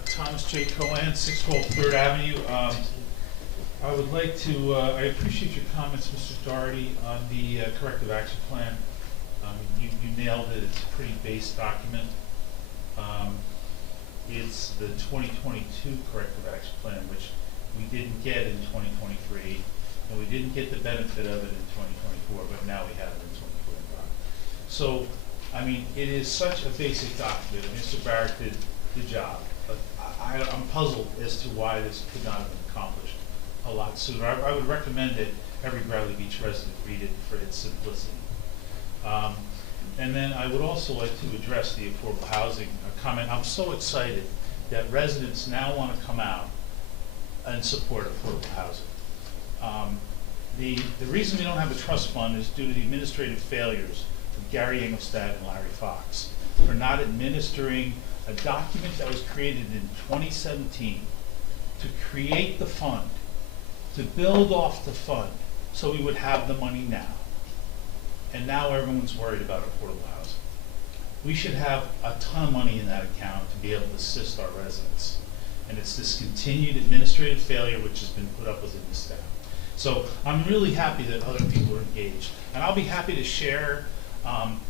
Thomas J. Cohen, 612 3rd Avenue. I would like to, I appreciate your comments, Mr. Doherty, on the corrective action plan. You nailed it. It's a pretty base document. It's the 2022 corrective action plan, which we didn't get in 2023, and we didn't get the benefit of it in 2024, but now we have it in 2025. So, I mean, it is such a basic document. Mr. Barrett did the job, but I'm puzzled as to why this could not have been accomplished a lot sooner. I would recommend that every Bradley Beach resident read it for its simplicity. And then I would also like to address the affordable housing comment. I'm so excited that residents now want to come out and support affordable housing. The reason we don't have a trust fund is due to the administrative failures of Gary Engelstad and Larry Fox for not administering a document that was created in 2017 to create the fund, to build off the fund, so we would have the money now. And now everyone's worried about affordable housing. We should have a ton of money in that account to be able to assist our residents. And it's this continued administrative failure which has been put up within the staff. So I'm really happy that other people are engaged. And I'll be happy to share.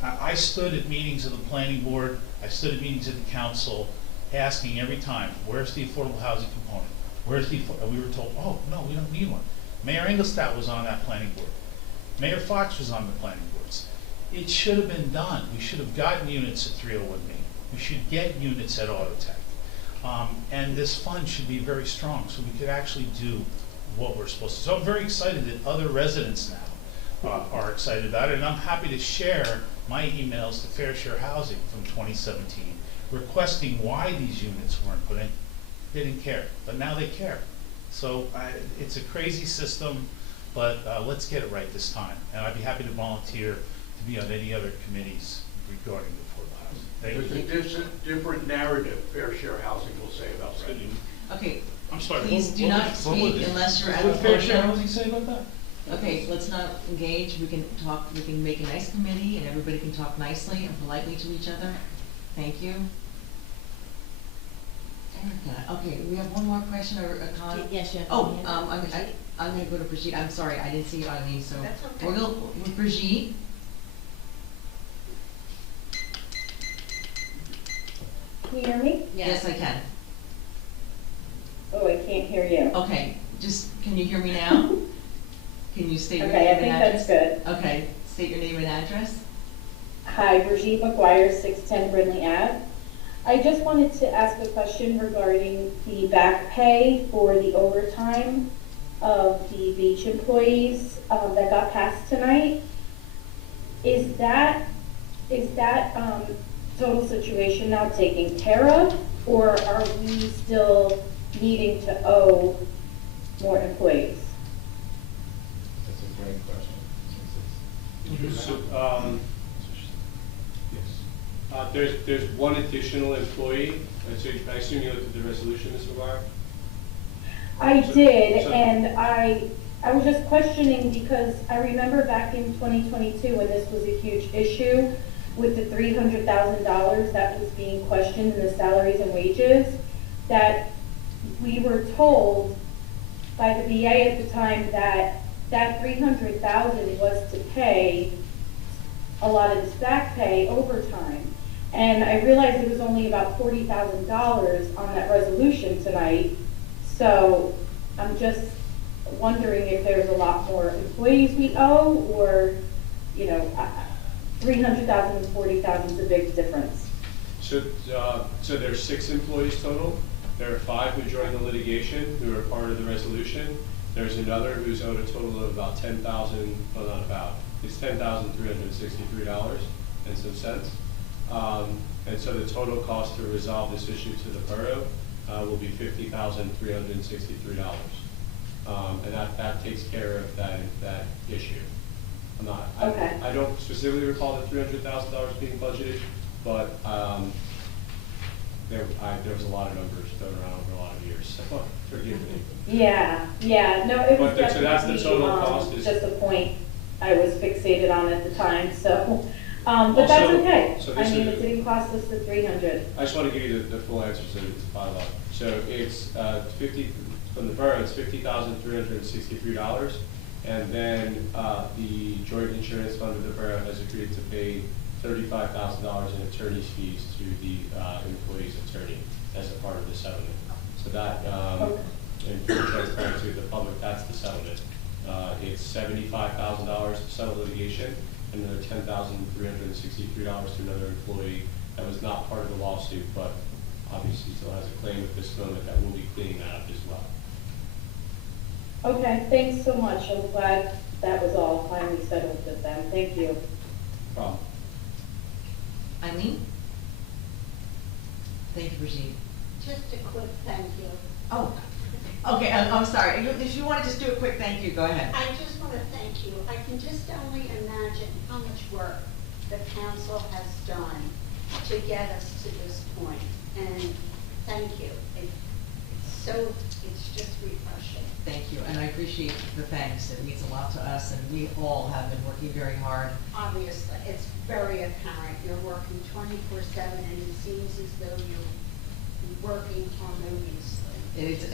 I stood at meetings of the planning board, I stood at meetings of the council, asking every time, where's the affordable housing component? Where's the, we were told, oh, no, we don't need one. Mayor Engelstad was on that planning board. Mayor Fox was on the planning boards. It should have been done. We should have gotten units at 301 Main. We should get units at Autotech. And this fund should be very strong so we could actually do what we're supposed to. So I'm very excited that other residents now are excited about it, and I'm happy to share my emails to Fair Share Housing from 2017 requesting why these units weren't put in. They didn't care, but now they care. So it's a crazy system, but let's get it right this time. And I'd be happy to volunteer to be on any other committees regarding the affordable housing. Thank There's a different narrative Fair Share Housing will say about that. Okay, I'm sorry. please do not speak unless you're at the What Fair Share podium. Housing say about that? Okay, let's not engage. We can talk, we can make a nice committee and everybody can talk nicely and politely to each other. Thank you. Erica, okay, we have one more question or a comment? Yes, you have Oh, one hand. I'm gonna go to Brigitte. I'm sorry, I didn't see it on me, so. That's okay. We'll go with Brigitte. Can you hear me? Yes, I can. Oh, I can't hear you. Okay, just, can you hear me now? Can you state your Okay, I name and think address? that's good. Okay, state your name and address. Hi, Brigitte McGuire, 610 Brindley Ave. I just wanted to ask a question regarding the back pay for the overtime of the beach employees that got passed tonight. Is that total situation now taken care of, or are we still needing to owe more employees? That's a great question. So, there's one additional employee, so I assume you looked at the resolution, Ms. McGuire? I did, So- and I was just questioning because I remember back in 2022 when this was a huge issue with the $300,000 that was being questioned in the salaries and wages. that we were told by the VA at the time that that $300,000 was to pay a lot of this back pay overtime. And I realized it was only about $40,000 on that resolution tonight. So I'm just wondering if there's a lot more employees we owe, or, you know, 300,000 and 40,000 is a big difference. So there's 6 employees total. There are 5 who joined the litigation, who are part of the resolution. There's another who's owed a total of about $10,000, well, not about, it's $10,363 and some cents. And so the total cost to resolve this issue to the borough will be $50,363. And that takes care of that issue. Okay. I don't specifically recall the $300,000 being budgeted, but there was a lot of numbers thrown around over a lot of years, so forgive me. Yeah, no, it was But so that's the definitely total cost is. just a point I was fixated on at the time, so, but that's Also, okay. so I this mean, is- it didn't cost us the 300. I just want to give you the full answer so it's piled up. So it's 50, from the borough, it's $50,363. And then the joint insurance fund of the borough has agreed to pay $35,000 in attorney's fees to the employee's attorney as a part of the settlement. So that, in full transparency to the public, that's the settlement. It's $75,000 to settle litigation, and another $10,363 to another employee that was not part of the lawsuit, but obviously still has a claim at this moment that we'll be cleaning that up as well. Okay, thanks so much. I'm glad that was all finally settled with them. Thank you. Problem. Eileen? Thank you, Brigitte. Just a quick thank you. Oh, okay, I'm sorry. If you want to just do a quick thank you, go ahead. I just want to thank you. I can just only imagine how much work the council has done to get us to this point. And thank you. It's just refreshing. Thank you, and I appreciate the thanks. It means a lot to us, and we all have been working very hard. Obviously, it's very apparent. You're working 24/7, and it seems as though you're working harmoniously. It's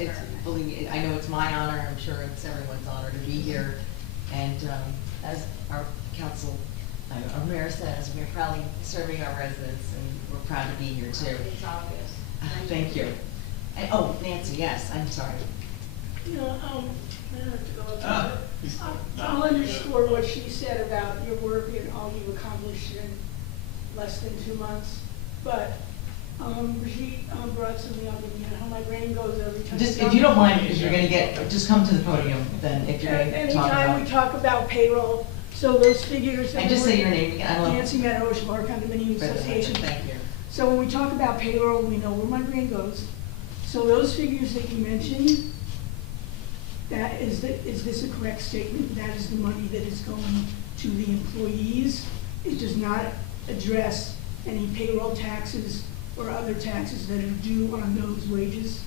believe me, I know it's my honor. I'm sure it's everyone's honor to be here. And as our council, our mayor says, we're proudly serving our residents, and we're proud to be here too. It's obvious. Thank you. And, oh, Nancy, yes, I'm sorry. You know, I don't have to go up to it. I'll underscore what she said about your work and all you've accomplished in less than 2 months. But Brigitte brought something up, and you know how my brain goes every time. Just, if you don't mind, because you're gonna get, just come to the podium then, if you're gonna talk Anytime about. we talk about payroll, so those figures. And just say your name again. I love- Nancy Meadows, Water Condominium For the record, Association. thank you. So when we talk about payroll, we know where my brain goes. So those figures that you mentioned, is this a correct statement? That is the money that is going to the employees. It does not address any payroll taxes or other taxes that are due on those wages.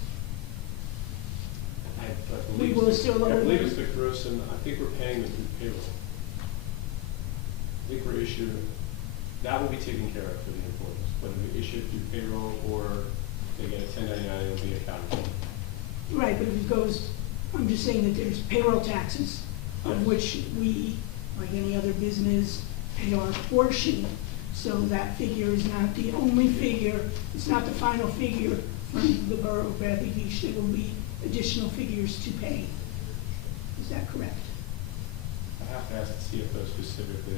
I We will still owe believe them. it's the gross, and I think we're paying them through payroll. I think we're issuing, that will be taken care of for the employees, whether we issue it through payroll or they get a 1099, it'll be accounted for. Right, but if it goes, I'm just saying that there's payroll taxes of which we, like any other business, pay our portion. So that figure is not the only figure, it's not the final figure from the Borough of Bradley Beach. There will be additional figures to pay. Is that correct? I have to ask the CFO specifically,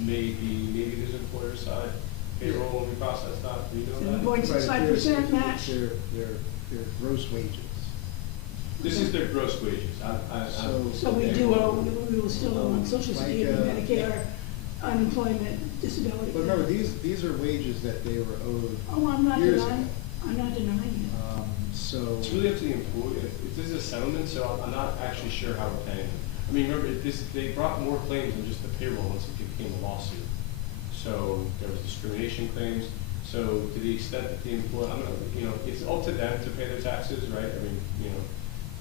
maybe there's employer side payroll when we process that, do you know that? 7.65% match. Their gross wages. This is their gross wages. So we do owe, we will still owe on Social Like, Security, Medicare, unemployment, disability. But remember, these are wages that they were owed Oh, I'm not years denying, ago. I'm not denying it. So. It's really up to the employee. If this is a settlement, so I'm not actually sure how we're paying them. I mean, remember, they brought more claims than just the payroll once it became a lawsuit. So there was discrimination claims. So to the extent that the employee, it's up to them to pay their taxes, right? I mean,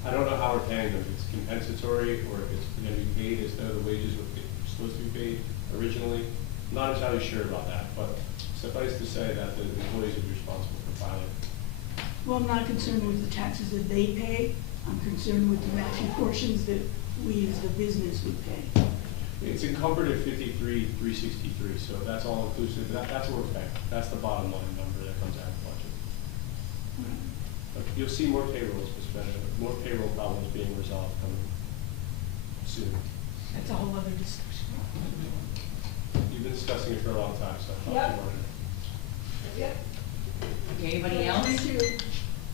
I don't know how we're paying them. If it's compensatory or if it's going to be paid as though the wages were supposed to be paid originally. I'm not entirely sure about that, but suffice to say that the employees will be responsible for filing. Well, I'm not concerned with the taxes that they pay. I'm concerned with the matching portions that we as the business would pay. It's encumbered at 53,363, so that's all inclusive, that's what we're paying. That's the bottom line number that comes out of the budget. But you'll see more payrolls, Mr. Bennett, more payroll problems being resolved coming soon. That's a whole other discussion. You've been discussing it for a long time, so I thought you wanted to. Okay, anybody else? Thank you.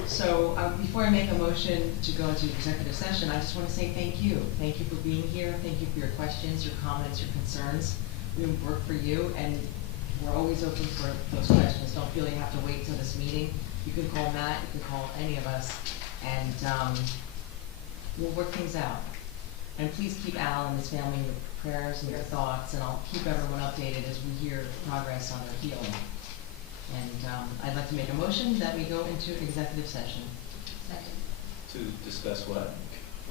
So, before I make a motion to go into executive session, I just want to say thank you. Thank you for being here. Thank you for your questions, your comments, your concerns. We work for you, and we're always open for those questions. Don't feel you have to wait till this meeting. You can call Matt, you can call any of us, and we'll work things out. And please keep Al and his family in your prayers and your thoughts, and I'll keep everyone updated as we hear progress on their healing. And I'd like to make a motion that we go into executive session. Second. To discuss what?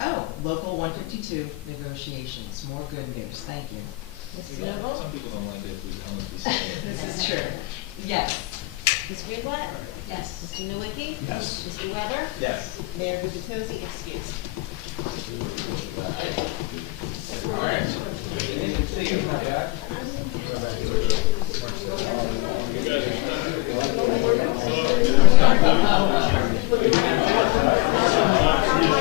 Oh, Local 152 negotiations. More good news. Thank you. Mrs. Noble? Some people don't like it if we say it. This is true. Yes. Ms. Greenblatt? Yes. Mr. Nowicki? Yes. Mr. Weber? Yes. Mayor Gubitosi, excused. All right. See you, Jack. You guys are